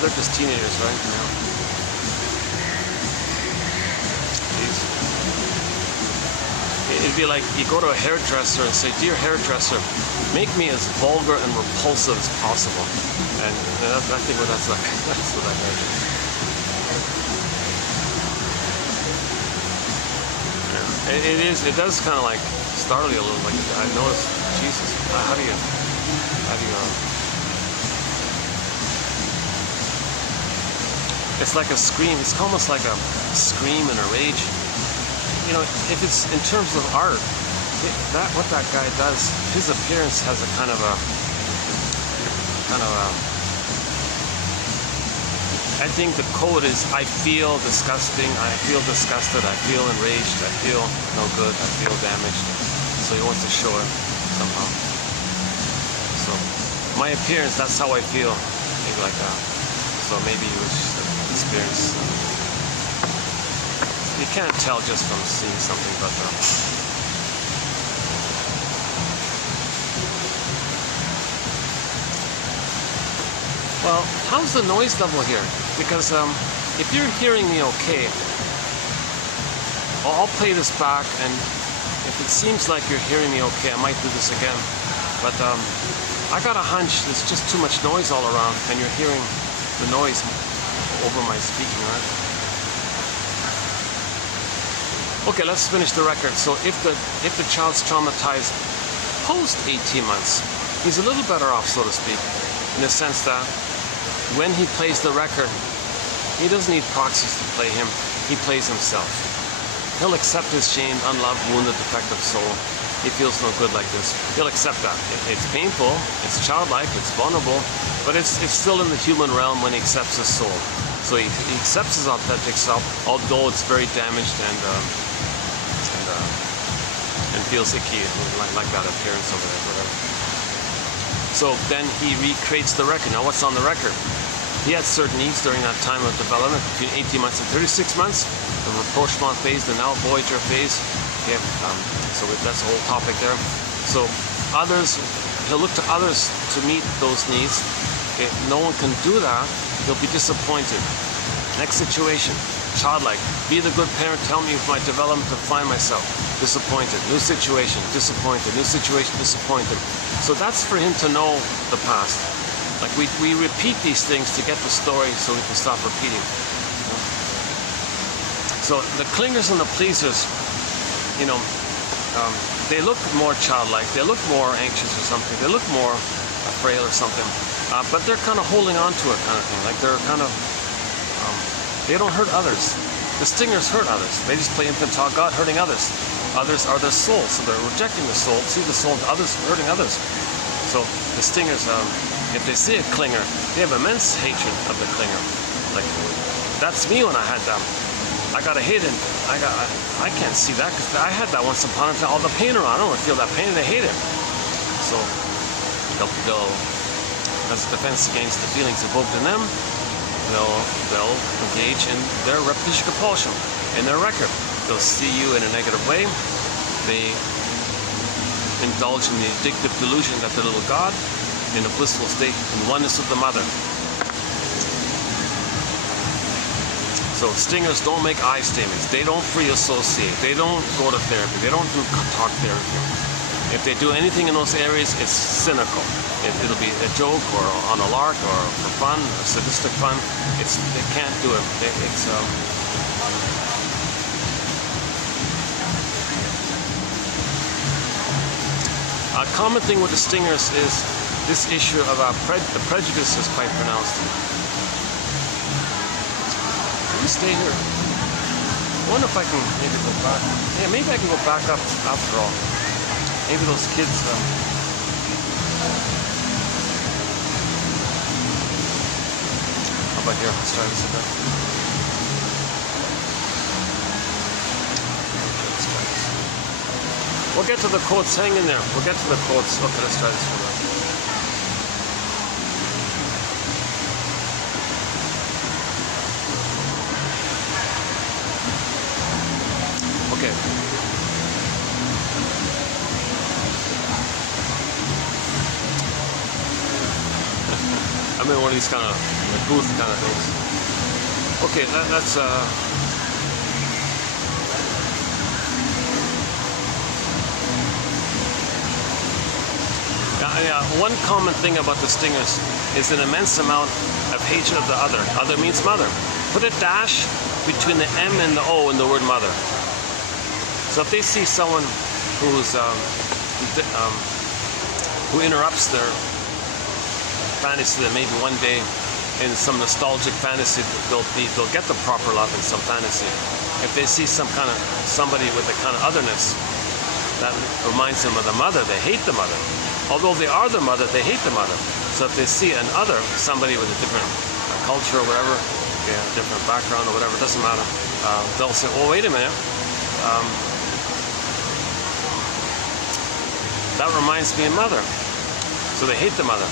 they're just teenagers, right? Yeah. Jeez. it'd be like you go to a hairdresser and say, "Dear hairdresser, make me as vulgar and repulsive as possible." And I think what that's like. That's what I heard. It does kind of like startle you a little. Like I noticed, Jesus, how do you? It's like a scream. It's almost like a scream and a rage. You know, if it's in terms of art, what that guy does, his appearance has a kind of a. I think the code is: I feel disgusting. I feel disgusted. I feel enraged. I feel no good. I feel damaged. So he wants to show it somehow. So my appearance, that's how I feel. Maybe like that. So maybe he was just an experience. You can't tell just from seeing something, but well, how's the noise level here? Because if you're hearing me okay, I'll play this back, and if it seems like you're hearing me okay, I might do this again. But I got a hunch there's just too much noise all around, and you're hearing the noise over my speaking, right? Okay, let's finish the record. So if the child's traumatized post 18 months, he's a little better off, so to speak, in the sense that when he plays the record, he doesn't need proxies to play him. He plays himself. He'll accept his shamed, unloved, wounded, defective soul. He feels no good like this. He'll accept that. It's painful, it's childlike, it's vulnerable, but it's still in the human realm when he accepts his soul. So he accepts his authentic self, although it's very damaged and feels icky, like that appearance over there, whatever. So then he recreates the record. Now what's on the record? He had certain needs during that time of development, between 18 months and 36 months, the rapprochement phase, the now voyager phase. Okay, so that's the whole topic there. So others, he'll look to others to meet those needs. Okay, no one can do that. He'll be disappointed. Next situation, childlike. Be the good parent, tell me if my development to find myself. Disappointed. New situation, disappointed. New situation, disappointed. So that's for him to know the past. Like we repeat these things to get the story so we can stop repeating. So the clingers and the pleasers, you know, they look more childlike. They look more anxious or something. They look more frail or something. But they're kind of holding on to it kind of thing. Like they're kind of, they don't hurt others. The stingers hurt others. They just play infantile God, hurting others. Others are their soul, so they're rejecting the soul, see the soul to others, hurting others. So the stingers, if they see a clinger, they have immense hatred of the clinger. Like, that's me when I had them. I gotta hate it. I can't see that because I had that once upon a time. All the pain around, I don't feel that pain, and they hate it. So they'll as a defense against the feelings evoked in them, they'll engage in their repetition compulsion, in their record. They'll see you in a negative way. They indulge in the addictive delusion that they're little God in a blissful state in oneness with the mother. So stingers don't make I statements. They don't free associate. They don't go to therapy. They don't do talk therapy. If they do anything in those areas, it's cynical. It'll be a joke or on a lark or for fun, or sadistic fun. They can't do it. A common thing with the stingers is this issue of the prejudice is quite pronounced. Let me stay here. I wonder if I can maybe go back. Yeah, maybe I can go back up after all. Maybe those kids. How about here? Let's try this again. We'll get to the quotes. Hang in there. We'll get to the quotes. Okay, let's try this one. Okay. I'm in one of these kind of booth kind of things. Okay, that's One common thing about the stingers is an immense amount of hatred of the other. Other means mother. Put a dash between the M and the O in the word mother. So if they see someone who's who interrupts their fantasy, that maybe one day in some nostalgic fantasy they'll get the proper love in some fantasy. If they see somebody with a kind of otherness that reminds them of the mother, they hate the mother. Although they are the mother, they hate the mother. So if they see an other, somebody with a different culture or whatever, different background or whatever, doesn't matter, they'll say, oh, wait a minute, that reminds me of mother. So they hate the mother.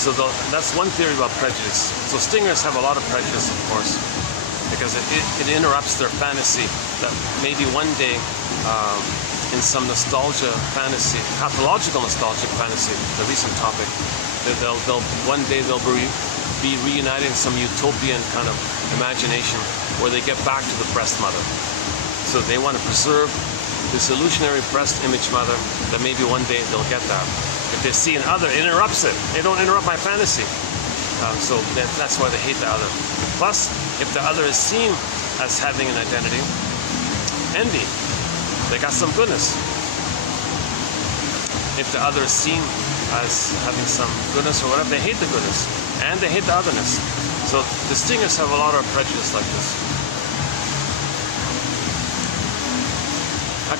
So that's one theory about prejudice. So stingers have a lot of prejudice, of course, because it interrupts their fantasy that maybe one day, in some nostalgia fantasy, pathological nostalgic fantasy, the recent topic, that one day they'll be reunited in some utopian kind of imagination where they get back to the breast mother. So they want to preserve this illusionary breast image mother, that maybe one day they'll get that. If they see an other, it interrupts it. They don't interrupt my fantasy. So that's why they hate the other. Plus, if the other is seen as having an identity, envy. They got some goodness. If the other is seen as having some goodness or whatever, they hate the goodness. And they hate the otherness. So the stingers have a lot of prejudice like this.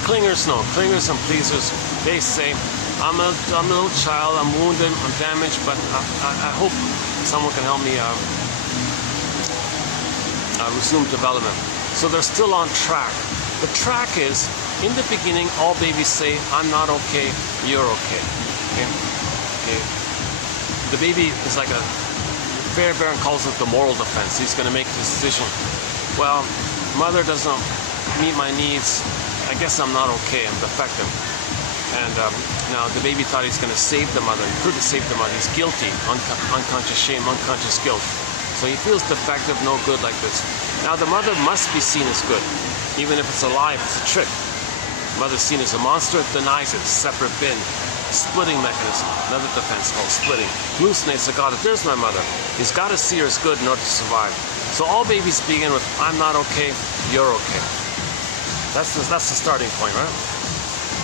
Clingers, no. Clingers and pleasers, they say, I'm a little child, I'm wounded, I'm damaged, but I hope someone can help me resume development. So they're still on track. The track is, in the beginning, all babies say, I'm not okay, you're okay. Okay. The baby is like Fairbairn calls it the moral defense. He's going to make this decision. Well, mother doesn't meet my needs. I guess I'm not okay, I'm defective. And now the baby thought he's going to save the mother. He couldn't save the mother. He's guilty, unconscious shame, unconscious guilt. So he feels defective, no good like this. Now the mother must be seen as good, even if it's a lie, if it's a trick. Mother's seen as a monster, denies it, separate bin, splitting mechanism, another defense called splitting. Hallucinates a God, if there's my mother, he's got to see her as good in order to survive. So all babies begin with, I'm not okay, you're okay. That's the starting point, right?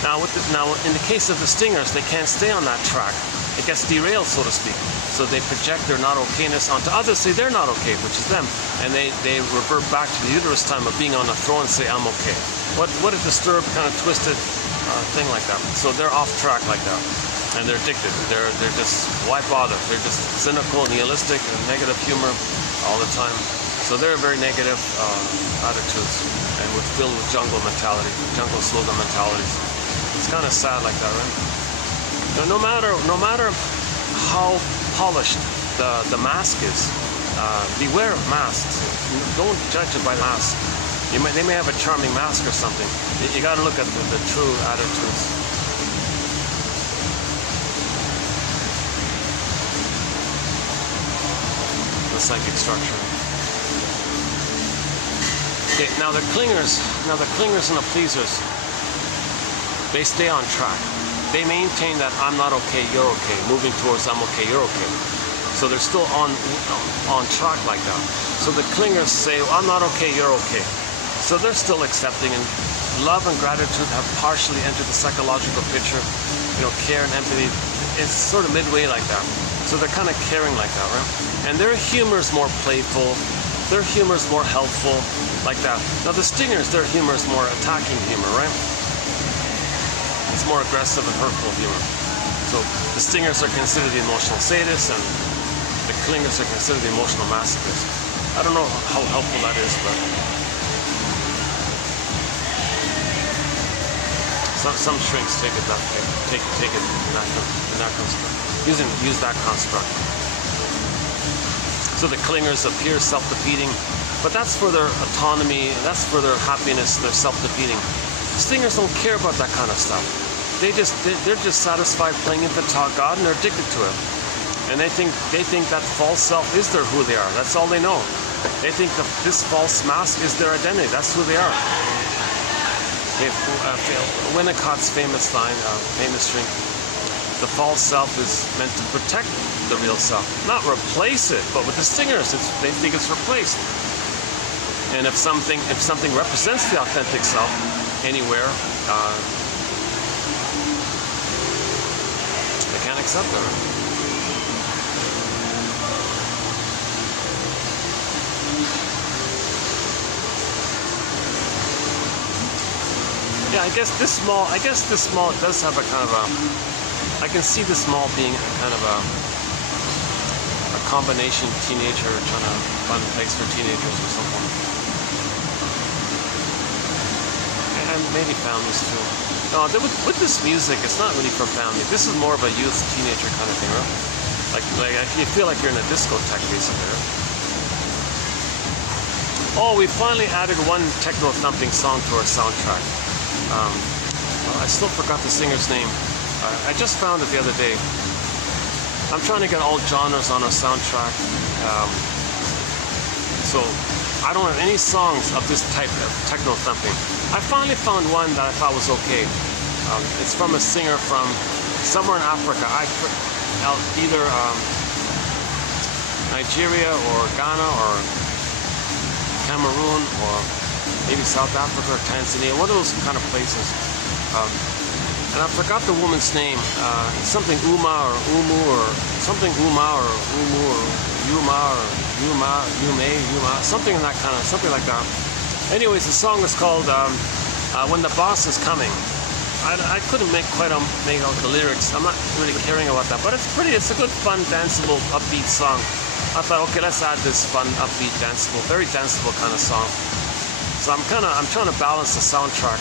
Now in the case of the stingers, they can't stay on that track. It gets derailed, so to speak. So they project their not okayness onto others, say they're not okay, which is them. And they revert back to the uterus time of being on a throne and say, I'm okay. What a disturbed, kind of twisted thing like that. So they're off track like that. And they're addicted. They're just, why bother? They're just cynical, nihilistic, and negative humor all the time. So they're very negative attitudes and filled with jungle mentality, jungle slogan mentalities. It's kind of sad like that, right? No matter how polished the mask is, beware of masks. Don't judge it by masks. They may have a charming mask or something. You got to look at the true attitudes. The psychic structure. Okay, now the clingers and the pleasers, they stay on track. They maintain that I'm not okay, you're okay, moving towards I'm okay, you're okay. So they're still on track like that. So the clingers say, well, I'm not okay, you're okay. So they're still accepting, and love and gratitude have partially entered the psychological picture. Care and empathy, it's sort of midway like that. So they're kind of caring like that, right? And their humor is more playful, their humor is more helpful, like that. Now the stingers, their humor is more attacking humor, right? It's more aggressive and hurtful humor. So the stingers are considered the emotional sadists, and the clingers are considered the emotional masochists. I don't know how helpful that is, but some shrinks take it in that construct. Use that construct. So the clingers appear self-defeating, but that's for their autonomy, that's for their happiness, they're self-defeating. Stingers don't care about that kind of stuff. They're just satisfied playing infantile God, and they're addicted to it. And they think that false self is who they are. That's all they know. They think that this false mask is their identity. That's who they are. Winnicott's famous line, famous string, The false self is meant to protect the real self, not replace it. But with the singers, they think it's replaced. And if something represents the authentic self anywhere, they can't accept it. Yeah, I guess this mall does have a kind of a, I can see this mall being kind of a combination teenager trying to fun place for teenagers or something. And maybe families too. No, with this music, it's not really for family. This is more of a youth teenager kind of thing, right? Like you feel like you're in a discotheque basically, right? Oh, we finally added one techno thumping song to our soundtrack. Well, I still forgot the singer's name. I just found it the other day. I'm trying to get all genres on our soundtrack. So I don't have any songs of this type of techno thumping. I finally found one that I thought was okay. It's from a singer from somewhere in Africa. Either Nigeria or Ghana or Cameroon or maybe South Africa or Tanzania, one of those kind of places. And I forgot the woman's name. Something Uma or Umu or something Uma or Umu or Yuma or Yuma, Yume, Yuma, something in that kind of, something like that. Anyways, the song is called When the Boss is Coming. I couldn't make out the lyrics. I'm not really caring about that, but it's a good, fun, danceable, upbeat song. I thought, okay, let's add this fun, upbeat, danceable, very danceable kind of song. So I'm trying to balance the soundtrack.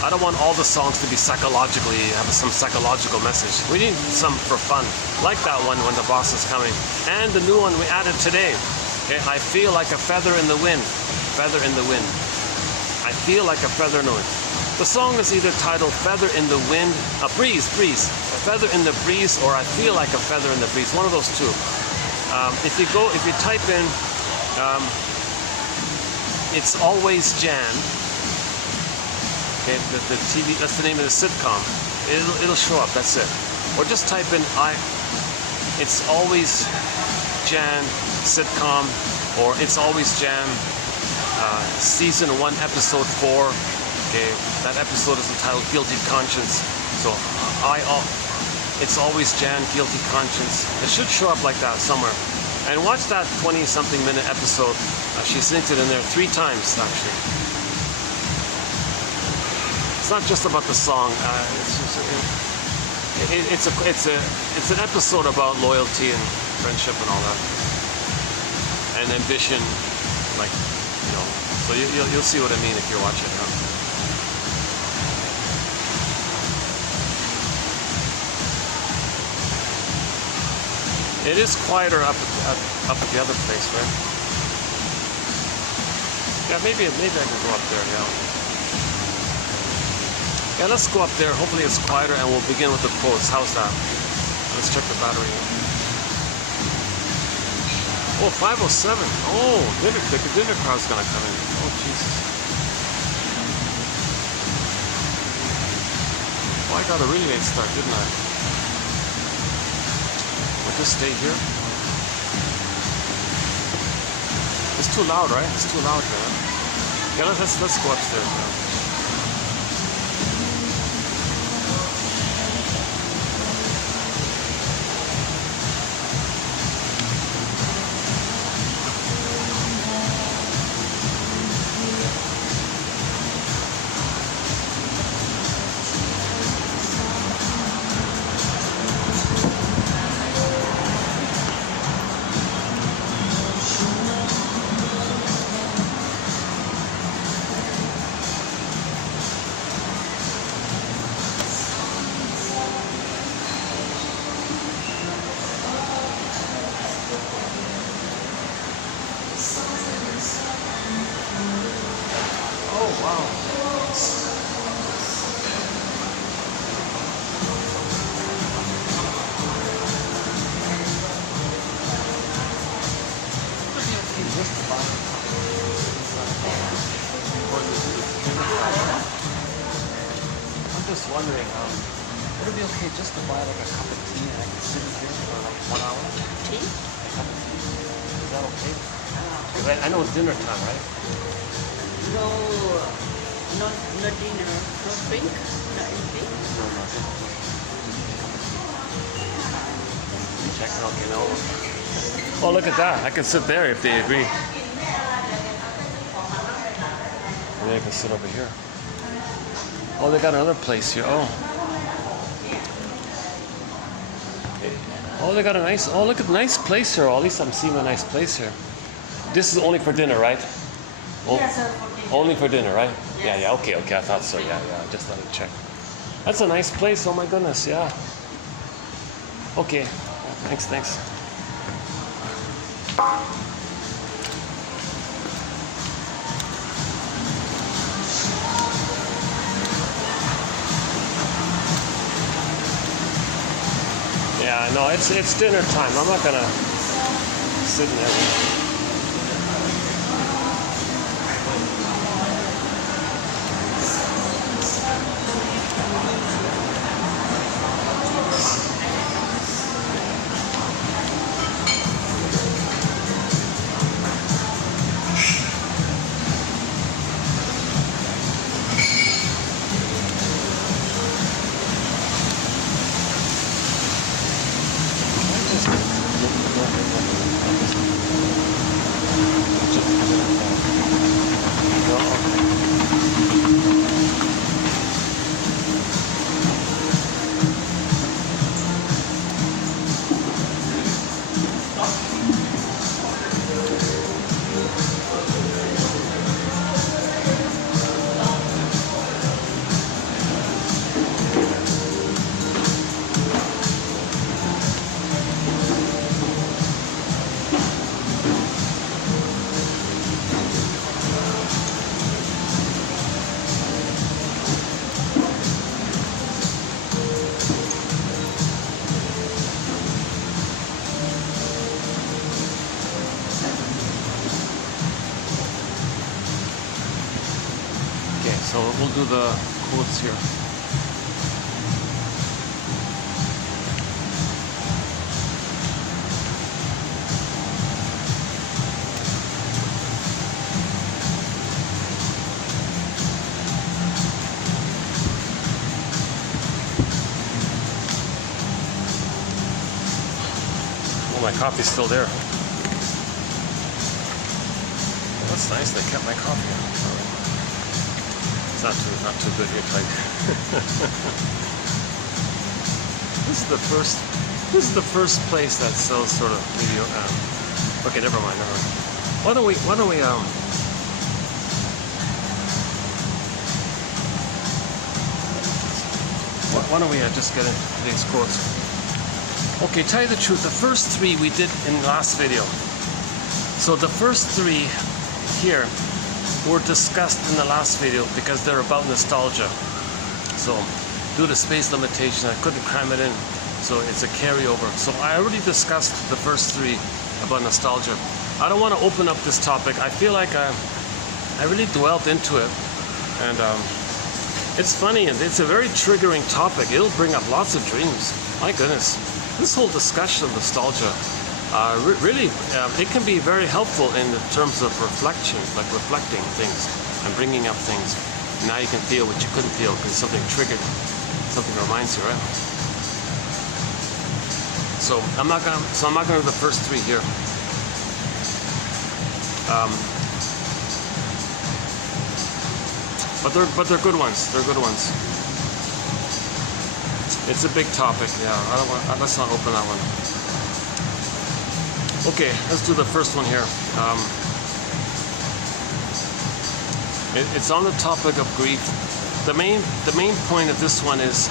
I don't want all the songs to be have some psychological message. We need some for fun, like that one, When the Boss is Coming, and the new one we added today. Okay, I feel like a feather in the wind. Feather in the wind. I feel like a feather in the wind. The song is either titled Feather in the Wind, Breeze, a feather in the breeze, or I feel like a feather in the breeze. One of those two. If you type in It's Always Jan. Okay, the TV, that's the name of the sitcom. It'll show up, that's it. Or just type in It's Always Jan sitcom, or It's Always Jan season 1 episode 4. Okay, that episode is entitled Guilty Conscience. So It's Always Jan, Guilty Conscience. It should show up like that somewhere. And watch that 20-something minute episode. She sings it in there 3 times actually. It's not just about the song. It's an episode about loyalty and friendship and all that, and ambition, like, you know. So you'll see what I mean if you watch it. Huh? It is quieter up at the other place, right? Yeah, maybe I can go up there. Yeah, let's go up there. Hopefully it's quieter, and we'll begin with the quotes. How's that? Let's check the battery. Oh, 5:07. Oh, the dinner crowd's gonna come in. Oh, Jesus. Oh, I got a really late start, didn't I? We'll just stay here. It's too loud, right? It's too loud, man. Yeah, let's go upstairs now. Would it be okay just to buy like a cup of tea and I can sit in here for like 1 hour? Tea? A cup of tea? Is that okay? Because I know it's dinner time, right? No, not dinner, no drink, not anything. No, no. You check it, okay, no. Oh, look at that. I can sit there if they agree. Maybe I can sit over here. Oh, they got another place here. Oh. Oh, they got a nice, oh, look at the nice place here. At least I'm seeing a nice place here. This is only for dinner, right? Oh, Yes, sir, for dinner. only for dinner, right? Yes. Yeah, yeah, okay, I thought so, yeah, just let me check. That's a nice place, oh my goodness, yeah. Okay, thanks. Yeah, no, it's dinner time. I'm not gonna sit in there. So we'll do the quotes here. Oh, my coffee's still there. That's nice, they kept my coffee. It's not too good here, Craig. This is the first place that sells sort of mediocre. Okay, never mind. Why don't we just get into today's quotes? Okay, tell you the truth, the first three we did in the last video. So the first three here were discussed in the last video because they're about nostalgia. So due to space limitation, I couldn't cram it in, so it's a carryover. So I already discussed the first three about nostalgia. I don't want to open up this topic. I feel like I really dwelled into it, and it's funny, and it's a very triggering topic. It'll bring up lots of dreams. My goodness, this whole discussion of nostalgia, really, it can be very helpful in terms of reflection, like reflecting things and bringing up things. Now you can feel what you couldn't feel because something triggered, something reminds you, right? So I'm not gonna do the first three here. But they're good ones. They're good ones. It's a big topic. Yeah, let's not open that one. Okay, let's do the first one here. It's on the topic of grief. The main point of this one is,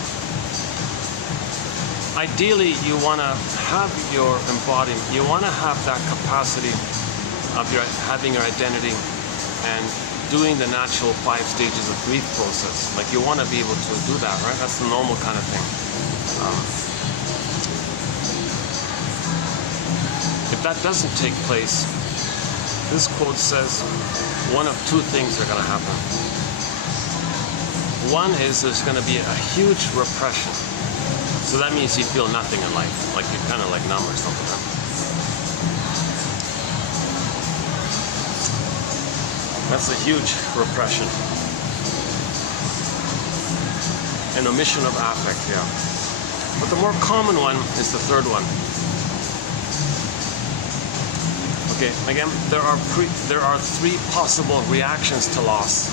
ideally you want to have your embodiment, you want to have that capacity of having your identity and doing the natural 5 stages of grief process. Like, you want to be able to do that, right? That's the normal kind of thing. If that doesn't take place, this quote says one of two things are going to happen. One is there's going to be a huge repression. So that means you feel nothing in life, like you're kind of like numb or something. Right? That's a huge repression. An omission of affect, yeah. But the more common one is the third one. Okay, again, there are three possible reactions to loss.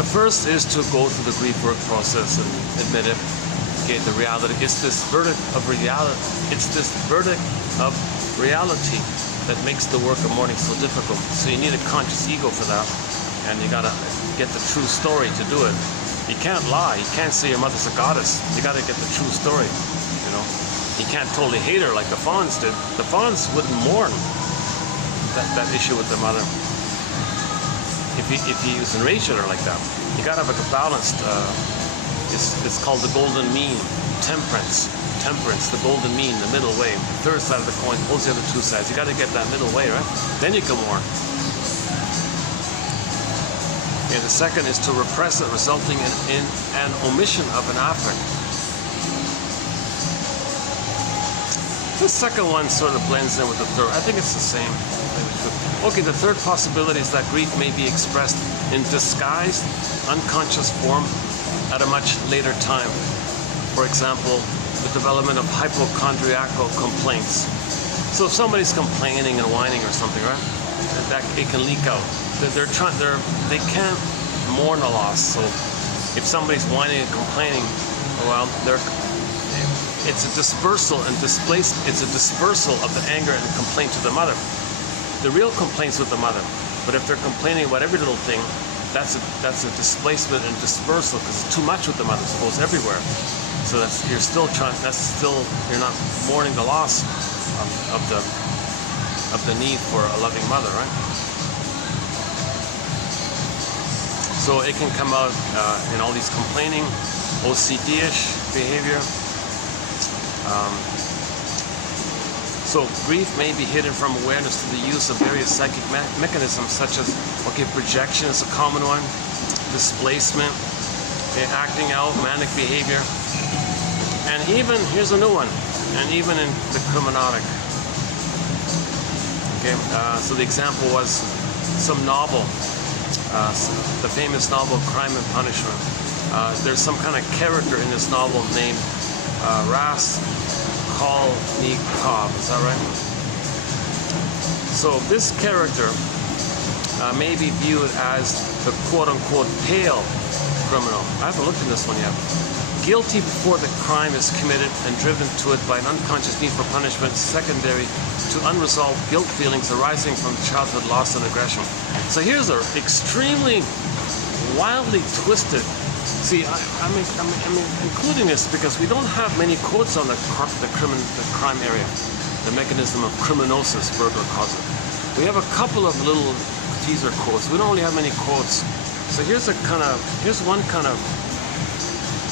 The first is to go through the grief work process and admit it. Okay, the reality. It's this verdict of reality. It's this verdict of reality that makes the work of mourning so difficult. So you need a conscious ego for that, and you gotta get the true story to do it. You can't lie. You can't say your mother's a goddess. You gotta get the true story. You know, you can't totally hate her like the fawns did. The fawns wouldn't mourn that issue with the mother if you use and rage at her like that. You gotta have a balanced. It's called the golden mean, temperance, the golden mean, the middle way. The third side of the coin holds the other two sides. You got to get that middle way, right? Then you can mourn. Okay, the second is to repress it, resulting in an omission of an affect. The second one sort of blends in with the third. I think it's the same. Okay, the third possibility is that grief may be expressed in disguised, unconscious form at a much later time. For example, the development of hypochondriacal complaints. So if somebody's complaining and whining or something, right, that it can leak out. They can't mourn a loss. So if somebody's whining and complaining, well, it's a dispersal and displaced. It's a dispersal of the anger and complaint to the mother. The real complaint's with the mother, but if they're complaining about every little thing, that's a displacement and dispersal because it's too much with the mother. It goes everywhere. So you're not mourning the loss of the need for a loving mother, right? So it can come out in all these complaining, OCD-ish behavior. So grief may be hidden from awareness through the use of various psychic mechanisms such as, projection is a common one, displacement, acting out, manic behavior, and even, here's a new one, and even in the criminalic. Okay, so the example was some novel, the famous novel Crime and Punishment. There's some kind of character in this novel named Raskolnikov, is that right? So this character may be viewed as the quote-unquote pale criminal. I haven't looked at this one yet. Guilty before the crime is committed and driven to it by an unconscious need for punishment secondary to unresolved guilt feelings arising from childhood loss and aggression. So here's an extremely wildly twisted. See, I'm including this because we don't have many quotes on the crime area, the mechanism of criminosis, Berger calls it. We have a couple of little teaser quotes. We don't really have many quotes. So here's one kind of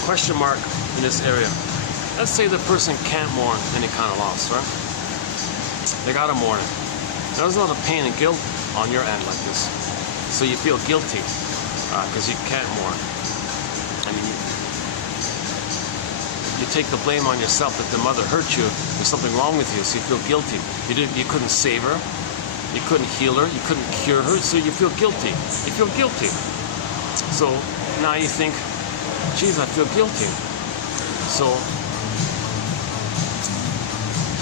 question mark in this area. Let's say the person can't mourn any kind of loss, right? They gotta mourn it. Now, there's a lot of pain and guilt on your end like this. So you feel guilty because you can't mourn. I mean, you take the blame on yourself that the mother hurt you. There's something wrong with you, so you feel guilty. You couldn't save her, you couldn't heal her, you couldn't cure her, so you feel guilty. You feel guilty. So now you think, geez, I feel guilty. So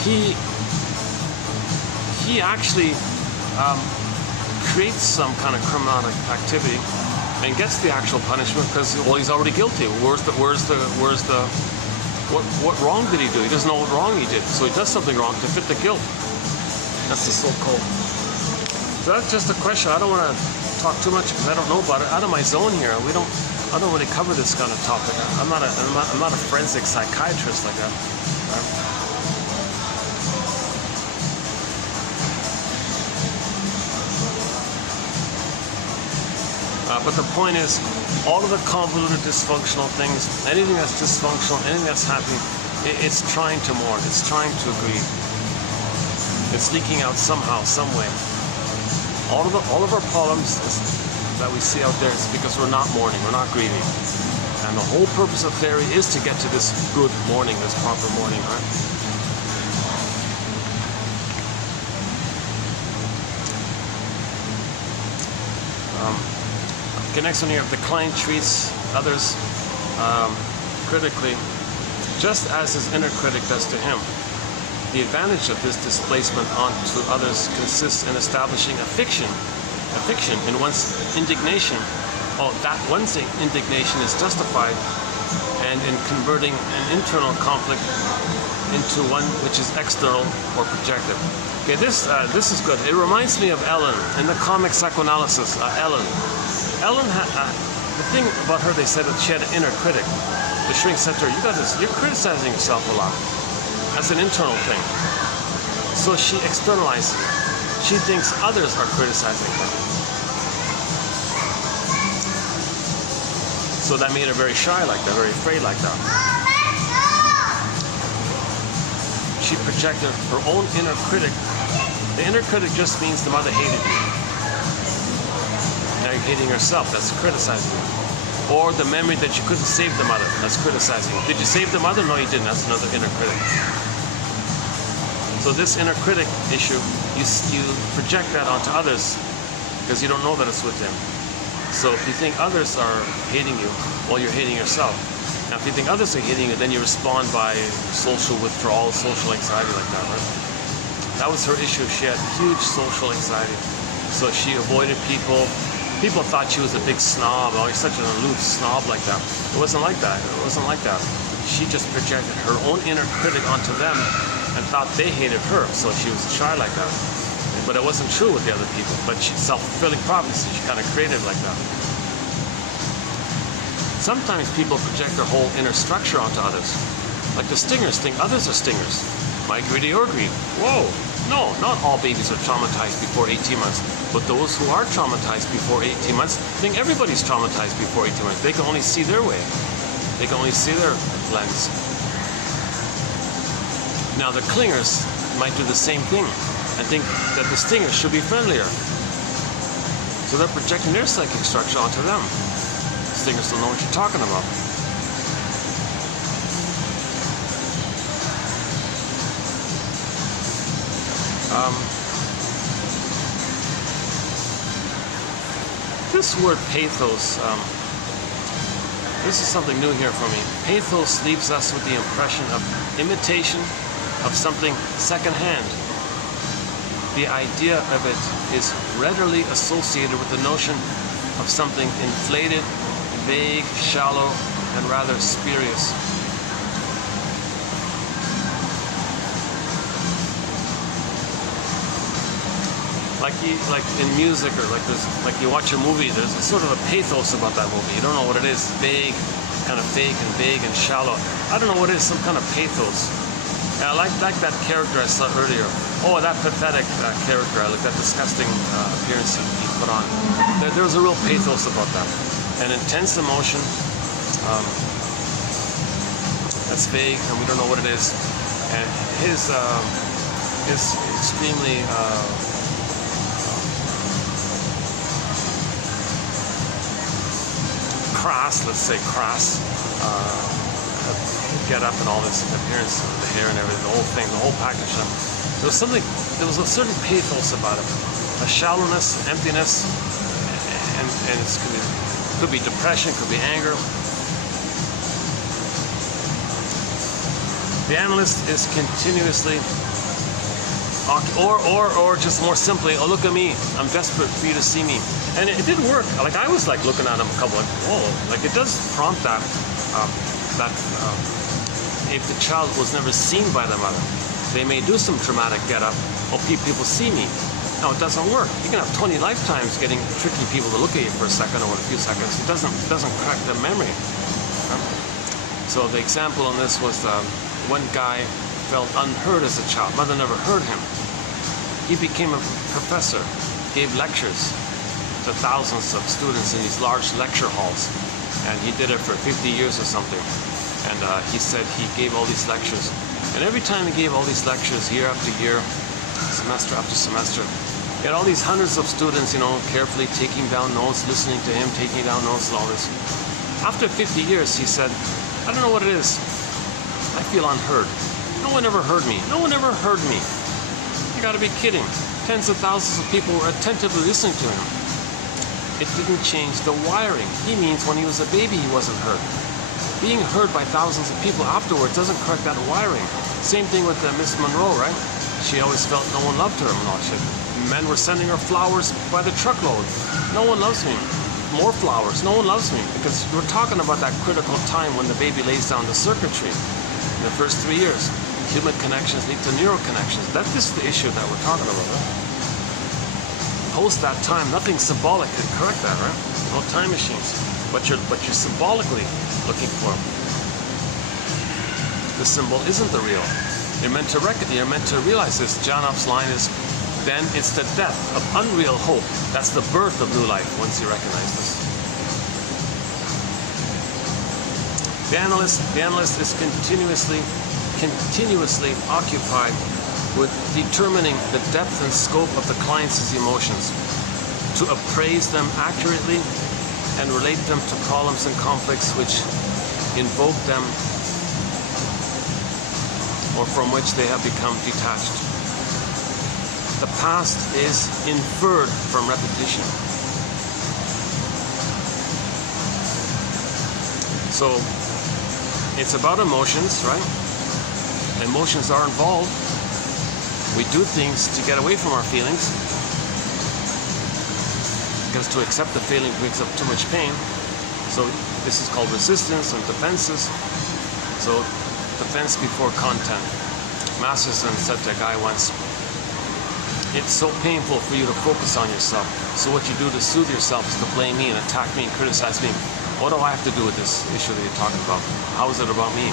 he actually creates some kind of criminal activity and gets the actual punishment because, well, he's already guilty. What wrong did he do? He doesn't know what wrong he did, so he does something wrong to fit the guilt. That's the so-called. So that's just a question. I don't want to talk too much because I don't know about it. Out of my zone here. I don't really cover this kind of topic. I'm not a forensic psychiatrist like that. Right? But the point is, all of the convoluted dysfunctional things, anything that's dysfunctional, anything that's happening, it's trying to mourn, it's trying to grieve. It's leaking out somehow, some way. All of our problems that we see out there is because we're not mourning, we're not grieving. And the whole purpose of clarity is to get to this good morning, this proper morning, right? Okay, next one here. The client treats others critically, just as his inner critic does to him. The advantage of this displacement onto others consists in establishing a fiction in one's indignation. Oh, that one's indignation is justified, and in converting an internal conflict into one which is external or projected. Okay, this is good. It reminds me of Ellen in the comic psychoanalysis. Ellen had the thing about her. They said that she had an inner critic. The shrink said to her, "You're criticizing yourself a lot." That's an internal thing. So she externalizes it. She thinks others are criticizing her. So that made her very shy like that, very afraid like that. She projected her own inner critic. The inner critic just means the mother hated you. Now you're hating yourself, that's criticizing you. Or the memory that you couldn't save the mother, that's criticizing you. Did you save the mother? No, you didn't. That's another inner critic. So this inner critic issue, you project that onto others because you don't know that it's with them. So if you think others are hating you, well, you're hating yourself. Now, if you think others are hating you, then you respond by social withdrawal, social anxiety like that, right? That was her issue. She had huge social anxiety. So she avoided people. People thought she was a big snob. Oh, you're such an aloof snob like that. It wasn't like that. It wasn't like that. She just projected her own inner critic onto them and thought they hated her. So she was shy like that. But it wasn't true with the other people. But she self-fulfilling prophecy. She kind of created it like that. Sometimes people project their whole inner structure onto others. Like the stingers think others are stingers. Migrated or grieved. Whoa. No, not all babies are traumatized before 18 months, but those who are traumatized before 18 months think everybody's traumatized before 18 months. They can only see their way. They can only see their lens. Now the clingers might do the same thing and think that the stingers should be friendlier. So they're projecting their psychic structure onto them. Stingers don't know what you're talking about. This word pathos, this is something new here for me. Pathos leaves us with the impression of imitation of something secondhand. The idea of it is readily associated with the notion of something inflated, vague, shallow, and rather spurious. Like in music, or like you watch a movie, there's a sort of a pathos about that movie. You don't know what it is. Vague, kind of fake and vague and shallow. I don't know what it is, some kind of pathos. And I like that character I saw earlier. Oh, that pathetic character, like that disgusting appearance he put on. There was a real pathos about that. An intense emotion that's vague and we don't know what it is. And his extremely crass, let's say crass, get up and all this appearance, the hair and everything, the whole thing, the whole package. There was a certain pathos about it, a shallowness, emptiness, and it could be depression, could be anger. The analyst is continuously, or just more simply, oh, look at me, I'm desperate for you to see me. And it did work. Like I was like looking at him a couple, like, whoa, like it does prompt that, if the child was never seen by the mother, they may do some dramatic get up, oh, people see me. No, it doesn't work. You can have 20 lifetimes getting tricky people to look at you for a second or a few seconds. It doesn't crack the memory. So the example on this was one guy felt unheard as a child. Mother never heard him. He became a professor, gave lectures to thousands of students in these large lecture halls, and he did it for 50 years or something. And he said he gave all these lectures, and every time he gave all these lectures, year after year, semester after semester, he had all these hundreds of students, you know, carefully taking down notes, listening to him, taking down notes and all this. After 50 years, he said, I don't know what it is. I feel unheard. No one ever heard me. No one ever heard me. You gotta be kidding. Tens of thousands of people were attentively listening to him. It didn't change the wiring. He means when he was a baby, he wasn't heard. Being heard by thousands of people afterwards doesn't correct that wiring. Same thing with Miss Monroe, right? She always felt no one loved her and all shit. Men were sending her flowers by the truckload. No one loves me. More flowers. No one loves me. Because we're talking about that critical time when the baby lays down the circuitry. In the first 3 years, human connections lead to neural connections. This is the issue that we're talking about, right? Post that time, nothing symbolic can correct that, right? No time machines. But you're symbolically looking for them. The symbol isn't the real. You're meant to realize this. Janoff's line is, then it's the death of unreal hope. That's the birth of new life once you recognize this. The analyst is continuously occupied with determining the depth and scope of the client's emotions, to appraise them accurately and relate them to problems and conflicts which invoke them or from which they have become detached. The past is inferred from repetition. So it's about emotions, right? Emotions are involved. We do things to get away from our feelings, because to accept the feeling brings up too much pain. So this is called resistance and defenses. So defense before content. Masterson said to a guy once, it's so painful for you to focus on yourself. So what you do to soothe yourself is to blame me and attack me and criticize me. What do I have to do with this issue that you're talking about? How is it about me?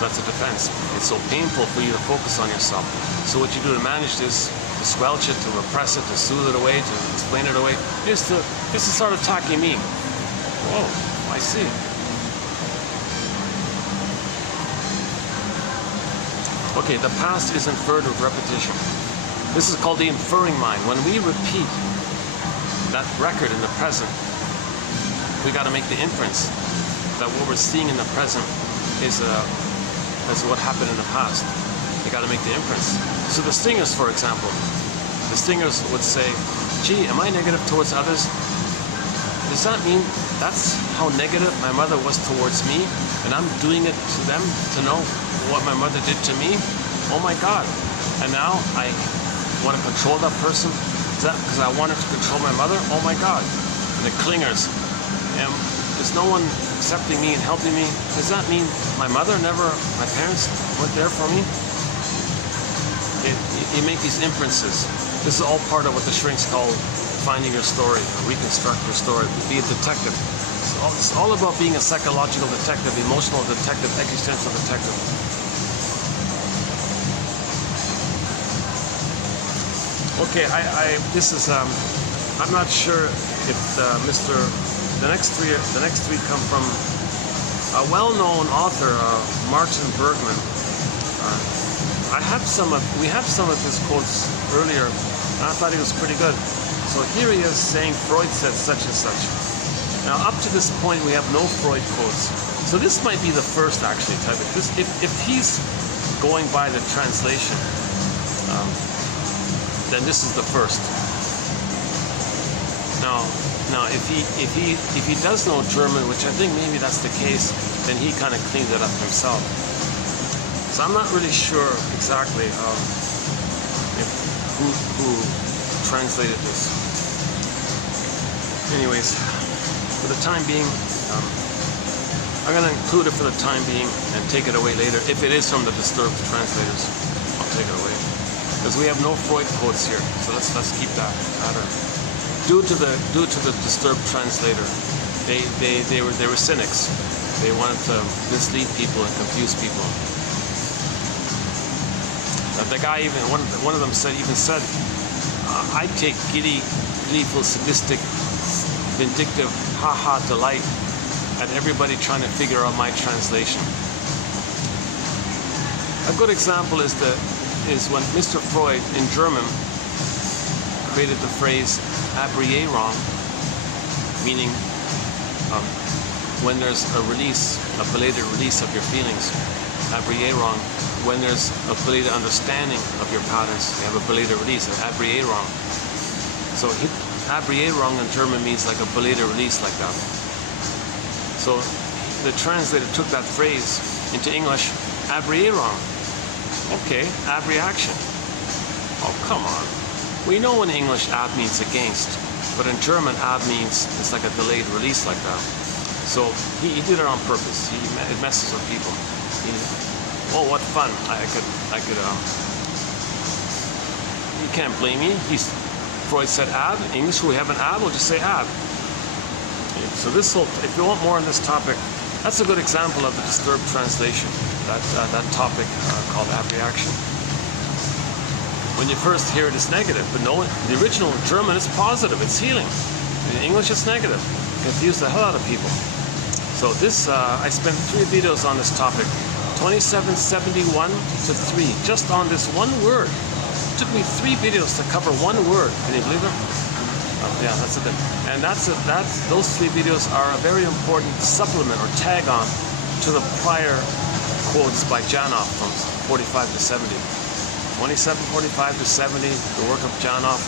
So that's a defense. It's so painful for you to focus on yourself. So what you do to manage this, to squelch it, to repress it, to soothe it away, to explain it away, is to start attacking me. Whoa, I see. Okay, the past is inferred with repetition. This is called the inferring mind. When we repeat that record in the present, we got to make the inference that what we're seeing in the present is what happened in the past. You got to make the inference. So the stingers, for example, the stingers would say, gee, am I negative towards others? Does that mean that's how negative my mother was towards me, and I'm doing it to them to know what my mother did to me? Oh my God. And now I want to control that person? Is that because I wanted to control my mother? Oh my God. And the clingers. And is no one accepting me and helping me? Does that mean my parents weren't there for me? You make these inferences. This is all part of what the shrinks call finding your story, reconstruct your story, be a detective. It's all about being a psychological detective, emotional detective, existential detective. Okay, I'm not sure if the next three come from a well-known author, Martin Bergman. We have some of his quotes earlier, and I thought he was pretty good. So here he is saying Freud said such and such. Now up to this point we have no Freud quotes. So this might be the first actually type of this. If he's going by the translation, then this is the first. Now if he does know German, which I think maybe that's the case, then he kind of cleaned it up himself. So I'm not really sure exactly who translated this. Anyways, for the time being, I'm going to include it for the time being and take it away later. If it is from the disturbed translators, I'll take it away. Because we have no Freud quotes here, so let's keep that pattern. Due to the disturbed translator, they were cynics. They wanted to mislead people and confuse people. The guy one of them said, I take gleeful, sadistic, vindictive, ha-ha delight at everybody trying to figure out my translation. A good example is when Mr. Freud in German created the phrase Abrierung, meaning when there's a release, a belated release of your feelings, abriérong. When there's a belated understanding of your patterns, you have a belated release, an abriérong. So abriérong in German means like a belated release like that. So the translator took that phrase into English, abriérong. Okay, abreaction. Oh, come on. We know in English ab means against, but in German ab means it's like a delayed release like that. So he did it on purpose. It messes with people. Oh, what fun! You can't blame me. Freud said ab. In English, we have an ab. We'll just say ab. Okay, so this will. If you want more on this topic, that's a good example of the disturbed translation. That topic called abreaction. When you first hear it, it's negative, but no, the original German is positive. It's healing. In English, it's negative. Confused the hell out of people. So this, I spent 3 videos on this topic. 2771 to 3, just on this one word. It took me 3 videos to cover one word. Can you believe it? Oh, yeah, that's a bit. And those 3 videos are a very important supplement or tag on to the prior quotes by Janoff from 45 to 70. 2745 to 70, the work of Janoff,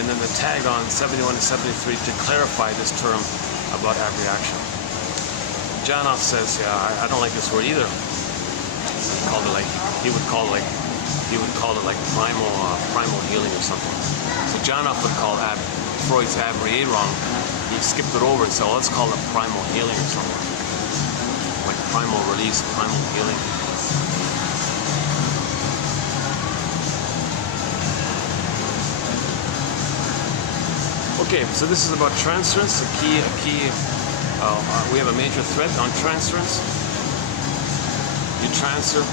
and then the tag on 71 to 73 to clarify this term about abreaction. Janoff says, yeah, I don't like this word either. He would call it like primal healing or something. So Janoff would call Freud's abriérong. He skipped it over and said, well, let's call it primal healing or something. Like primal release, primal healing. Okay, so this is about transference. We have a major thread on transference. You transfer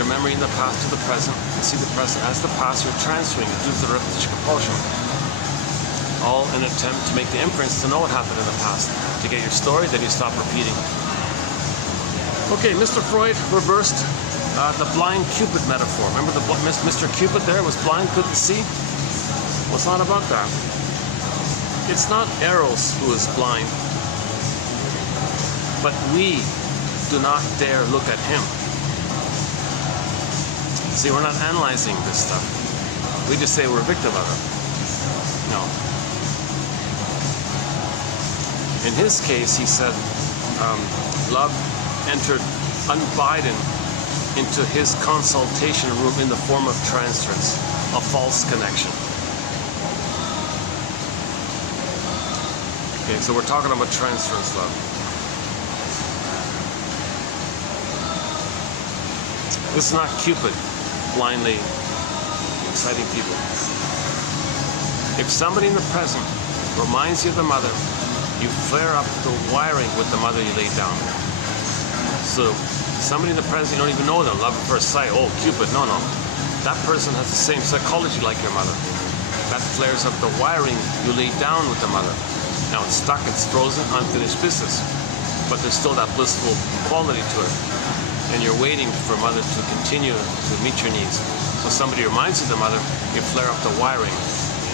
your memory in the past to the present. You see the present as the past. You're transferring it due to the repetition compulsion. All in an attempt to make the inference to know what happened in the past. To get your story, then you stop repeating. Okay, Mr. Freud reversed the blind Cupid metaphor. Remember Mr. Cupid there was blind, couldn't see? Well, it's not about that. It's not Eros who is blind, but we do not dare look at him. See, we're not analyzing this stuff. We just say we're a victim of it. No. In his case, he said, love entered unbidden into his consultation room in the form of transference, a false connection. Okay, so we're talking about transference love. This is not Cupid blindly exciting people. If somebody in the present reminds you of the mother, you flare up the wiring with the mother you laid down. So somebody in the present, you don't even know them, love at first sight, oh, Cupid, no. That person has the same psychology like your mother. That flares up the wiring you laid down with the mother. Now it's stuck, it's frozen, unfinished business. But there's still that blissful quality to it. And you're waiting for mother to continue to meet your needs. So somebody reminds you of the mother, you flare up the wiring.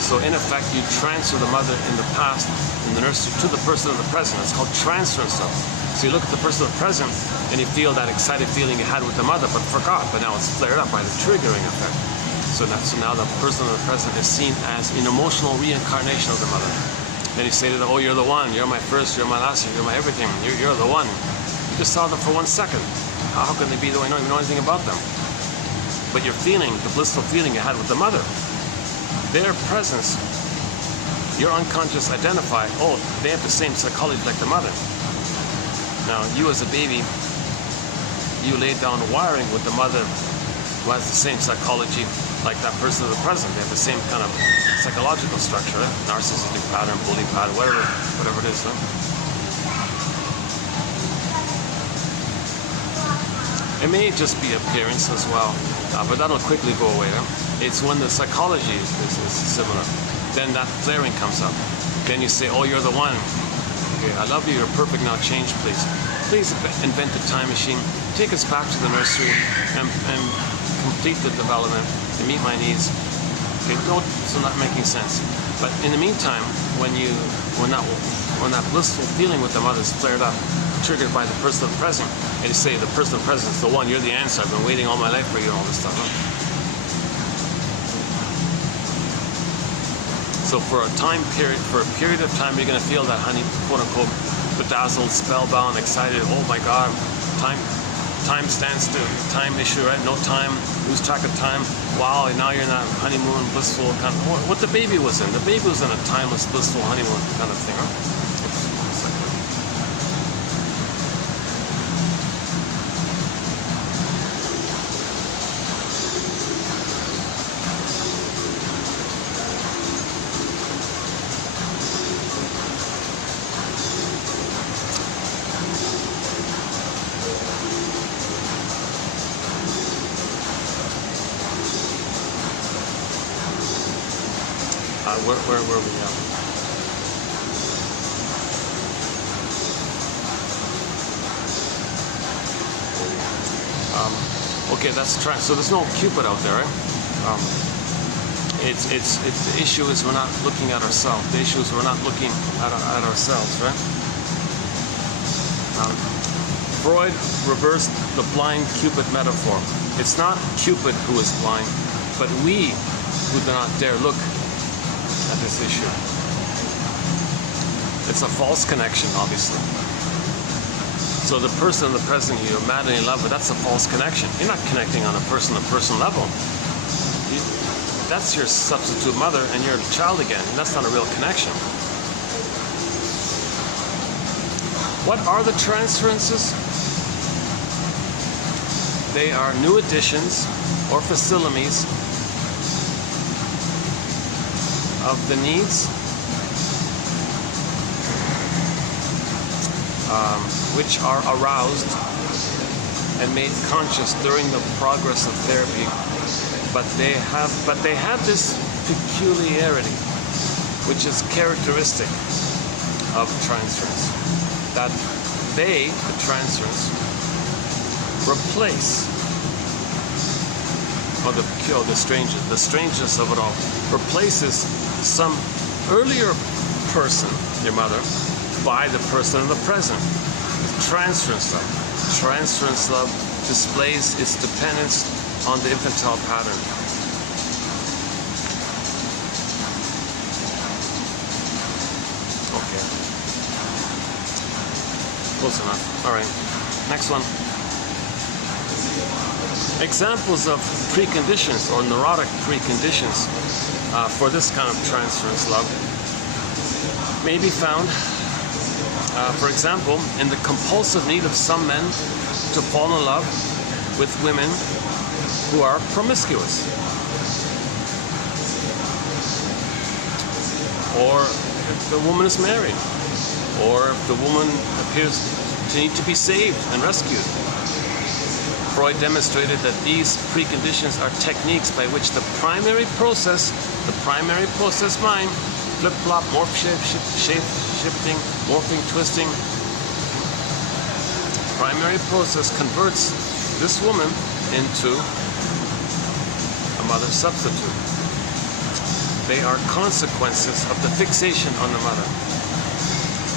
So in effect, you transfer the mother in the past, in the nursery, to the person in the present. It's called transference love. So you look at the person in the present, and you feel that excited feeling you had with the mother, but forgot. But now it's flared up by the triggering effect. So now the person in the present is seen as an emotional reincarnation of the mother. Then you say to them, oh, you're the one, you're my first, you're my last, you're my everything, you're the one. You just saw them for 1 second. How can they be the one? You don't even know anything about them. But your feeling, the blissful feeling you had with the mother, their presence, your unconscious identify, oh, they have the same psychology like the mother. Now, you as a baby, you laid down wiring with the mother who has the same psychology like that person in the present. They have the same kind of psychological structure, narcissistic pattern, bully pattern, whatever it is. It may just be appearance as well, but that'll quickly go away. It's when the psychology is similar. Then that flaring comes up. Then you say, oh, you're the one. Okay, I love you, you're perfect, now change, please. Please invent a time machine. Take us back to the nursery and complete the development and meet my needs. Okay, no, it's not making sense. But in the meantime, when that blissful feeling with the mother is flared up, triggered by the person of the present, and you say the person of the present is the one, you're the answer, I've been waiting all my life for you, and all this stuff. Huh? So for a period of time, you're going to feel that, honey, quote unquote, bedazzled, spellbound, excited. Oh my God, time stands still. Time issue, right? No time, lose track of time. Wow, now you're in that honeymoon, blissful kind of, what the baby was in. The baby was in a timeless, blissful honeymoon kind of thing, huh? Where were we now? Okay, that's trying. So there's no Cupid out there, right? It's the issue is we're not looking at ourselves. The issue is we're not looking at ourselves, right? Freud reversed the blind Cupid metaphor. It's not Cupid who is blind, but we who do not dare look at this issue. It's a false connection, obviously. So the person in the present you're madly in love with, that's a false connection. You're not connecting on a person-to-person level. That's your substitute mother and your child again. And that's not a real connection. What are the transferences? They are new additions or facilities of the needs which are aroused and made conscious during the progress of therapy, but they have this peculiarity which is characteristic of transference, that the transference, replace, or the strangeness of it all, replaces some earlier person, your mother, by the person in the present. Transference love. Transference love displays its dependence on the infantile pattern. Okay. Close enough. All right. Next one. Examples of preconditions or neurotic preconditions for this kind of transference love may be found, for example, in the compulsive need of some men to fall in love with women who are promiscuous, or if the woman is married, or if the woman appears to need to be saved and rescued. Freud demonstrated that these preconditions are techniques by which the primary process mind, flip-flop, morph, shape-shifting, morphing, twisting, primary process converts this woman into a mother substitute. They are consequences of the fixation on the mother.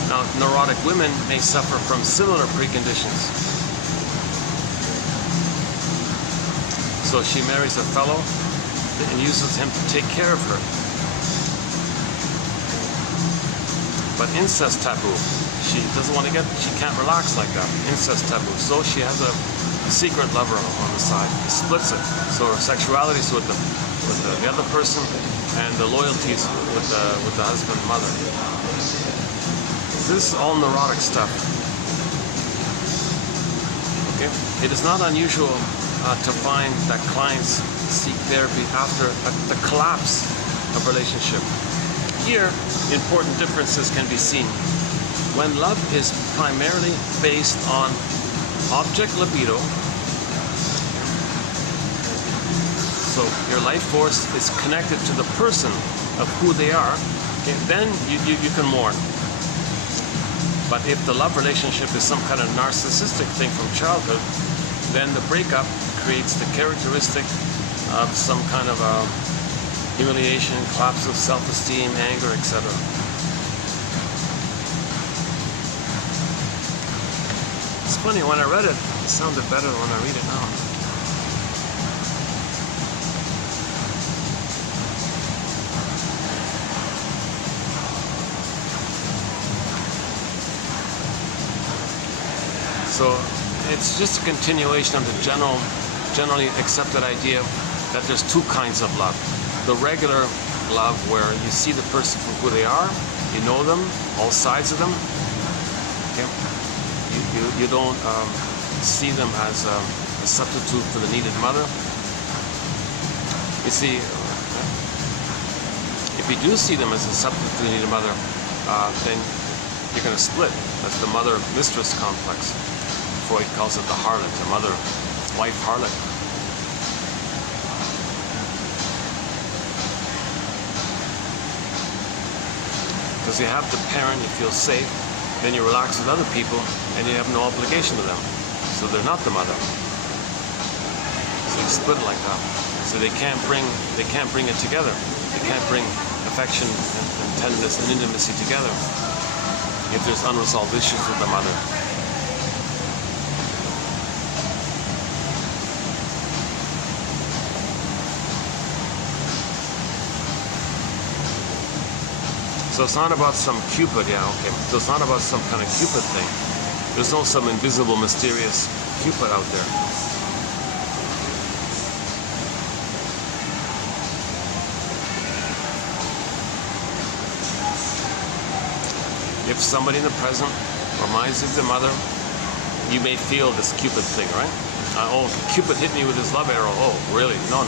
Now, neurotic women may suffer from similar preconditions. So she marries a fellow and uses him to take care of her. But incest taboo. She doesn't want to she can't relax like that. Incest taboo. So she has a secret lover on the side. He splits it. So her sexuality is with the other person, and the loyalties with the husband and mother. This is all neurotic stuff. Okay? It is not unusual to find that clients seek therapy after the collapse of relationship. Here, important differences can be seen. When love is primarily based on object libido, so your life force is connected to the person of who they are, okay, then you can mourn. But if the love relationship is some kind of narcissistic thing from childhood, then the breakup creates the characteristic of some kind of a humiliation, collapse of self-esteem, anger, etc. funny, when I read it, it sounded better than when I read it now. So it's just a continuation of the generally accepted idea that there's two kinds of love. The regular love, where you see the person for who they are, you know them, all sides of them. Okay? You don't see them as a substitute for the needed mother. You see, if you do see them as a substitute for the needed mother, then you're going to split. That's the mother-mistress complex. Freud calls it the harlot, the mother-wife harlot. Because you have the parent, you feel safe, then you relax with other people, and you have no obligation to them. So they're not the mother. So you split like that. So they can't bring it together. They can't bring affection and tenderness and intimacy together if there's unresolved issues with the mother. So it's not about some Cupid, yeah, okay. So it's not about some kind of Cupid thing. There's no some invisible, mysterious Cupid out there. If somebody in the present reminds you of the mother, you may feel this Cupid thing, right? Oh, Cupid hit me with his love arrow. Oh, really? No.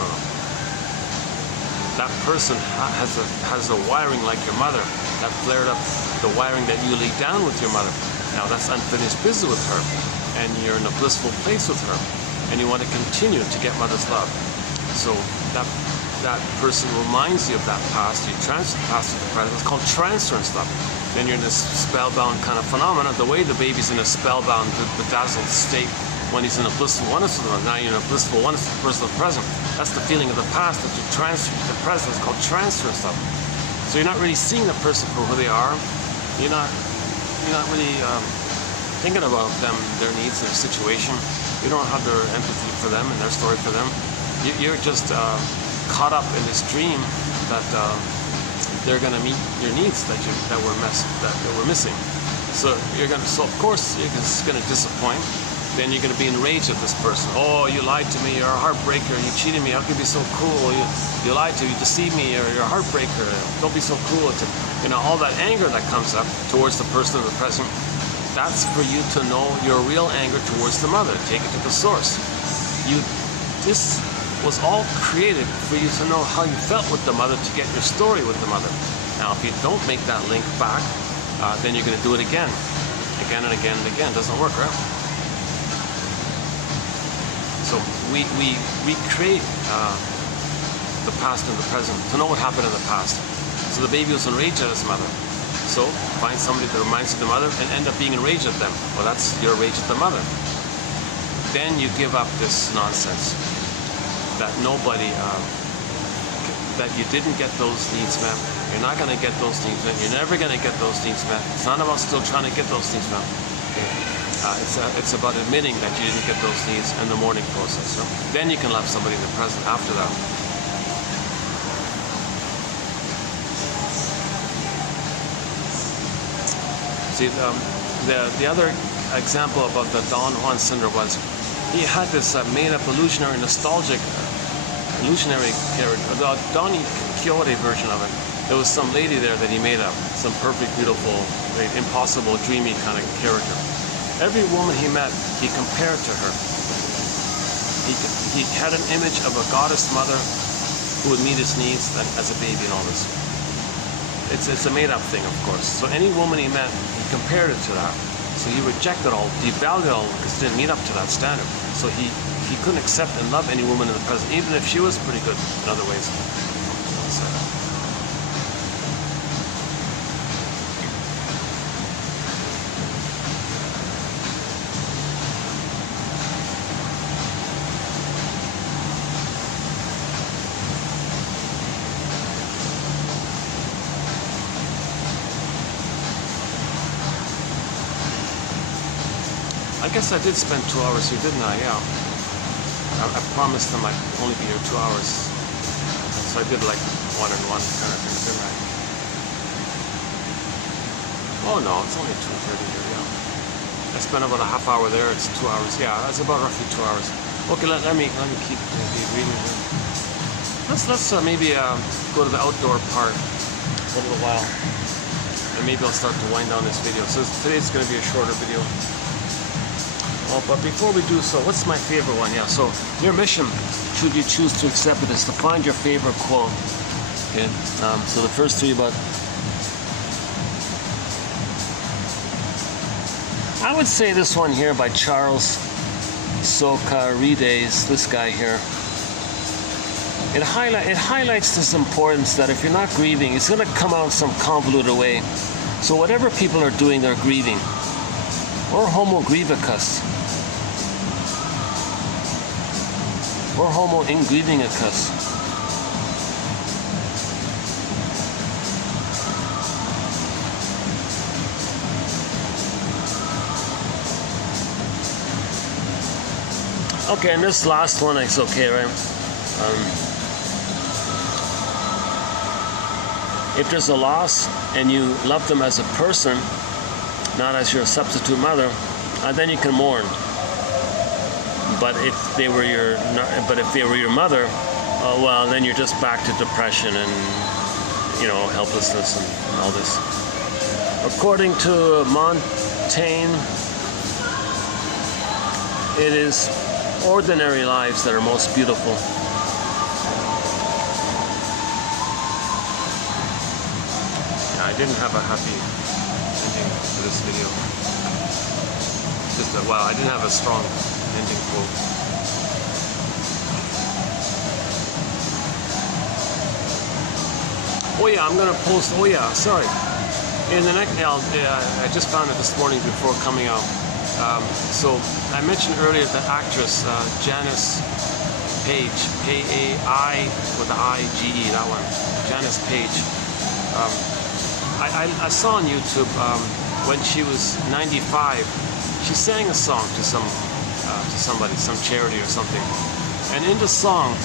That person has a wiring like your mother that flared up the wiring that you laid down with your mother. Now that's unfinished business with her, and you're in a blissful place with her, and you want to continue to get mother's love. So that person reminds you of that past. You transfer the past to the present. It's called transference love. Then you're in this spellbound kind of phenomenon. The way the baby's in a spellbound, bedazzled state when he's in a blissful oneness with them. Now you're in a blissful oneness with the person of the present. That's the feeling of the past that you transfer to the present. It's called transference love. So you're not really seeing the person for who they are. You're not really thinking about them, their needs, their situation. You don't have their empathy for them and their story for them. You're just caught up in this dream that they're going to meet your needs that were missing. So of course you're just going to disappoint. Then you're going to be enraged at this person. Oh, you lied to me, you're a heartbreaker, you cheated me, how could you be so cruel? You lied to me, you deceived me, you're a heartbreaker, don't be so cruel. All that anger that comes up towards the person of the present, that's for you to know your real anger towards the mother. Take it to the source. This was all created for you to know how you felt with the mother, to get your story with the mother. Now, if you don't make that link back, then you're going to do it again and again and again. It doesn't work, right? So we recreate the past and the present to know what happened in the past. So the baby was enraged at his mother. So find somebody that reminds you of the mother and end up being enraged at them. Well, that's your rage at the mother. Then you give up this nonsense that nobody, that you didn't get those needs met. You're not going to get those needs met. You're never going to get those needs met. It's not about still trying to get those needs met. It's about admitting that you didn't get those needs and the mourning process. So then you can love somebody in the present after that. See, the other example about the Don Juan syndrome was he had this made-up illusionary character, the Don Quixote version of it. There was some lady there that he made up, some perfect, beautiful, impossible, dreamy kind of character. Every woman he met, he compared to her. He had an image of a goddess mother who would meet his needs as a baby and all this. It's a made-up thing, of course. So any woman he met, he compared it to that. So he rejected all, devalued all, because it didn't meet up to that standard. So he couldn't accept and love any woman in the present, even if she was pretty good in other ways. So, I guess I did spend 2 hours here, didn't I? Yeah. I promised them I'd only be here 2 hours. So I did like one and one kind of thing, didn't I? Oh no, it's only 2:30 here, yeah. I spent about a half hour there, it's 2 hours. Yeah, that's about roughly 2 hours. Okay, let me keep the reading here. Let's maybe go to the outdoor part for a little while. And maybe I'll start to wind down this video. So today's going to be a shorter video. Oh, but before we do so, what's my favorite one? Yeah, so your mission, should you choose to accept it, is to find your favorite quote. Okay, so the first three about... I would say this one here by Charles Socarides, this guy here. It highlights this importance that if you're not grieving, it's going to come out some convoluted way. So whatever people are doing, they're grieving. Or homo grievicus. Or homo ingrievingicus. Okay, and this last one is okay, right? If there's a loss and you love them as a person, not as your substitute mother, then you can mourn. But if they were your mother, well, then you're just back to depression and helplessness and all this. According to Montaigne, it is ordinary lives that are most beautiful. I didn't have a happy ending for this video. I didn't have a strong ending quote. Oh yeah, I'm gonna post. Oh yeah, sorry. In the next, I just found it this morning before coming out. So I mentioned earlier the actress Janice Page, K-A-I with the I-G-E, that one, Janice Page. I saw on YouTube when she was 95, she sang a song to somebody, some charity or something. And in the song,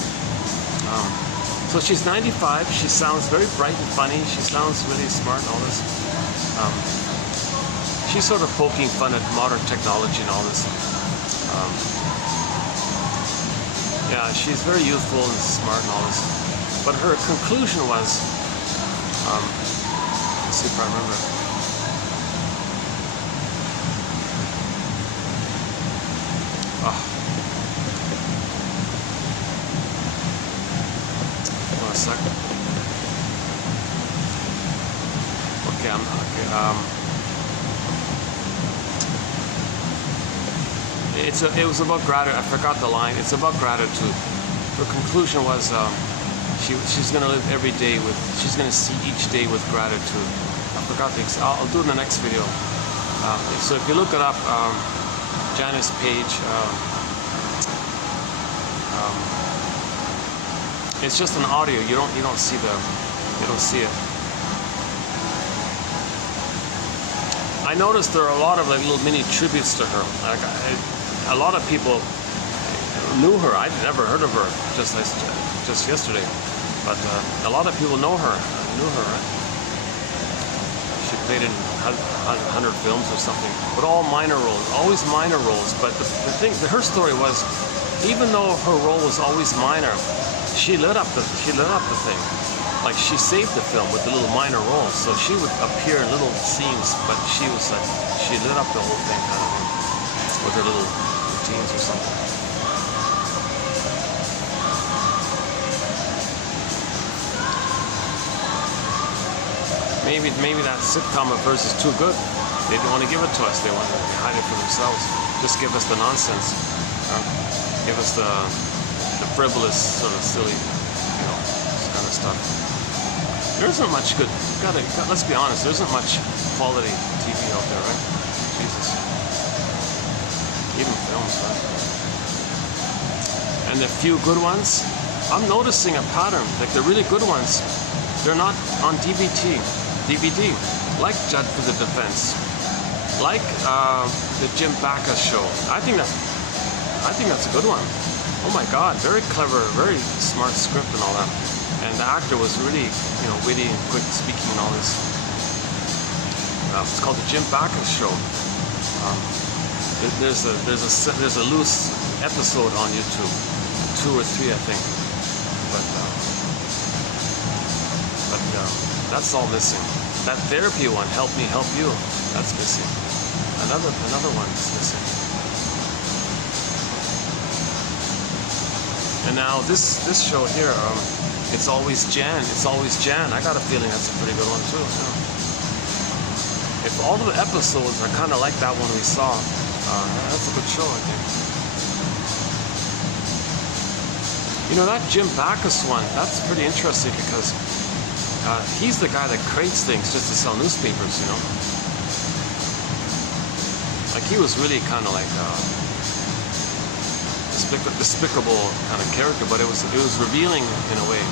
so she's 95, she sounds very bright and funny, she sounds really smart and all this. She's sort of poking fun at modern technology and all this. Yeah, she's very youthful and smart and all this. But her conclusion was, let's see if I remember. Hold on a second. Okay, it was about gratitude. I forgot the line. It's about gratitude. Her conclusion was she's going to live every day with. She's going to see each day with gratitude. I forgot the. I'll do it in the next video. So if you look it up, Janice Page. It's just an audio. You don't see it. I noticed there are a lot of like little mini tributes to her. Like a lot of people knew her. I'd never heard of her just yesterday, but a lot of people know her. Knew her. Right? She played in 100 films or something, but all minor roles, always minor roles. But the thing, her story was, even though her role was always minor, she lit up the thing. Like she saved the film with the little minor roles, so she would appear in little scenes, but she lit up the whole thing kind of thing with her little routines or something. Maybe that sitcom of hers is too good. They didn't want to give it to us. They wanted to hide it for themselves. Just give us the nonsense. Give us the frivolous, sort of silly, this kind of stuff. There isn't much good. Let's be honest. There isn't much quality TV out there, right? Jesus. Even films, right? And the few good ones, I'm noticing a pattern. Like the really good ones, they're not on DVD. Like Judd for the Defense. like the Jim Backus show. I think that's a good one. Oh my God, very clever, very smart script and all that. And the actor was really, witty and quick speaking and all this. It's called the Jim Backus Show. There's a loose episode on YouTube, 2 or 3 I think. But that's all missing. That therapy one, help me help you, that's missing. Another one is missing. And now this show here, it's always Jan. I got a feeling that's a pretty good one too. If all the episodes are kind of like that one we saw, that's a good show, I think. That Jim Backus one, that's pretty interesting because he's the guy that creates things just to sell newspapers, Like he was really kind of like despicable kind of character, but it was revealing in a way.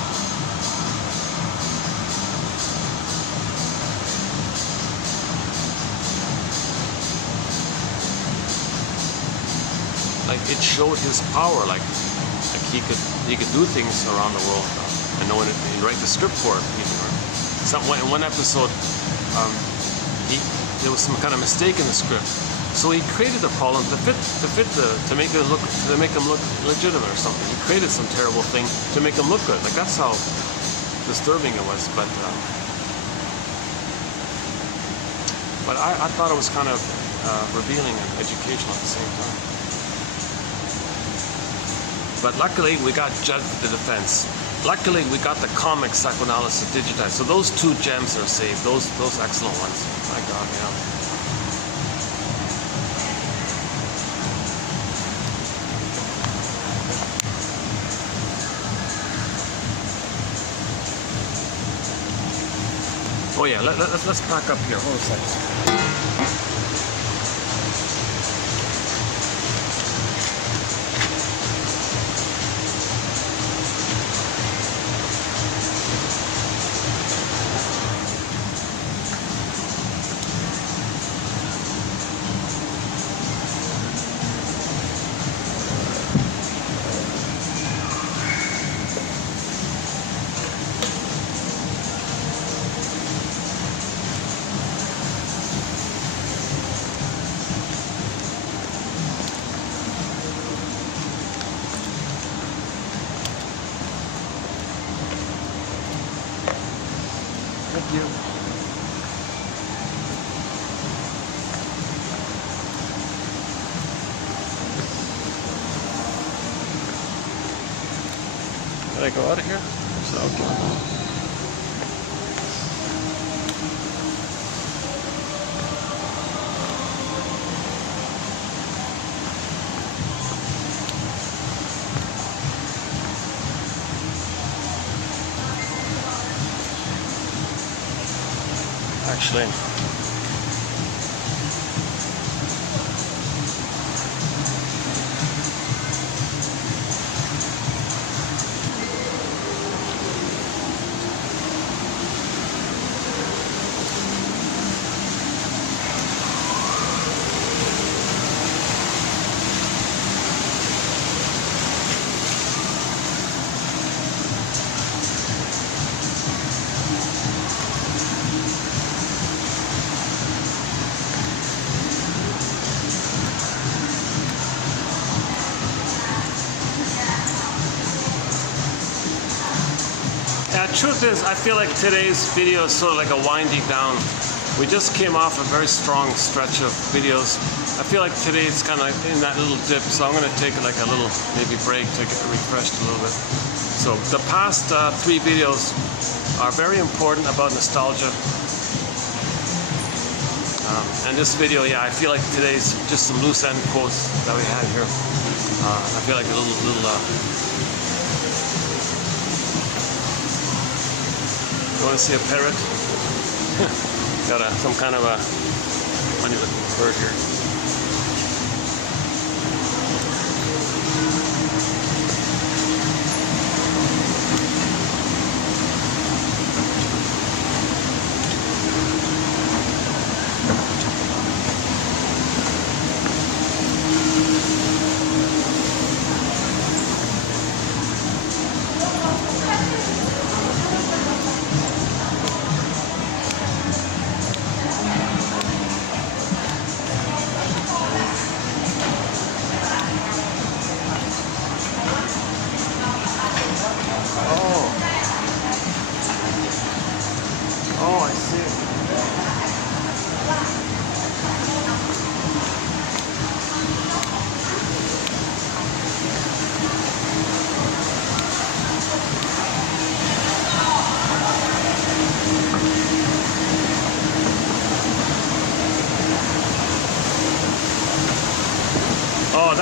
Like it showed his power, like he could do things around the world, and no one he'd write the script for it. In one episode, there was some kind of mistake in the script. So he created a problem to make him look legitimate or something. He created some terrible thing to make him look good. Like that's how disturbing it was. But I thought it was kind of revealing and educational at the same time. But luckily we got Judd for the defense. Luckily we got the comic psychoanalysis digitized. So those 2 gems are saved. Those excellent ones. My God, yeah. Oh yeah, let's back up here. Hold a second. Thank you. Did I go out of here? So, okay. Actually, truth is, I feel like today's video is sort of like a winding down. We just came off a very strong stretch of videos. I feel like today it's kind of in that little dip, so I'm going to take like a little maybe break to get refreshed a little bit. So the past 3 videos are very important about nostalgia. And this video, yeah, I feel like today's just some loose end quotes that we had here. I feel like a little you want to see a parrot? Got some kind of a funny looking bird here.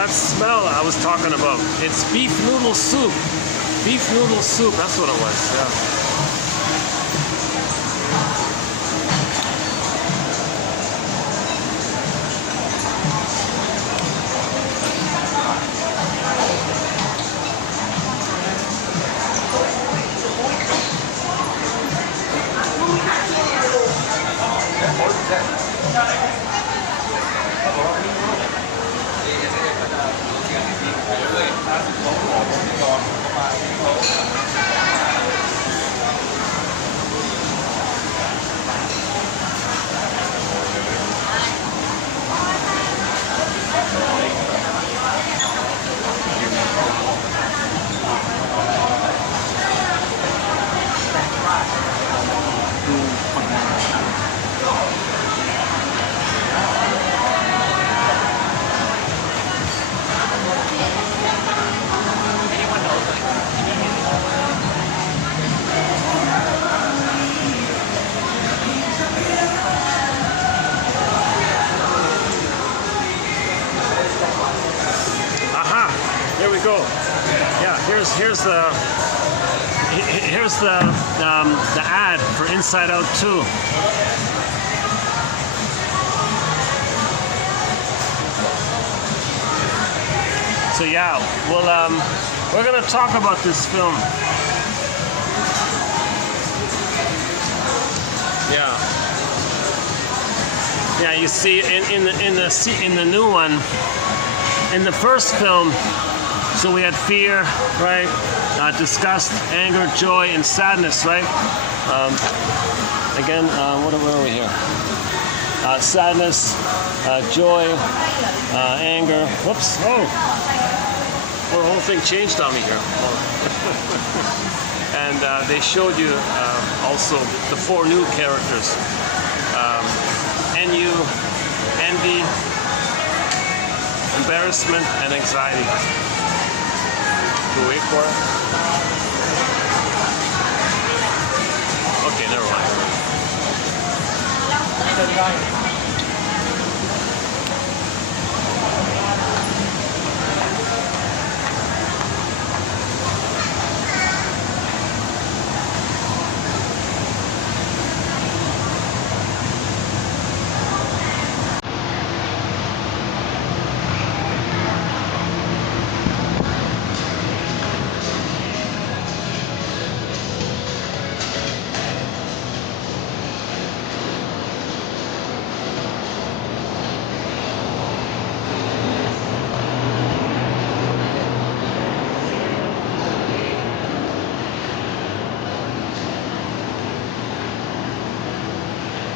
that smell I was talking about. It's beef noodle soup. Beef noodle soup, that's what it was, yeah. Here we go. Yeah, here's the ad for Inside Out 2. So yeah, well, we're gonna talk about this film. Yeah, you see, in the new one, in the first film. So we had fear, right? Disgust, anger, joy, and sadness, right? Again, where are we here? Sadness, joy, anger. Whoops! Oh, well, the whole thing changed on me here. And they showed you also the 4 new characters: NU, envy, embarrassment, and anxiety. To wait for it? Okay, never mind.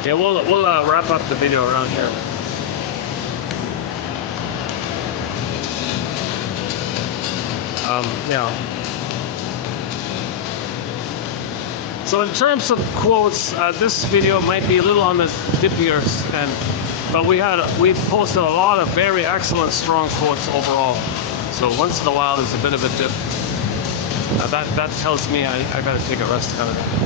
Yeah, we'll wrap up the video around here. Yeah. So in terms of quotes, this video might be a little on the dippier end, but we posted a lot of very excellent, strong quotes overall. So once in a while, there's a bit of a dip. That tells me I gotta take a rest, kind of thing.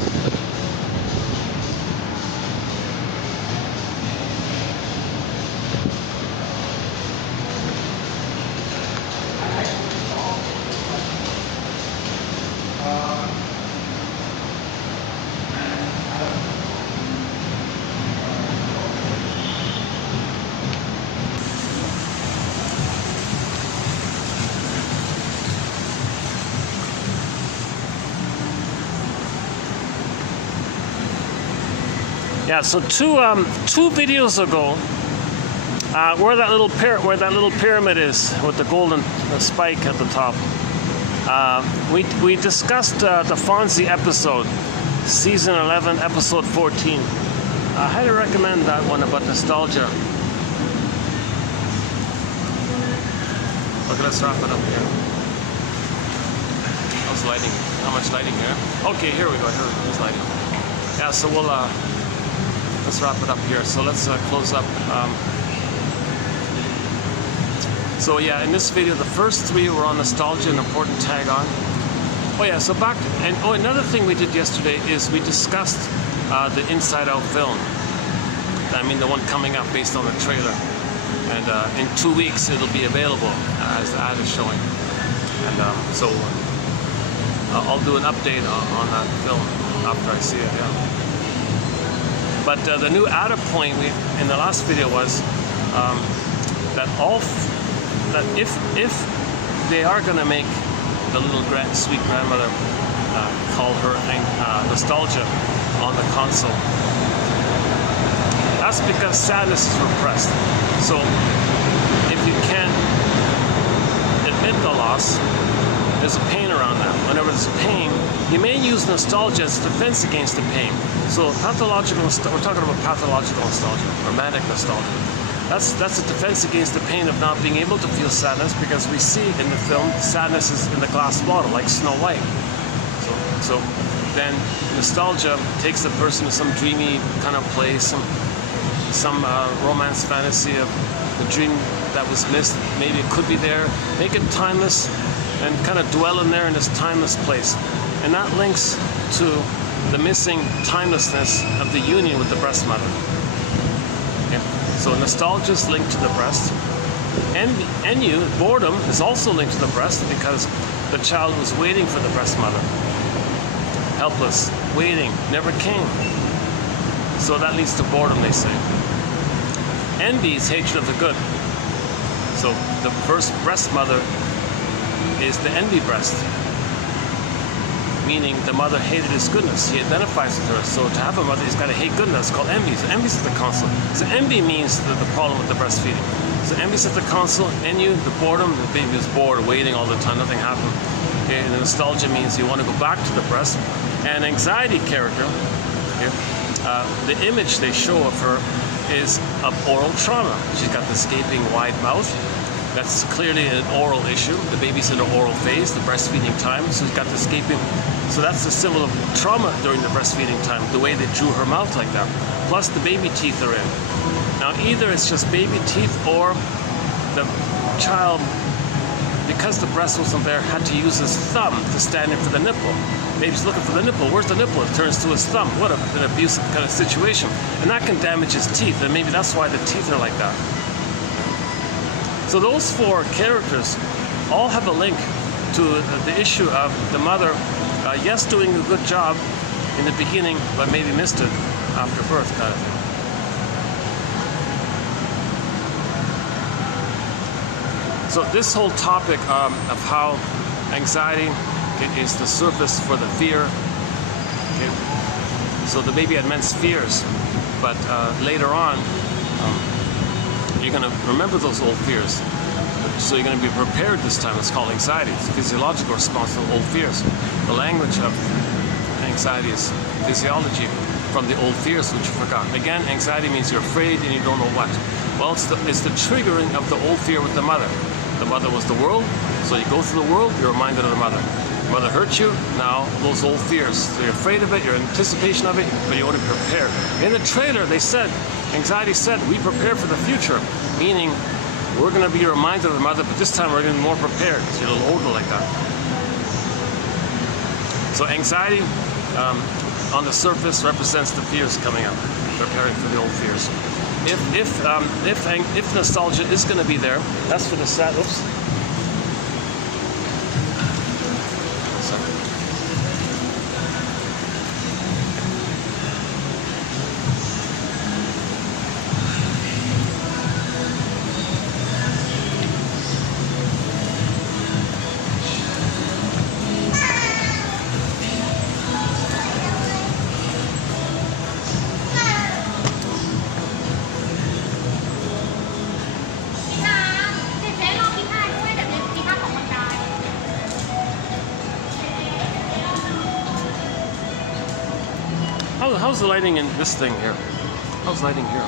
Yeah, so two videos ago, where that little pyramid is with the golden spike at the top, we discussed the Fonzie episode, season 11, episode 14. I highly recommend that one about nostalgia. Okay, let's wrap it up here. How's lighting? How much lighting here? Okay, here we go. Here's lighting. Yeah, so we'll let's wrap it up here. So let's close up. So yeah, in this video, the first 3 were on nostalgia, an important tag on. Oh yeah, so another thing we did yesterday is we discussed the Inside Out film. I mean, the one coming up based on the trailer. And in 2 weeks it'll be available as the ad is showing. And so I'll do an update on that film after I see it. Yeah. But the new added point in the last video was that if they are going to make the little sweet grandmother call her nostalgia on the console, that's because sadness is repressed. So if you can't admit the loss, there's a pain around that. Whenever there's pain, you may use nostalgia as a defense against the pain. So pathological, we're talking about pathological nostalgia, romantic nostalgia. That's a defense against the pain of not being able to feel sadness, because we see in the film sadness is in the glass bottle, like Snow White. So then nostalgia takes the person to some dreamy kind of place, some romance fantasy of the dream that was missed. Maybe it could be there. Make it timeless and kind of dwell in there in this timeless place. And that links to the missing timelessness of the union with the breast mother. Okay. So nostalgia is linked to the breast. Envy, boredom, is also linked to the breast, because the child was waiting for the breast mother. Helpless, waiting, never came. So that leads to boredom, they say. Envy is hatred of the good. So the first breast mother is the envy breast, meaning the mother hated his goodness. He identifies with her. So to have a mother, he's got to hate goodness. It's called envy. So envy is the console. So envy means the problem with the breastfeeding. So envy is the console. Envy, the boredom. The baby was bored, waiting all the time, nothing happened. Okay, and the nostalgia means you want to go back to the breast. And anxiety character, okay, the image they show of her is of oral trauma. She's got this gaping wide mouth. That's clearly an oral issue. The baby's in an oral phase, the breastfeeding time, so she's got this gaping. So that's the symbol of trauma during the breastfeeding time, the way they drew her mouth like that. Plus the baby teeth are in. Now either it's just baby teeth, or the child, because the breast wasn't there, had to use his thumb to stand in for the nipple. Baby's looking for the nipple. Where's the nipple? It turns to his thumb. What an abusive kind of situation. And that can damage his teeth, and maybe that's why the teeth are like that. So those four characters all have a link to the issue of the mother, yes, doing a good job in the beginning, but maybe missed it after birth, kind of thing. So this whole topic of how anxiety is the surface for the fear. Okay. So the baby had immense fears, but later on, you're going to remember those old fears. So you're going to be prepared this time. It's called anxiety. It's a physiological response to old fears. The language of anxiety is physiology from the old fears which you forgot. Again, anxiety means you're afraid and you don't know what. Well, it's the triggering of the old fear with the mother. The mother was the world, so you go through the world, you're reminded of the mother. Mother hurt you, now those old fears. So you're afraid of it, you're in anticipation of it, but you want to be prepared. In the trailer, they said, anxiety said, we prepare for the future, meaning we're going to be reminded of the mother, but this time we're going to be more prepared, because you're a little older like that. So anxiety on the surface represents the fears coming up, preparing for the old fears. If nostalgia is going to be there, that's for the sad. Oops. How's the lighting in this thing here? How's lighting here?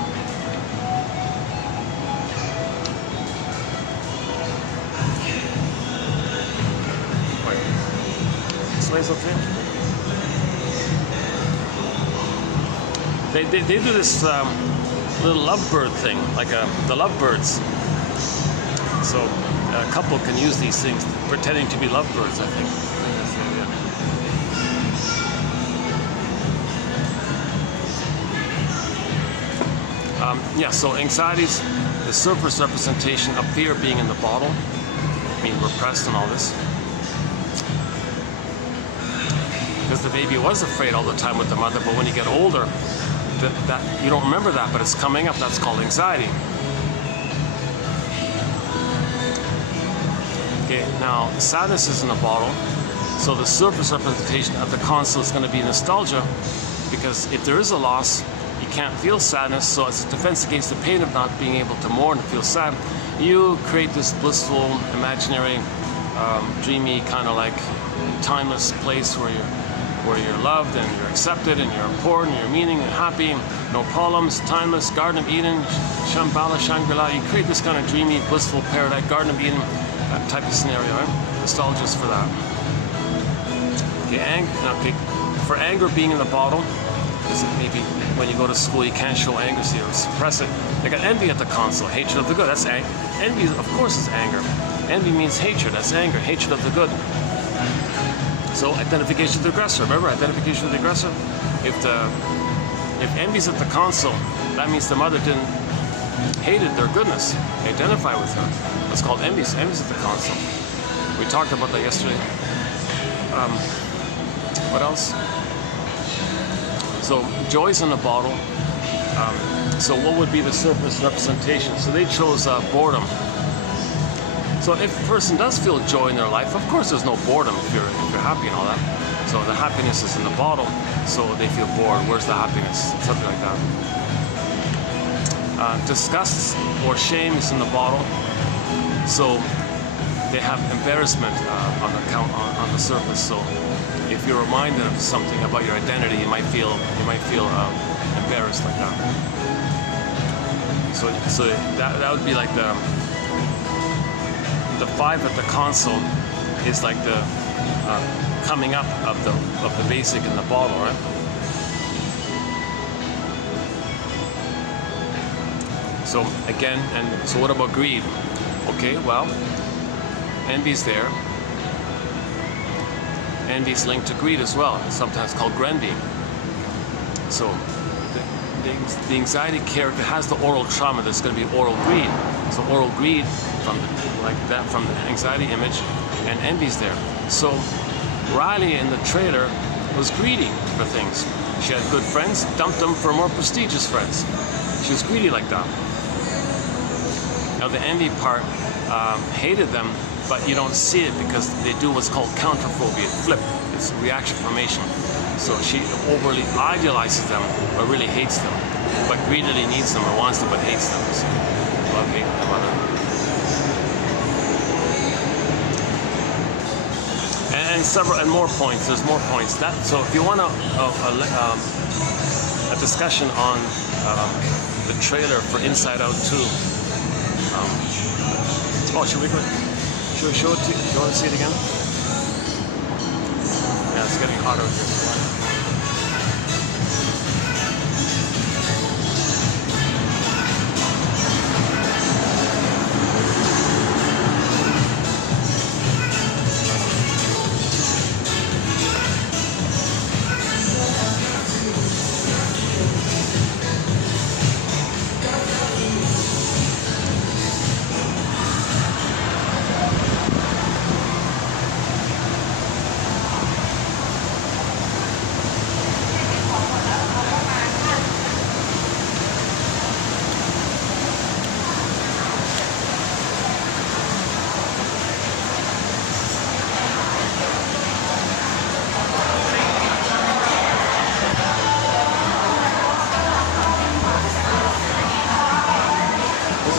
Wait. This light's okay? They do this little lovebird thing, like the lovebirds. So a couple can use these things pretending to be lovebirds, I think. Yeah, so anxiety is the surface representation of fear being in the bottle, being repressed and all this. Because the baby was afraid all the time with the mother, but when you get older, that you don't remember that, but it's coming up. That's called anxiety. Okay, now sadness is in the bottle, so the surface representation of the console is going to be nostalgia, because if there is a loss, you can't feel sadness, so as a defense against the pain of not being able to mourn and feel sad, you create this blissful, imaginary, dreamy, kind of like timeless place where you're loved and you're accepted and you're important, you're meaning and happy, no problems, timeless, Garden of Eden, Shambhala, Shangri-La. You create this kind of dreamy, blissful paradise, Garden of Eden, that type of scenario, right? Nostalgia's for that. Okay, for anger being in the bottle, is maybe when you go to school you can't show anger, so you suppress it. They got envy at the console, hatred of the good. That's envy, of course, is anger. Envy means hatred. That's anger, hatred of the good. So identification of the aggressor. Remember, identification of the aggressor. If envy's at the console, that means the mother hated their goodness. Identify with her. That's called envy. Envy's at the console. We talked about that yesterday. What else? So joy's in the bottle. So what would be the surface representation? So they chose boredom. So if a person does feel joy in their life, of course there's no boredom if you're happy and all that. So the happiness is in the bottle, so they feel bored. Where's the happiness? Something like that. Disgust or shame is in the bottle. So they have embarrassment on the surface. So if you're reminded of something about your identity, you might feel embarrassed like that. So that would be like the 5 at the console is like the coming up of the basic in the bottle, right? So again, and so what about greed? Okay, well, envy's there. Envy's linked to greed as well. It's sometimes called grendy. So the anxiety character has the oral trauma. There's going to be oral greed. So oral greed from the anxiety image, and envy's there. So Riley in the trailer was greedy for things. She had good friends, dumped them for more prestigious friends. She was greedy like that. Now the envy part hated them, but you don't see it because they do what's called counterphobia, flip. It's reaction formation. So she overly idealizes them, but really hates them. But greedily needs them or wants them, but hates them. So love, hate, and mother. And more points. There's more points. So if you want a discussion on the trailer for Inside Out 2. Should we show it to you? You want to see it again? Yeah, it's getting hotter here.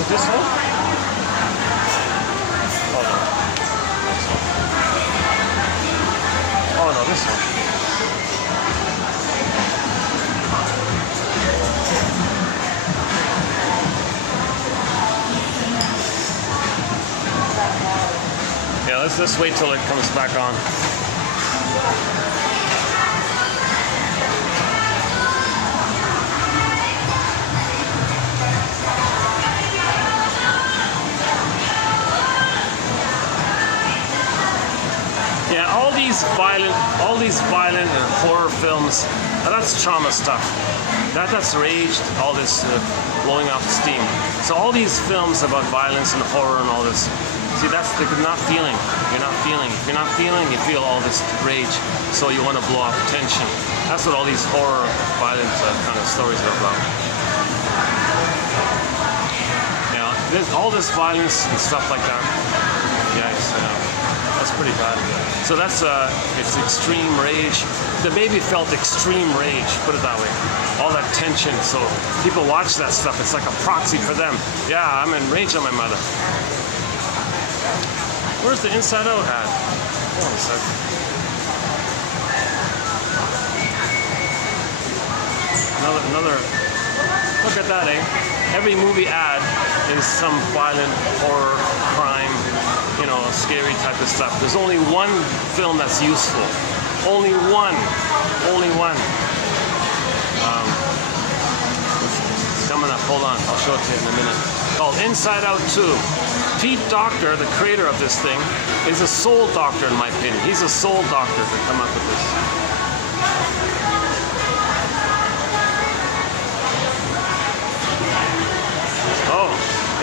This one? Oh no. This one. Oh no, this one. Yeah, let's just wait till it comes back on. violent and horror films, that's trauma stuff. That's rage, all this blowing off steam. So all these films about violence and horror and all this, see, that's the not feeling. You're not feeling. If you're not feeling, you feel all this rage. So you want to blow off tension. That's what all these horror, violent kind of stories are about. There's all this violence and stuff like that. Yikes, that's pretty bad. So that's it's extreme rage. The baby felt extreme rage, put it that way. All that tension. So people watch that stuff. It's like a proxy for them. Yeah, I'm enraged on my mother. Where's the inside out ad? Hold on a sec. Another. Look at that, eh? Every movie ad is some violent horror, crime, scary type of stuff. There's only one film that's useful. Only one. Only one. It's coming up. Hold on. I'll show it to you in a minute. Called Inside Out 2. Pete Docter, the creator of this thing, is a soul doctor in my opinion. He's a soul doctor to come up with this. Oh,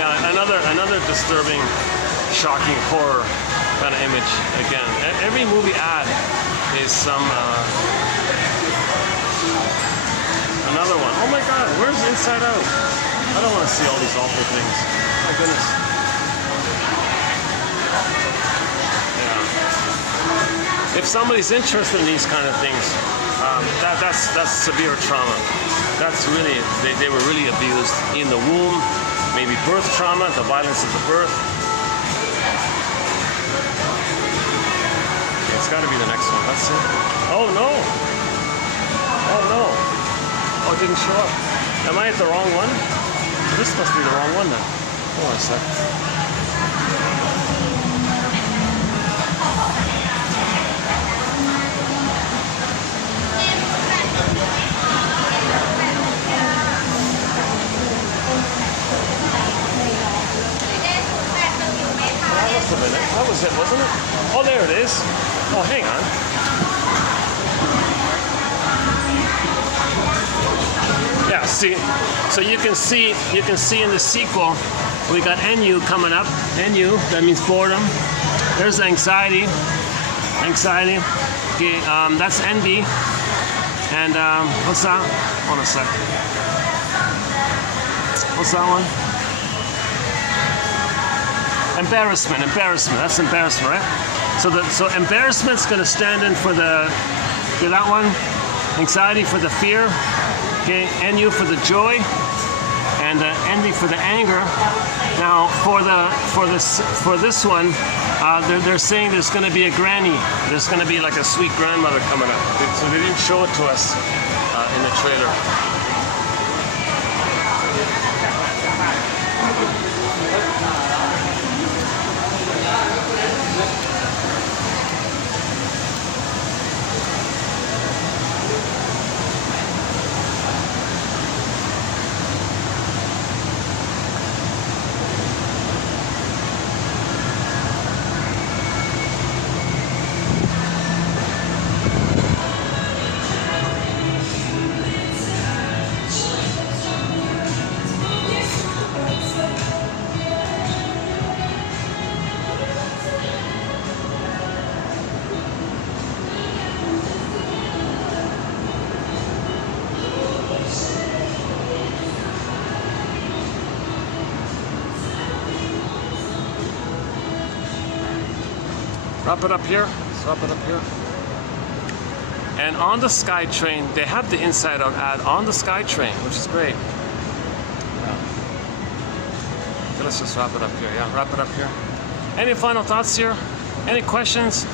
yeah, another disturbing, shocking horror kind of image. Again, every movie ad is some another one. Oh my God, where's Inside Out? I don't want to see all these awful things. My goodness. Yeah. If somebody's interested in these kind of things, that's severe trauma. That's really they were really abused in the womb. Maybe birth trauma, the violence of the birth. It's got to be the next one. That's it. Oh no! Oh no! Oh, it didn't show up. Am I at the wrong one? This must be the wrong one then. Hold on a sec. That was it, wasn't it? Oh, there it is. Oh, hang on. Yeah, see. So you can see in the sequel, we got NU coming up. NU, that means boredom. There's anxiety. Anxiety. Okay, that's envy. And what's that? Hold on a sec. What's that one? Embarrassment, that's embarrassment, right? So embarrassment's going to stand in for that one. Anxiety for the fear, okay, NU for the joy, and envy for the anger. Now for this one, they're saying there's going to be a granny. There's going to be like a sweet grandmother coming up. So they didn't show it to us in the trailer. Wrap it up here. Let's wrap it up here. And on the SkyTrain, they have the Inside Out ad on the SkyTrain, which is great. Yeah. Okay, let's just wrap it up here. Yeah, wrap it up here. Any final thoughts here? Any questions?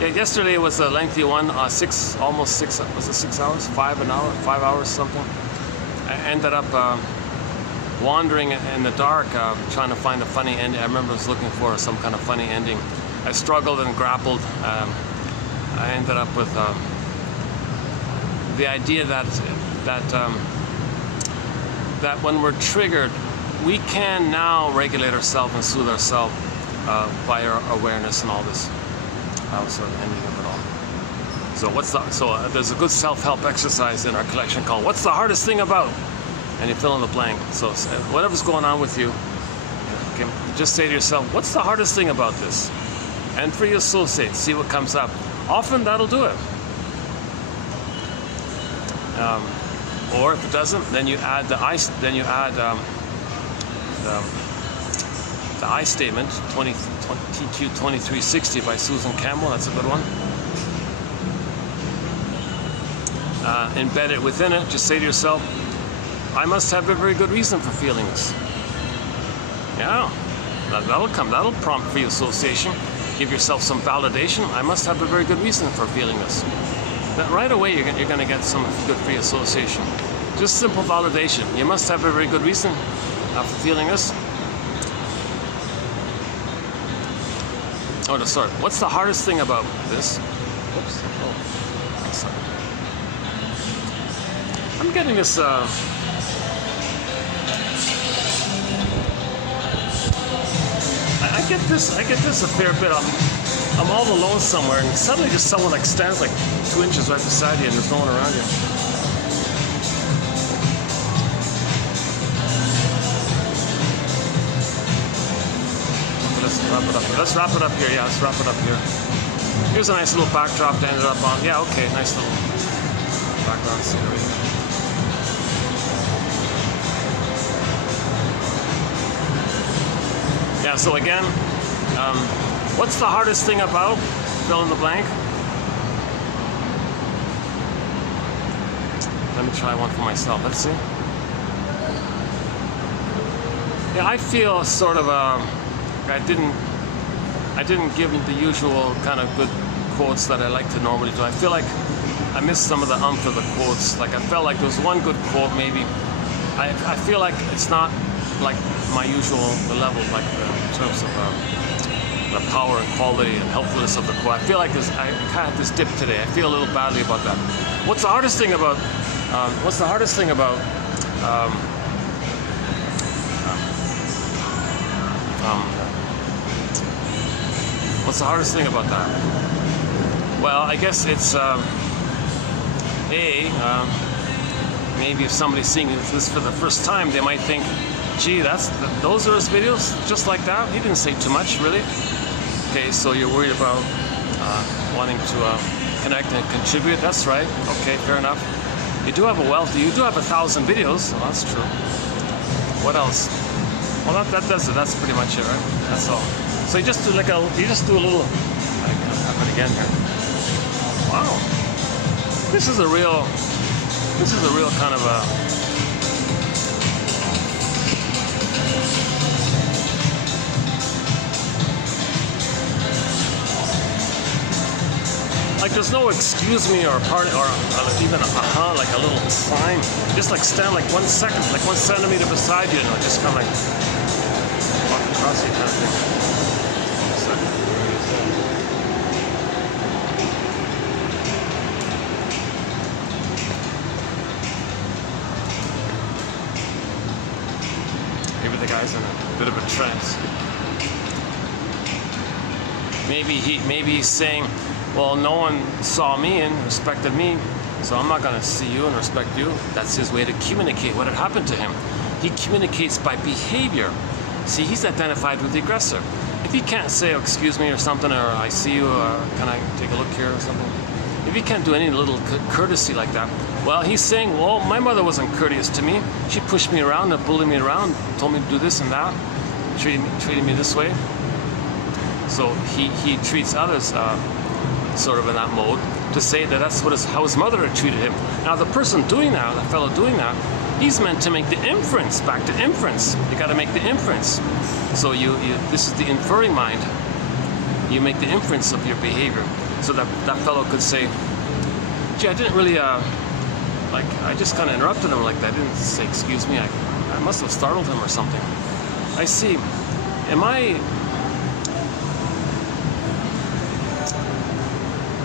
Yeah, yesterday was a lengthy one. Almost 6. Was it 6 hours? 5 hours something. I ended up wandering in the dark, trying to find a funny ending. I remember I was looking for some kind of funny ending. I struggled and grappled. I ended up with the idea that when we're triggered we can now regulate ourselves and soothe ourselves by our awareness and all this. That was sort of the ending of it all. So there's a good self-help exercise in our collection called "What's the hardest thing about?" And you fill in the blank. So whatever's going on with you, okay, just say to yourself, "What's the hardest thing about this?" And free associate, see what comes up. Often that'll do it. Or if it doesn't, then you add the I statement, TQ 2360 by Susan Campbell. That's a good one. Embed it within it. Just say to yourself, I must have a very good reason for feeling this. Yeah, that'll prompt free association. Give yourself some validation. I must have a very good reason for feeling this. That right away you're going to get some good free association. Just simple validation. You must have a very good reason for feeling this. Oh, no, sorry. What's the hardest thing about this? Oops. Oh, sorry. I'm getting this. I get this a fair bit. I'm all alone somewhere, and suddenly just someone like stands like 2 inches right beside you, and there's no one around you. Let's wrap it up here. Yeah, let's wrap it up here. Here's a nice little backdrop to end it up on. Yeah, okay, nice little background scenery. Yeah, so again, what's the hardest thing about? Fill in the blank. Let me try one for myself. Let's see. Yeah, I feel sort of I didn't give them the usual kind of good quotes that I like to normally do. I feel like I missed some of the of the quotes. Like I felt like there was one good quote maybe. I feel like it's not like my usual level, like in terms of the power and quality and helpfulness of the quote. I feel like I kind of had this dip today. I feel a little badly about that. What's the hardest thing about? What's the hardest thing about? What's the hardest thing about that? Well, I guess it's maybe if somebody's seeing this for the first time, they might think, gee, those are his videos, just like that. He didn't say too much, really. Okay, so you're worried about wanting to connect and contribute. That's right. Okay, fair enough. You do have a wealth. You do have 1,000 videos. Well, that's true. What else? Well, that does it. That's pretty much it, right? That's all. So you just do a little. I can have it again here. Wow. This is a real kind of a. Like there's no excuse me or part or even like a little sign. Just like stand like 1 second, like 1 centimeter beside you, and just kind of like walk across you kind of thing. Maybe the guy's in a bit of a trance. Maybe he's saying, well, no one saw me and respected me, so I'm not going to see you and respect you. That's his way to communicate what had happened to him. He communicates by behavior. See, he's identified with the aggressor. If he can't say, oh, excuse me or something, or I see you, can I take a look here or something? If he can't do any little courtesy like that, well, he's saying, well, my mother wasn't courteous to me. She pushed me around and bullied me around, told me to do this and that, treated me this way. So he treats others sort of in that mode to say that that's how his mother had treated him. Now the person doing that, the fellow doing that, he's meant to make the inference, back to inference. You got to make the inference. So this is the inferring mind. You make the inference of your behavior. So that fellow could say, gee, I didn't really, I just kind of interrupted him like that. I didn't say, excuse me, I must have startled him or something. I see.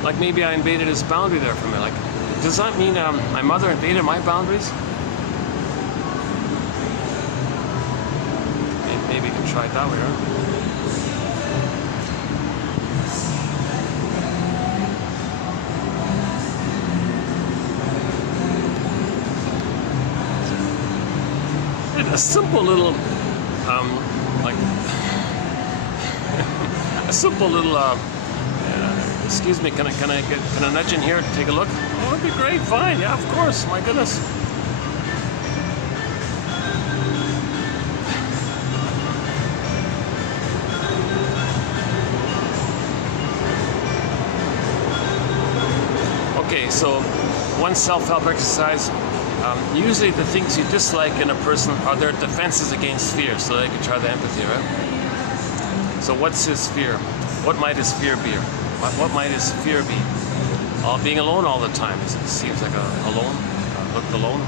Like maybe I invaded his boundary there for a minute. Like, does that mean my mother invaded my boundaries? try it that way, right? A simple little, like, a simple little, excuse me, can I nudge in here to take a look? Oh, that'd be great, fine, yeah, of course, my goodness. Okay, so one self-help exercise. Usually the things you dislike in a person are their defenses against fear, so they can try the empathy, right? So what's his fear? What might his fear be? What might his fear be? Being alone all the time. It seems like alone, looked alone.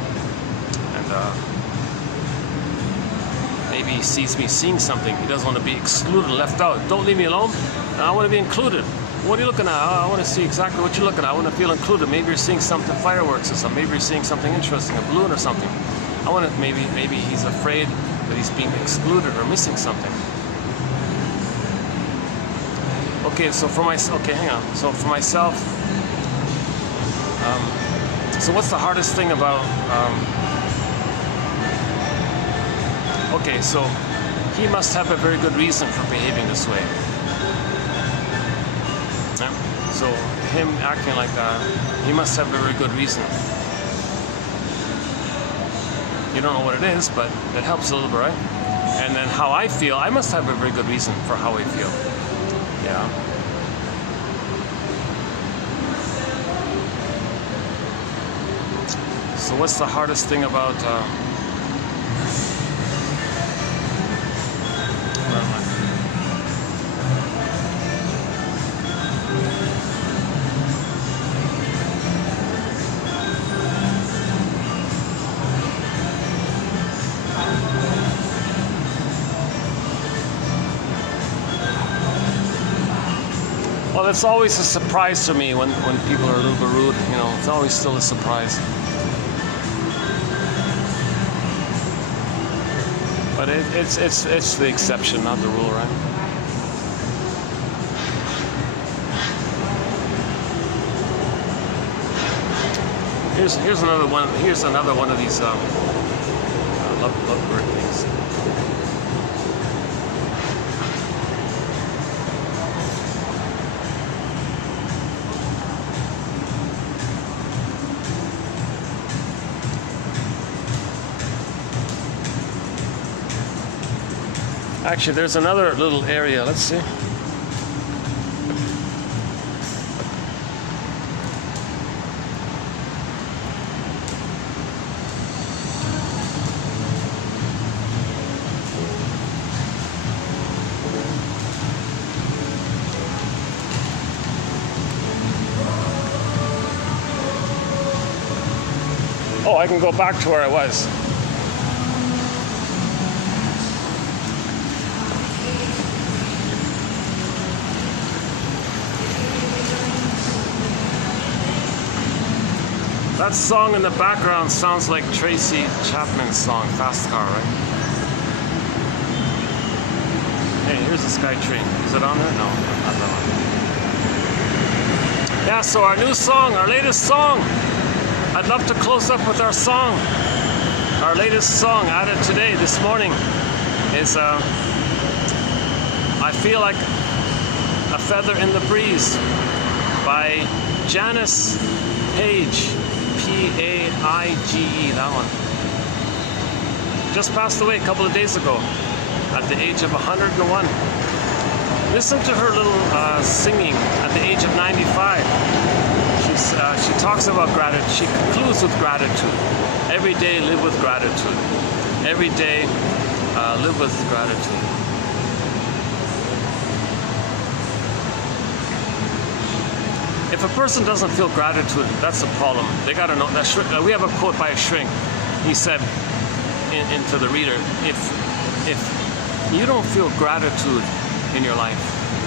And maybe he sees me seeing something. He doesn't want to be excluded, left out. Don't leave me alone. I want to be included. What are you looking at? I want to see exactly what you're looking at. I want to feel included. Maybe you're seeing something, fireworks or something. Maybe you're seeing something interesting, a balloon or something. I want to, maybe he's afraid that he's being excluded or missing something. Okay, so for myself, okay, hang on. So for myself, so what's the hardest thing about, okay, so he must have a very good reason for behaving this way. So him acting like that, he must have a very good reason. You don't know what it is, but it helps a little bit, right? And then how I feel, I must have a very good reason for how I feel. Yeah. So what's the hardest thing about where am I? Well, it's always a surprise to me when people are a little bit rude, you know, it's always still a surprise. But it's the exception, not the rule, right? Here's another one. Here's another one of these love bird things. Actually, there's another little area. Let's see. Oh, I can go back to where I was. That song in the background sounds like Tracy Chapman's song, Fast Car, right? Hey, here's the Sky Train. Is it on there? No, not that one. Yeah, so our new song, our latest song. I'd love to close up with our song. Our latest song added today, this morning, is I Feel Like a Feather in the Breeze by Janice Page. P-A-I-G-E, that one. Just passed away a couple of days ago at the age of 101. Listen to her little singing at the age of 95. She talks about gratitude. She concludes with gratitude. Every day live with gratitude. Every day live with gratitude. If a person doesn't feel gratitude, that's a problem. They got to know that. We have a quote by a shrink. He said into the reader, if you don't feel gratitude in your life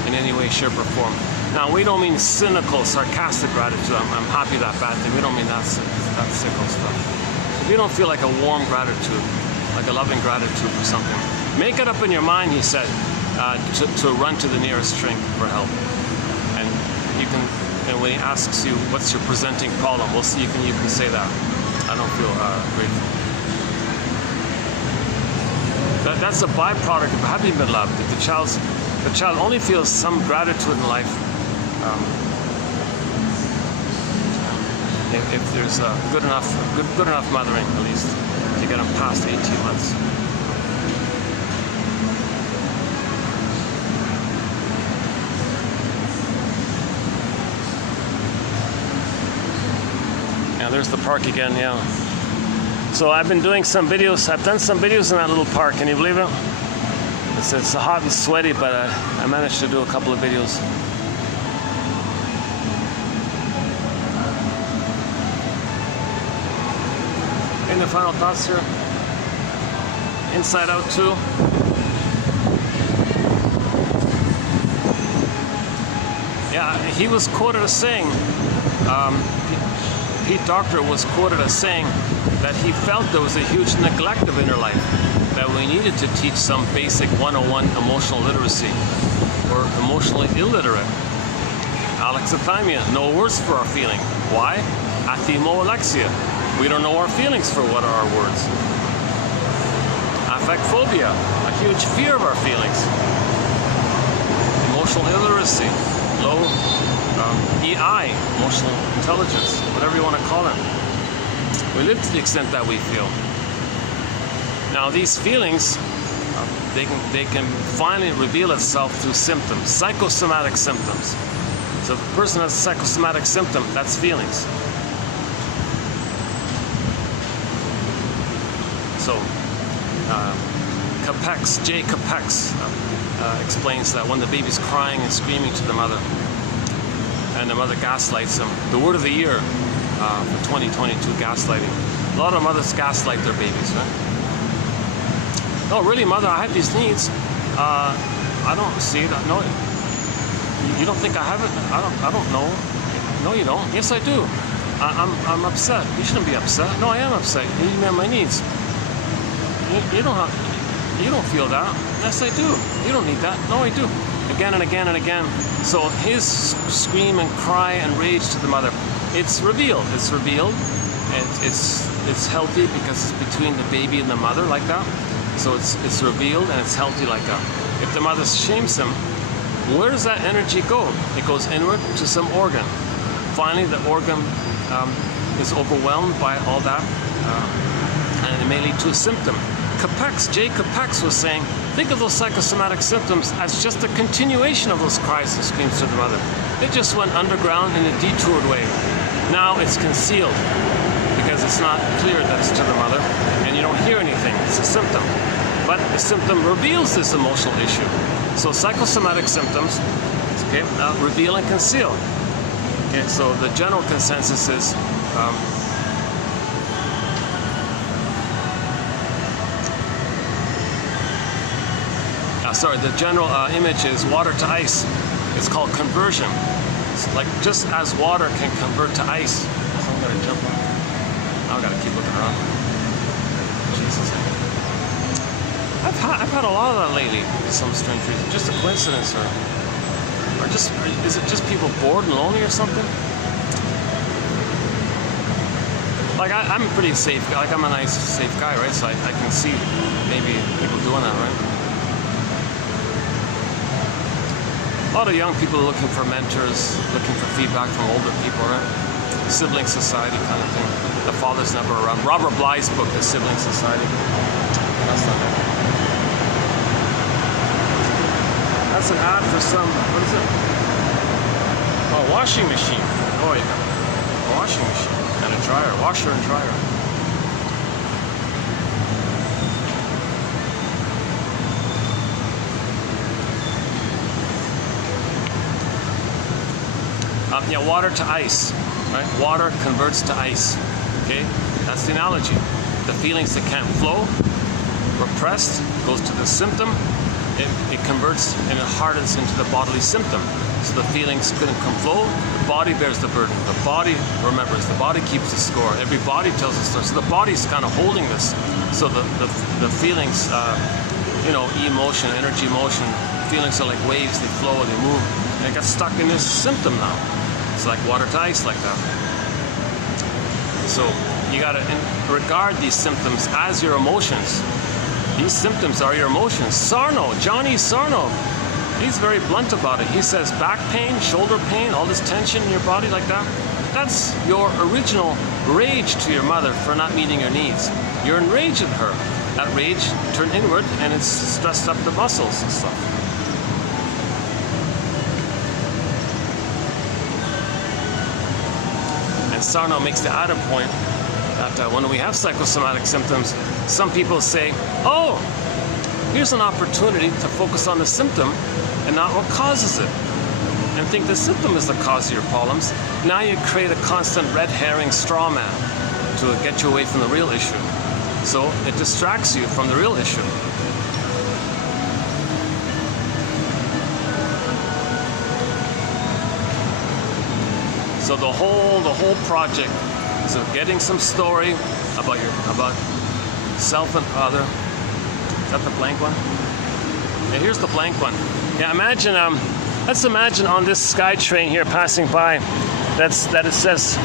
in any way, shape, or form. Now, we don't mean cynical, sarcastic gratitude. I'm happy that bad thing. We don't mean that cynical stuff. If you don't feel like a warm gratitude, like a loving gratitude for something, Make it up in your mind, he said, to run to the nearest shrink for help. And you can, and when he asks you, what's your presenting problem? We'll see, you can say that. I don't feel grateful. That's a byproduct of having been loved. If the child only feels some gratitude in life, if there's good enough mothering, at least, to get them past 18 months. Yeah, there's the park again, yeah. So I've been doing some videos, I've done some videos in that little park, can you believe it? It's hot and sweaty, but I managed to do a couple of videos. And the final thoughts here. Inside Out 2. Yeah, he was quoted as saying, Pete Docter was quoted as saying that he felt there was a huge neglect of inner life, that we needed to teach some basic 101 emotional literacy, or emotionally illiterate. Alexithymia, no words for our feeling. Why? Athemo-alexia. We don't know our feelings for what are our words. Affect-phobia, a huge fear of our feelings. Emotional illiteracy, low EI, emotional intelligence, whatever you want to call it. We live to the extent that we feel. Now these feelings, they can finally reveal itself through symptoms, psychosomatic symptoms. So if a person has a psychosomatic symptom, that's feelings. So, Capex, J. Capex explains that when the baby's crying and screaming to the mother, and the mother gaslights them, the word of the year for 2022, gaslighting. A lot of mothers gaslight their babies, right? No, really, mother, I have these needs. I don't see it. No, you don't think I have it? I don't know. No, you don't. Yes, I do. I'm upset. You shouldn't be upset. No, I am upset. You need my needs. You don't feel that. Yes, I do. You don't need that. No, I do. Again and again and again. So his scream and cry and rage to the mother, it's revealed. It's revealed. And it's healthy because it's between the baby and the mother like that. So it's revealed and it's healthy like that. If the mother shames him, where does that energy go? It goes inward to some organ. Finally, the organ is overwhelmed by all that, and it may lead to a symptom. Capex, J. Capex was saying, think of those psychosomatic symptoms as just a continuation of those cries and screams to the mother. It just went underground in a detoured way. Now it's concealed because it's not clear that it's to the mother, and you don't hear anything. It's a symptom. But the symptom reveals this emotional issue. So psychosomatic symptoms, okay, reveal and conceal. Okay, so the general consensus is the general image is water to ice. It's called conversion. It's like just as water can convert to ice. So I'm gonna jump on. I've got to keep looking around. Jesus. I've had a lot of that lately for some strange reason. Just a coincidence, or just is it just people bored and lonely or something? Like I'm a pretty safe guy. Like I'm a nice, safe guy, right? So I can see maybe people doing that, right? A lot of young people are looking for mentors, looking for feedback from older people, right? Sibling society kind of thing. The father's never around. Robert Bly's book, The Sibling Society. That's not it. That's an ad for some, what is it? Oh, washing machine. Oh, yeah. A washing machine. And a dryer. Washer and dryer. Yeah, water to ice, right? Water converts to ice, okay? That's the analogy. The feelings that can't flow, repressed, goes to the symptom, it converts and it hardens into the bodily symptom. So the feelings couldn't come flow, the body bears the burden. The body remembers, the body keeps the score. Every body tells a story. So the body's kind of holding this. So the feelings, emotion, energy motion. Feelings are like waves, they flow, they move. And I got stuck in this symptom now. It's like water to ice like that. So you gotta regard these symptoms as your emotions. These symptoms are your emotions. Johnny Sarno, he's very blunt about it. He says back pain, shoulder pain, all this tension in your body like that, that's your original rage to your mother for not meeting your needs. You're enraged at her. That rage turned inward and it's stressed up the muscles and stuff. And Sarno makes the added point that when we have psychosomatic symptoms, some people say, oh, here's an opportunity to focus on the symptom and not what causes it, and think the symptom is the cause of your problems. Now you create a constant red herring straw man to get you away from the real issue. So it distracts you from the real issue. So the whole project is of getting some story about self and other. Is that the blank one? Yeah, here's the blank one. Yeah, imagine. Let's imagine on this sky train here passing by, that it says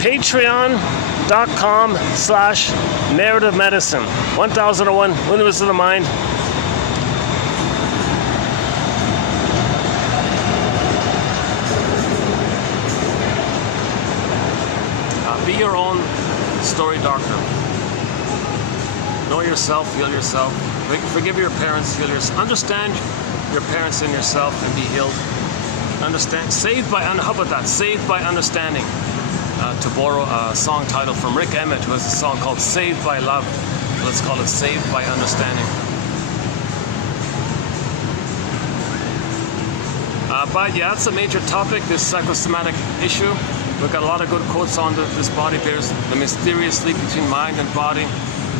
patreon.com/narrative medicine. 1001 Windmills of the mind. Be your own story doctor. Know yourself, heal yourself. Forgive your parents, heal yourself. Understand your parents and yourself and be healed. Understand. How about that? Saved by understanding. To borrow a song title from Rick Emmett, who has a song called Saved by Love. Let's call it Saved by Understanding. But yeah, that's a major topic, this psychosomatic issue. We've got a lot of good quotes on this body bears the mysterious link between mind and body.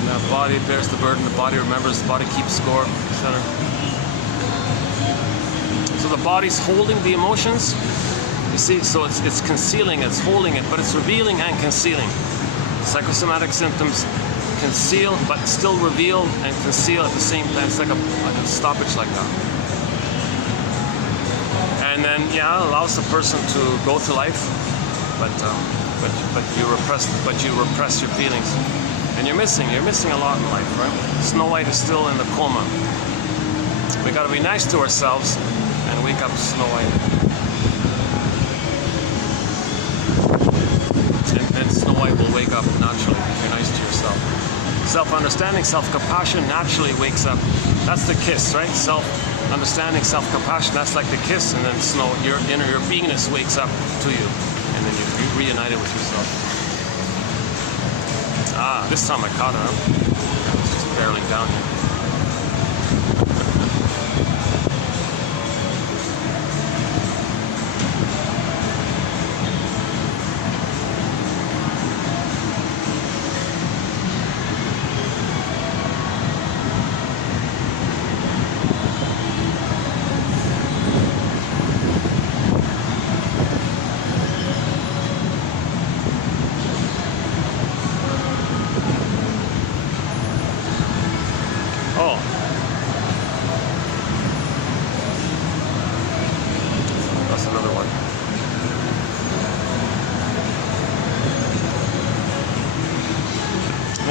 The body bears the burden, the body remembers, the body keeps score, etc. So the body's holding the emotions. You see, so it's concealing, it's holding it, but it's revealing and concealing. Psychosomatic symptoms conceal, but still reveal and conceal at the same time. It's like a stoppage like that. And then, yeah, it allows the person to go through life, but you repress your feelings, and you're missing a lot in life, right? Snow White is still in the coma. We got to be nice to ourselves and wake up Snow White. And Snow White will wake up naturally if you're nice to yourself. Self-understanding, self-compassion naturally wakes up. That's the kiss, right? Self-understanding, self-compassion, that's like the kiss, and then your beingness wakes up to you, and then you're reunited with yourself. This time I caught it, huh? It's just barely down here.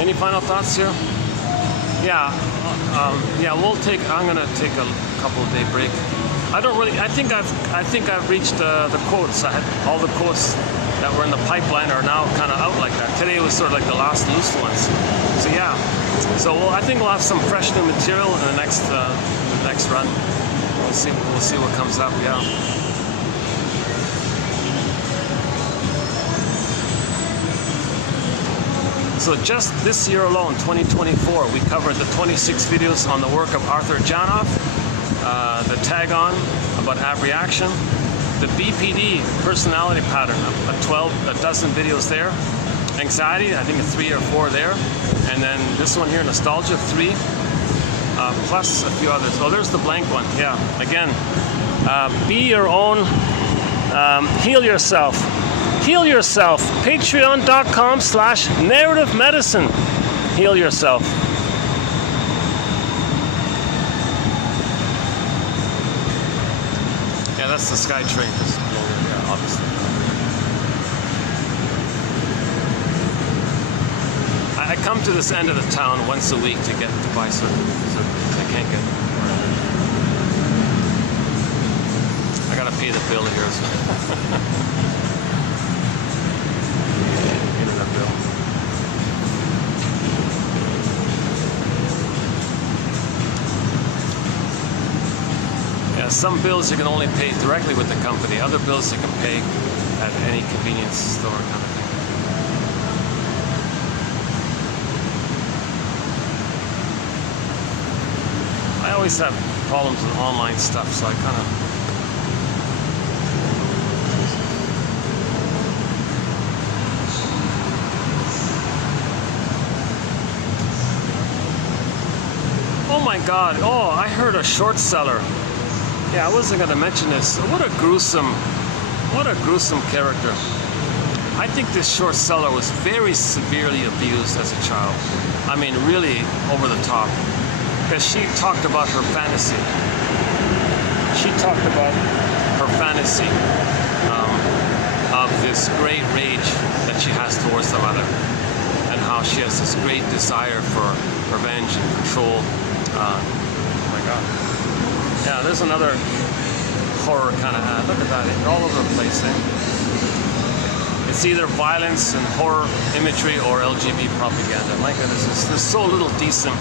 Any final thoughts here? Yeah, I'm gonna take a couple of day break. I think I've reached the quotes. I had all the quotes that were in the pipeline are now kind of out like that. Today was sort of like the last loose ones. So yeah, I think we'll have some fresh new material in the next run. We'll see what comes up. Yeah. So just this year alone, 2024, we covered the 26 videos on the work of Arthur Janoff, the tag on about abreaction, the BPD personality pattern, a dozen videos there, anxiety, I think 3 or 4 there, and then this one here, nostalgia, 3, plus a few others. Oh, there's the blank one. Yeah, again, be your own, heal yourself. Heal yourself. Patreon.com/narrative medicine. Heal yourself. that's the sky train just blowing, yeah, obviously. I come to this end of the town once a week to buy certain things I can't get. I gotta pay the bill here. So. Pay that bill. Yeah, some bills you can only pay directly with the company. Other bills you can pay at any convenience store kind of thing. I always have problems with online stuff, so I kind of... Oh my God! Oh, I heard a short seller. Yeah, I wasn't going to mention this. What a gruesome character. I think this short seller was very severely abused as a child. I mean, really over the top. Because she talked about her fantasy. She talked about her fantasy of this great rage that she has towards the mother, and how she has this great desire for revenge and control. Oh my God. Yeah, there's another horror kind of ad. Look at that, it's all over the place. It's either violence and horror imagery or LGBT propaganda. My goodness, there's so little decent.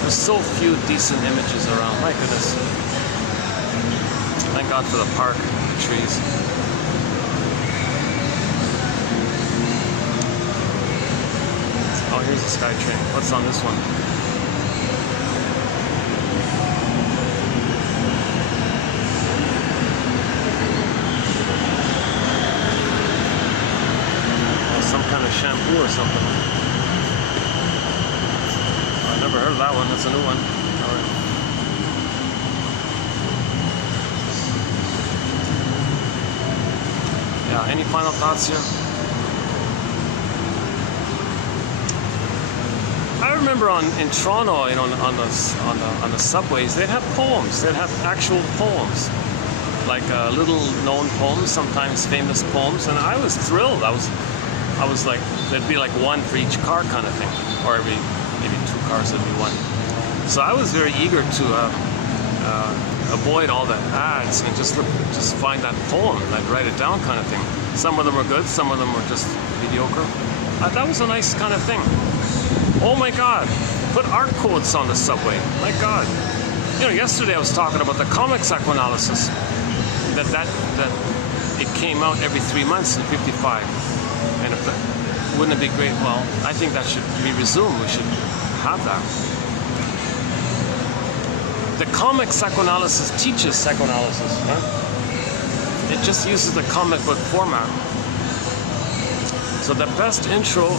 There's so few decent images around. My goodness. Thank God for the park, the trees. Oh, here's the sky train. What's on this one? Oh, some kind of shampoo or something. Never heard of that one. That's a new one. All right. Yeah. Any final thoughts here? I remember in Toronto, you know, on the subways, they'd have poems. They'd have actual poems, like little known poems, sometimes famous poems, and I was thrilled. I was like, there'd be like one for each car kind of thing, or every maybe two cars would be one. So I was very eager to avoid all the ads and just find that poem and I'd write it down kind of thing. Some of them were good, some of them were just mediocre. That was a nice kind of thing. Oh my God, put art quotes on the subway. My God. You know, yesterday I was talking about the comic psychoanalysis. That it came out every 3 months in '55. And if that, wouldn't it be great? Well, I think that should be resumed. We should have that. The comic psychoanalysis teaches psychoanalysis. Huh? It just uses the comic book format. So the best intro,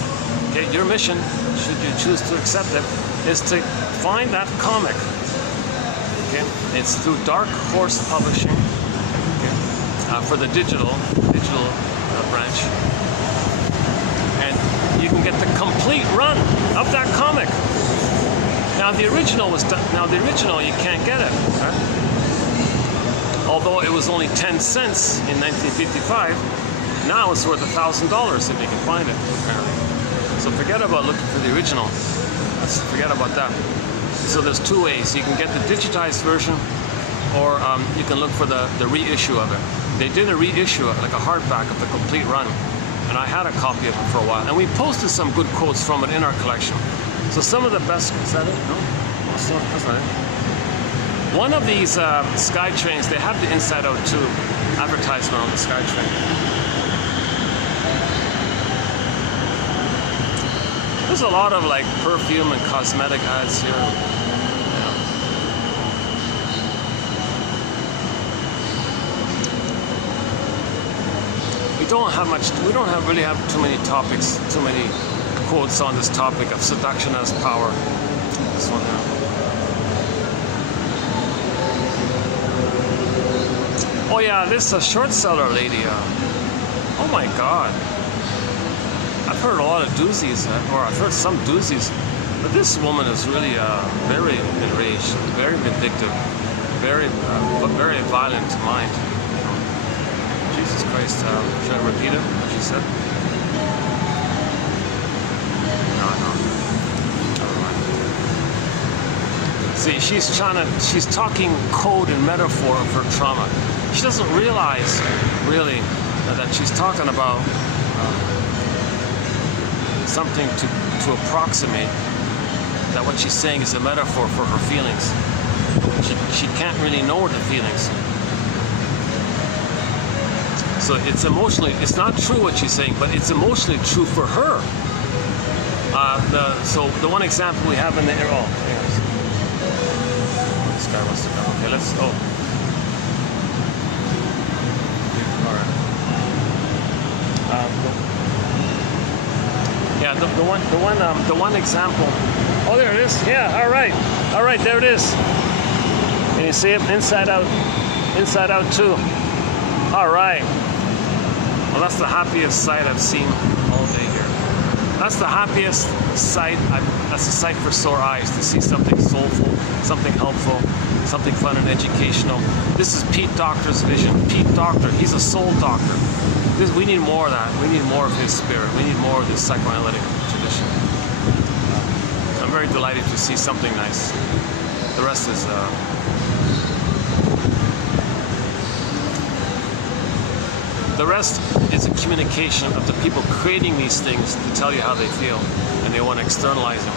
okay, your mission, should you choose to accept it, is to find that comic. Okay, it's through Dark Horse Publishing. Okay, for the digital branch. And you can get the complete run of that comic. Now the original you can't get it. Right? Although it was only 10 cents in 1955, now it's worth $1,000 if you can find it, apparently. So forget about looking for the original. Forget about that. So there's two ways. You can get the digitized version, or you can look for the reissue of it. They did a reissue, like a hardback of the complete run. And I had a copy of it for a while. And we posted some good quotes from it in our collection. So some of the best, is that it? No? That's not it. One of these sky trains, they have the Inside Out 2 advertisement on the sky train. There's a lot of like perfume and cosmetic ads here. Yeah. We don't really have too many topics, too many quotes on this topic of seduction as power. This one here. Oh yeah, this is a short seller lady. Oh my God. I've heard a lot of doozies, or I've heard some doozies, but this woman is really very enraged, very vindictive, very violent mind. Jesus Christ. Should I repeat it? What she said? No. Never mind. See, she's talking code and metaphor of her trauma. She doesn't realize, really, that she's talking about something to approximate that what she's saying is a metaphor for her feelings. She can't really know the feelings. So it's emotionally, it's not true what she's saying, but it's emotionally true for her. So the one example we have in the this guy wants to come. Okay, let's. All right. Yeah, the one example. Oh, there it is. Yeah, all right, there it is. Can you see it? Inside out too. All right. Well, that's the happiest sight I've seen all day here. That's the happiest sight. That's a sight for sore eyes, to see something soulful, something helpful, something fun and educational. This is Pete Doctor's vision. Pete Doctor, he's a soul doctor. We need more of that. We need more of his spirit. We need more of this psychoanalytic tradition. I'm very delighted to see something nice. The rest is a communication of the people creating these things to tell you how they feel, and they want to externalize them.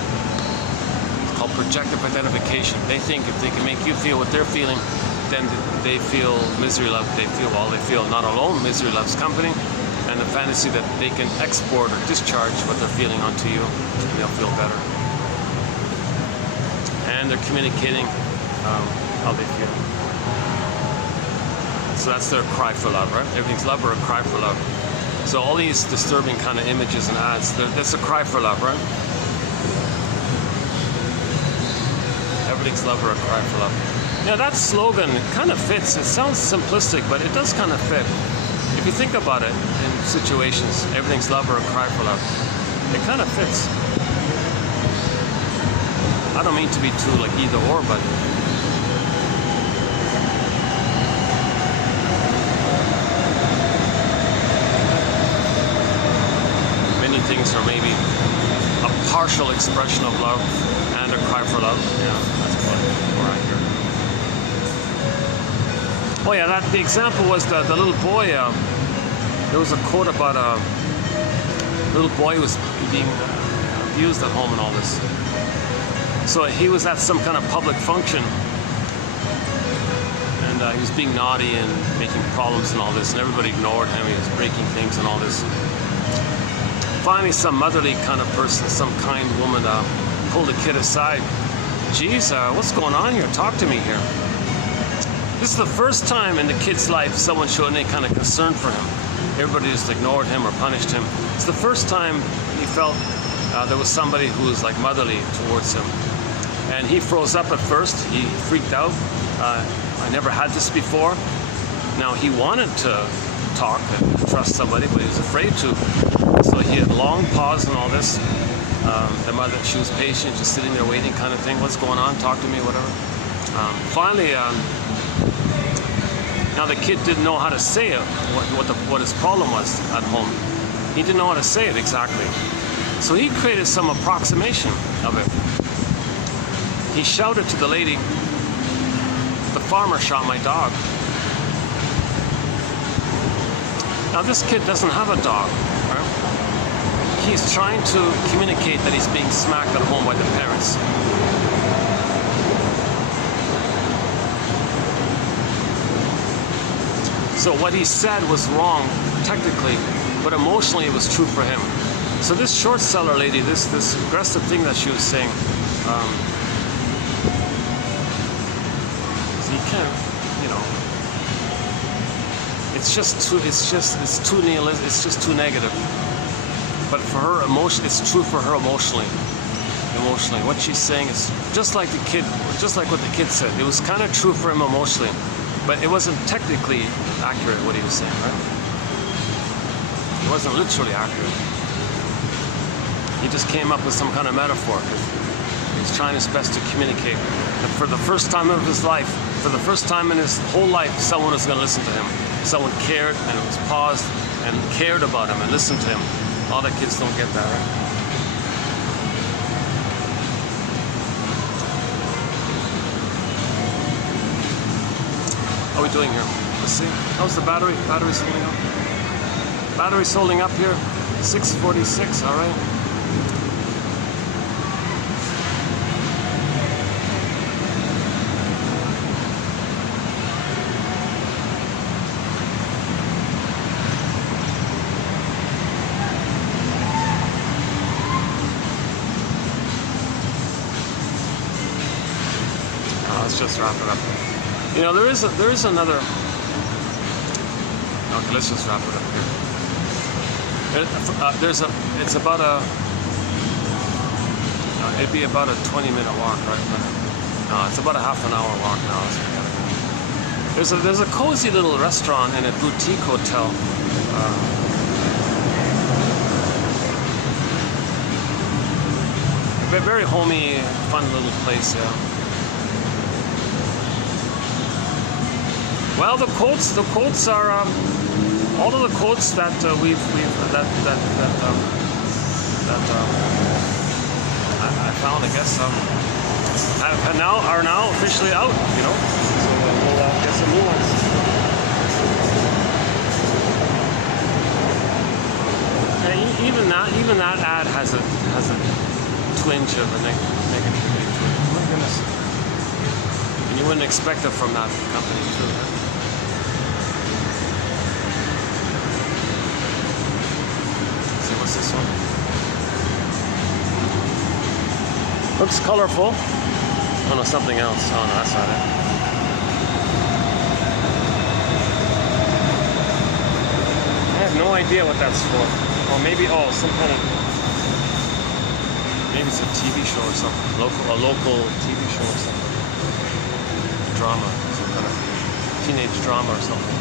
It's called projective identification. They think if they can make you feel what they're feeling, then they feel misery love. They feel not alone. Misery loves company, and the fantasy that they can export or discharge what they're feeling onto you, and they'll feel better. And they're communicating how they feel. So that's their cry for love, right? Everything's love or a cry for love. So all these disturbing kind of images and ads, that's a cry for love, right? Everything's love or a cry for love. Yeah, that slogan, it kind of fits. It sounds simplistic, but it does kind of fit. If you think about it in situations, everything's love or a cry for love, it kind of fits. I don't mean to be too like either or, but many things are maybe a partial expression of love and a cry for love. Yeah, that's probably more accurate. Oh yeah, the example was the little boy. There was a quote about a little boy who was being abused at home and all this. So he was at some kind of public function, and he was being naughty and making problems and all this, and everybody ignored him. He was breaking things and all this. Finally, some motherly kind of person, some kind woman, pulled the kid aside. Geez, what's going on here? Talk to me here. This is the first time in the kid's life someone showed any kind of concern for him. Everybody just ignored him or punished him. It's the first time he felt there was somebody who was like motherly towards him. And he froze up at first. He freaked out. I never had this before. Now he wanted to talk and trust somebody, but he was afraid to. So he had long pause and all this. The mother, she was patient, just sitting there waiting kind of thing. What's going on? Talk to me, whatever. Finally, now the kid didn't know how to say it, what his problem was at home. He didn't know how to say it exactly. So he created some approximation of it. He shouted to the lady, "The farmer shot my dog." Now this kid doesn't have a dog, right? He's trying to communicate that he's being smacked at home by the parents. So what he said was wrong, technically, but emotionally it was true for him. So this short seller lady, this aggressive thing that she was saying, so you can't, you know, it's too nihilistic, it's just too negative. But for her emotion, it's true for her emotionally. What she's saying is just like the kid, just like what the kid said. It was kind of true for him emotionally, but it wasn't technically accurate what he was saying, right? It wasn't literally accurate. He just came up with some kind of metaphor. He's trying his best to communicate that for the first time of his life, for the first time in his whole life, someone was going to listen to him. Someone cared and it was paused and cared about him and listened to him. A lot of kids don't get that, right? How are we doing here? Let's see. How's the battery? Battery's holding up. Battery's holding up here. 646, all right. Let's just wrap it up. You know, there is another. Okay, let's just wrap it up here. It's about a. It'd be about a 20-minute walk, right? No, it's about a half an hour walk now. There's a cozy little restaurant in a boutique hotel. A very homey, fun little place, yeah. Well, the quotes are all of the quotes that I found, I guess, are now officially out. You know, so we'll get some new ones. And even that ad has a twinge of a negativity to it. Oh my goodness! And you wouldn't expect it from that company, too. Right? What's this one? Looks colorful. Oh no, something else. Oh no, that's not it. I have no idea what that's for. Or maybe, some kind of, maybe it's a TV show or something. A local TV show or something. Drama, some kind of teenage drama or something.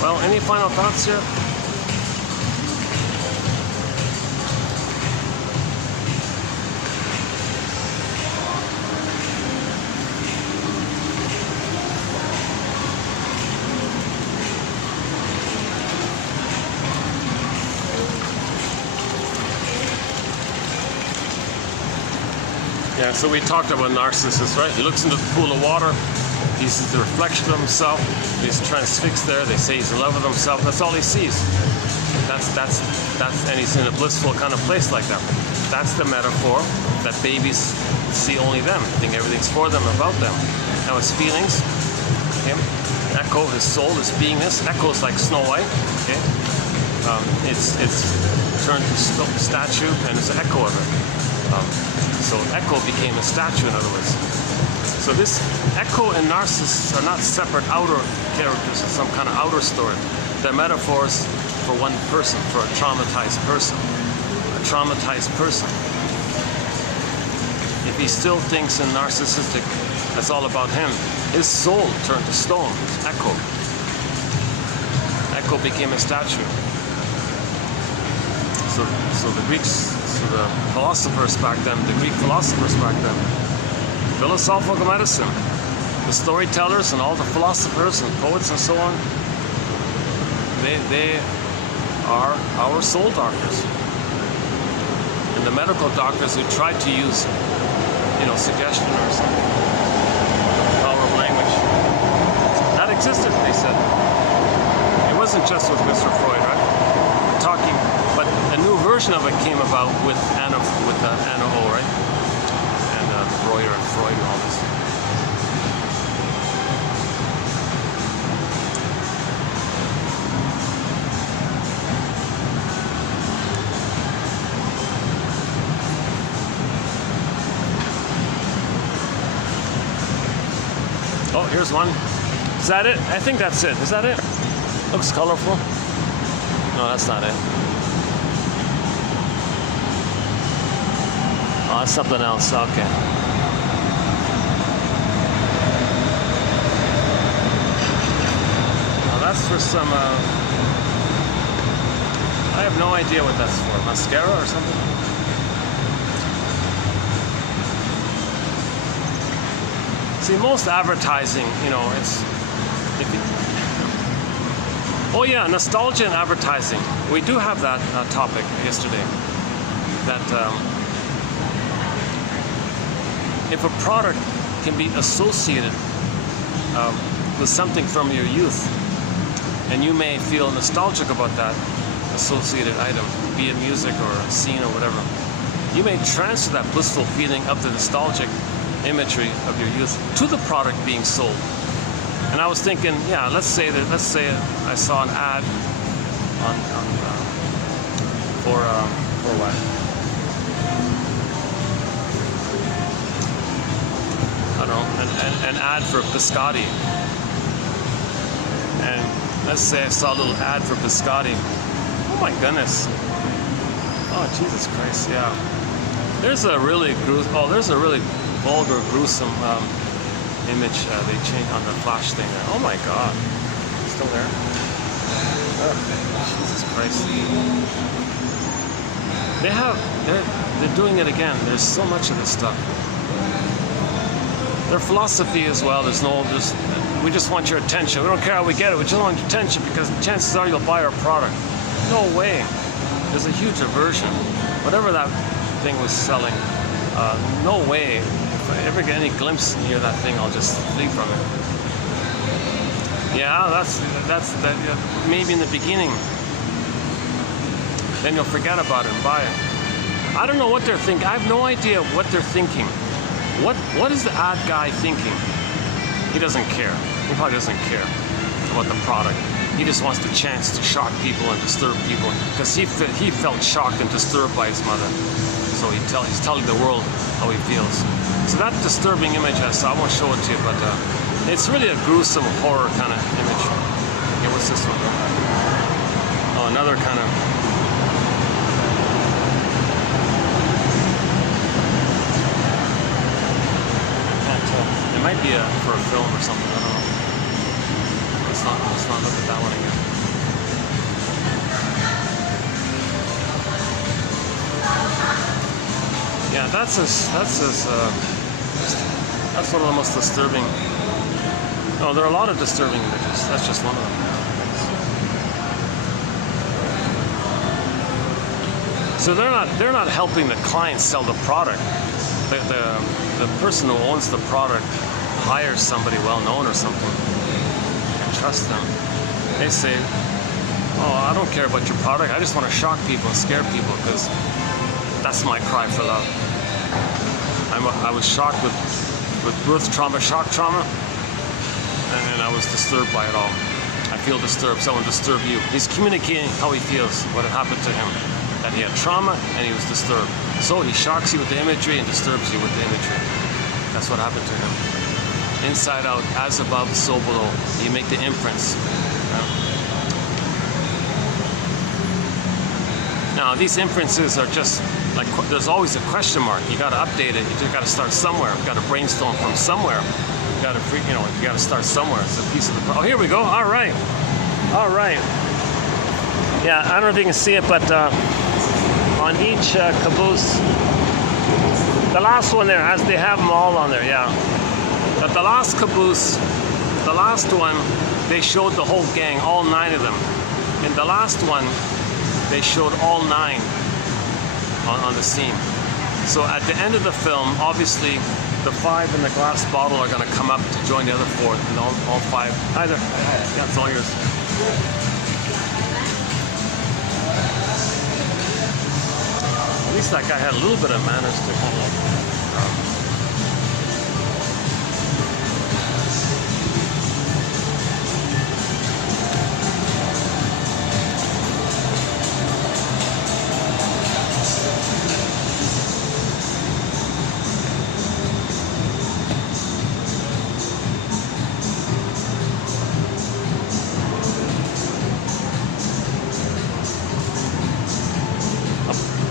Well, any final thoughts here? Yeah, so we talked about narcissists, right? He looks into the pool of water. He sees the reflection of himself. He's transfixed there. They say he's in love with himself. That's all he sees. And he's in a blissful kind of place like that. That's the metaphor that babies see only them. Think everything's for them, about them. Now his feelings, him, echo, his soul, his beingness, echoes like Snow White. Okay, it's turned to statue, and it's an echo of it. So echo became a statue, in other words. So this echo and narcissists are not separate outer characters in some kind of outer story. They're metaphors for one person, for a traumatized person. A traumatized person. If he still thinks in narcissistic, that's all about him. His soul turned to stone, echo. Echo became a statue. So the Greeks, the philosophers back then, the Greek philosophers back then, philosophical medicine, the storytellers and all the philosophers and poets and so on, they are our soul doctors. And the medical doctors who tried to use, suggestion or something, power of language, that existed, they said. It wasn't just with Mr. Freud, right? Talking, but a new version of it came about with Anna O, right? And Breuer and Freud and all this. Oh, here's one. Is that it? I think that's it. Is that it? Looks colorful. No, that's not it. Oh, that's something else. Okay. Now that's for some. I have no idea what that's for. Mascara or something? See, most advertising, you know, it's... Oh yeah, nostalgia and advertising. We do have that topic yesterday. That if a product can be associated with something from your youth, and you may feel nostalgic about that associated item, be it music or a scene or whatever, you may transfer that blissful feeling of the nostalgic imagery of your youth to the product being sold. And I was thinking, yeah, let's say I saw an ad for what? I don't know, an ad for biscotti. And let's say I saw a little ad for biscotti. Oh my goodness. Oh Jesus Christ, yeah. There's a really vulgar, gruesome image they changed on the flash thing there. Oh my god. Still there? Oh, Jesus Christ. They're doing it again. There's so much of this stuff. Their philosophy as well, we just want your attention. We don't care how we get it, we just want your attention because chances are you'll buy our product. No way. There's a huge aversion. Whatever that thing was selling, no way. If I ever get any glimpse near that thing, I'll just flee from it. Yeah, that's maybe in the beginning. Then you'll forget about it and buy it. I don't know what they're thinking. I have no idea what they're thinking. What is the ad guy thinking? He doesn't care. He probably doesn't care about the product. He just wants the chance to shock people and disturb people because he felt shocked and disturbed by his mother. So he's telling the world how he feels. So that disturbing image I saw, I won't show it to you, but it's really a gruesome horror kind of image. Okay, what's this one? Oh, another kind of... It might be for a film or something, I don't know. Let's not look at that one again. Yeah, that's one of the most disturbing. No, there are a lot of disturbing images. That's just one of them. So they're not helping the client sell the product. The person who owns the product hires somebody well known or something and trust them. They say, oh, I don't care about your product, I just want to shock people and scare people because that's my cry for love. I was shocked with birth trauma, shock trauma, and I was disturbed by it all. I feel disturbed. Someone disturbed you. He's communicating how he feels, what had happened to him, that he had trauma and he was disturbed. So he shocks you with the imagery and disturbs you with the imagery. That's what happened to him. Inside out, as above, so below. You make the imprints. Now, these inferences are just like, there's always a question mark. You got to update it. You got to start somewhere. You got to brainstorm from somewhere. You got to, you got to start somewhere. It's a piece of the. Oh, here we go. All right. All right. Yeah, I don't know if you can see it, but on each caboose, the last one there they have them all on there. Yeah. But the last caboose, the last one, they showed the whole gang, all 9 of them. In the last one, they showed all 9 on the scene. So at the end of the film, obviously, the 5 in the glass bottle are going to come up to join the other 4, and all 5. Hi there. Yeah, it's all yours. At least that guy had a little bit of manners to kind of like...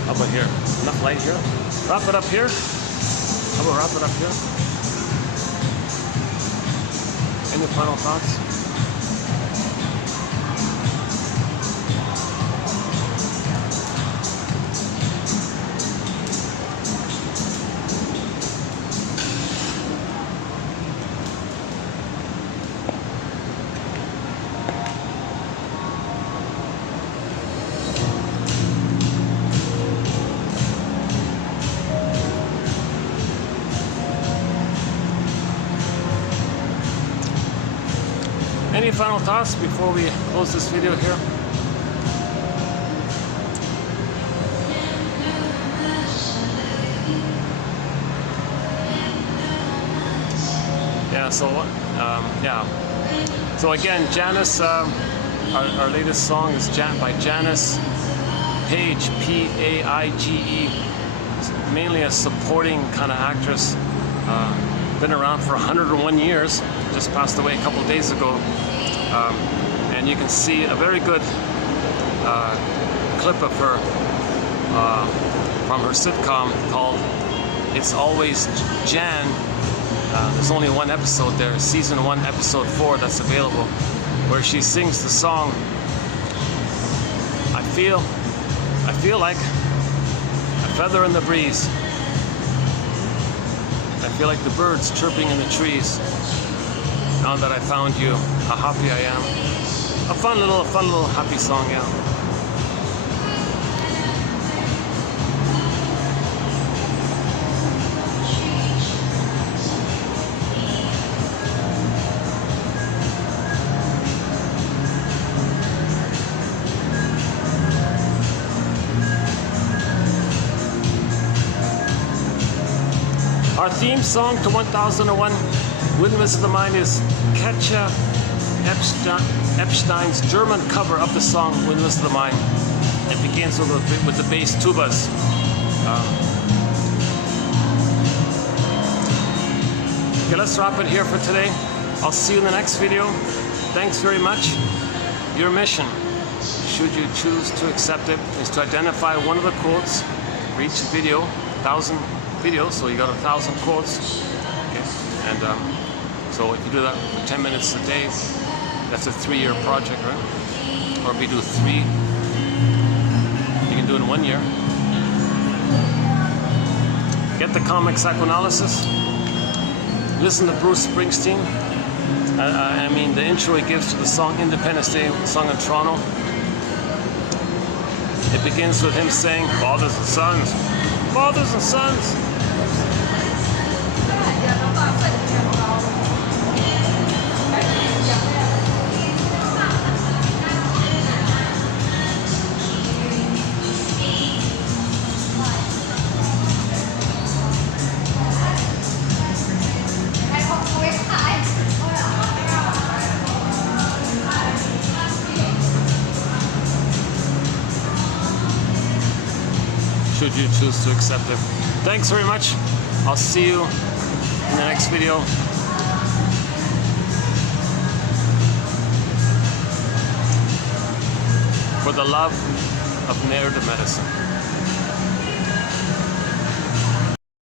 How about here? Enough light here? Wrap it up here? How about wrap it up here? Any final thoughts? Any final thoughts before we close this video here? Yeah, so yeah. So again, Janice, our latest song is by Janice Paige, P-A-I-G-E. Mainly a supporting kind of actress. Been around for 101 years. Just passed away a couple days ago. And you can see a very good clip of her from her sitcom called It's Always Jan. There's only one episode there, season 1, episode 4, that's available, where she sings the song. I feel like a feather in the breeze. I feel like the birds chirping in the trees. Now that I found you, how happy I am. A fun little happy song, yeah. Our theme song to 1001 Windmills of the Mind is Katja Epstein's German cover of the song Windmills of the Mind. It begins with the bass tubas. Okay, let's wrap it here for today. I'll see you in the next video. Thanks very much. Your mission, should you choose to accept it, is to identify one of the quotes for each video, 1,000 videos, so you got 1,000 quotes. Okay. And so if you do that for 10 minutes a day, that's a 3-year project, right? Or if you do 3, you can do it in 1 year. Get the comic psychoanalysis. Listen to Bruce Springsteen. I mean, the intro he gives to the song Independence Day, song in Toronto. It begins with him saying, fathers and sons, fathers and sons. Should you choose to accept it. Thanks very much. I'll see you in the next video. For the love of narrative medicine.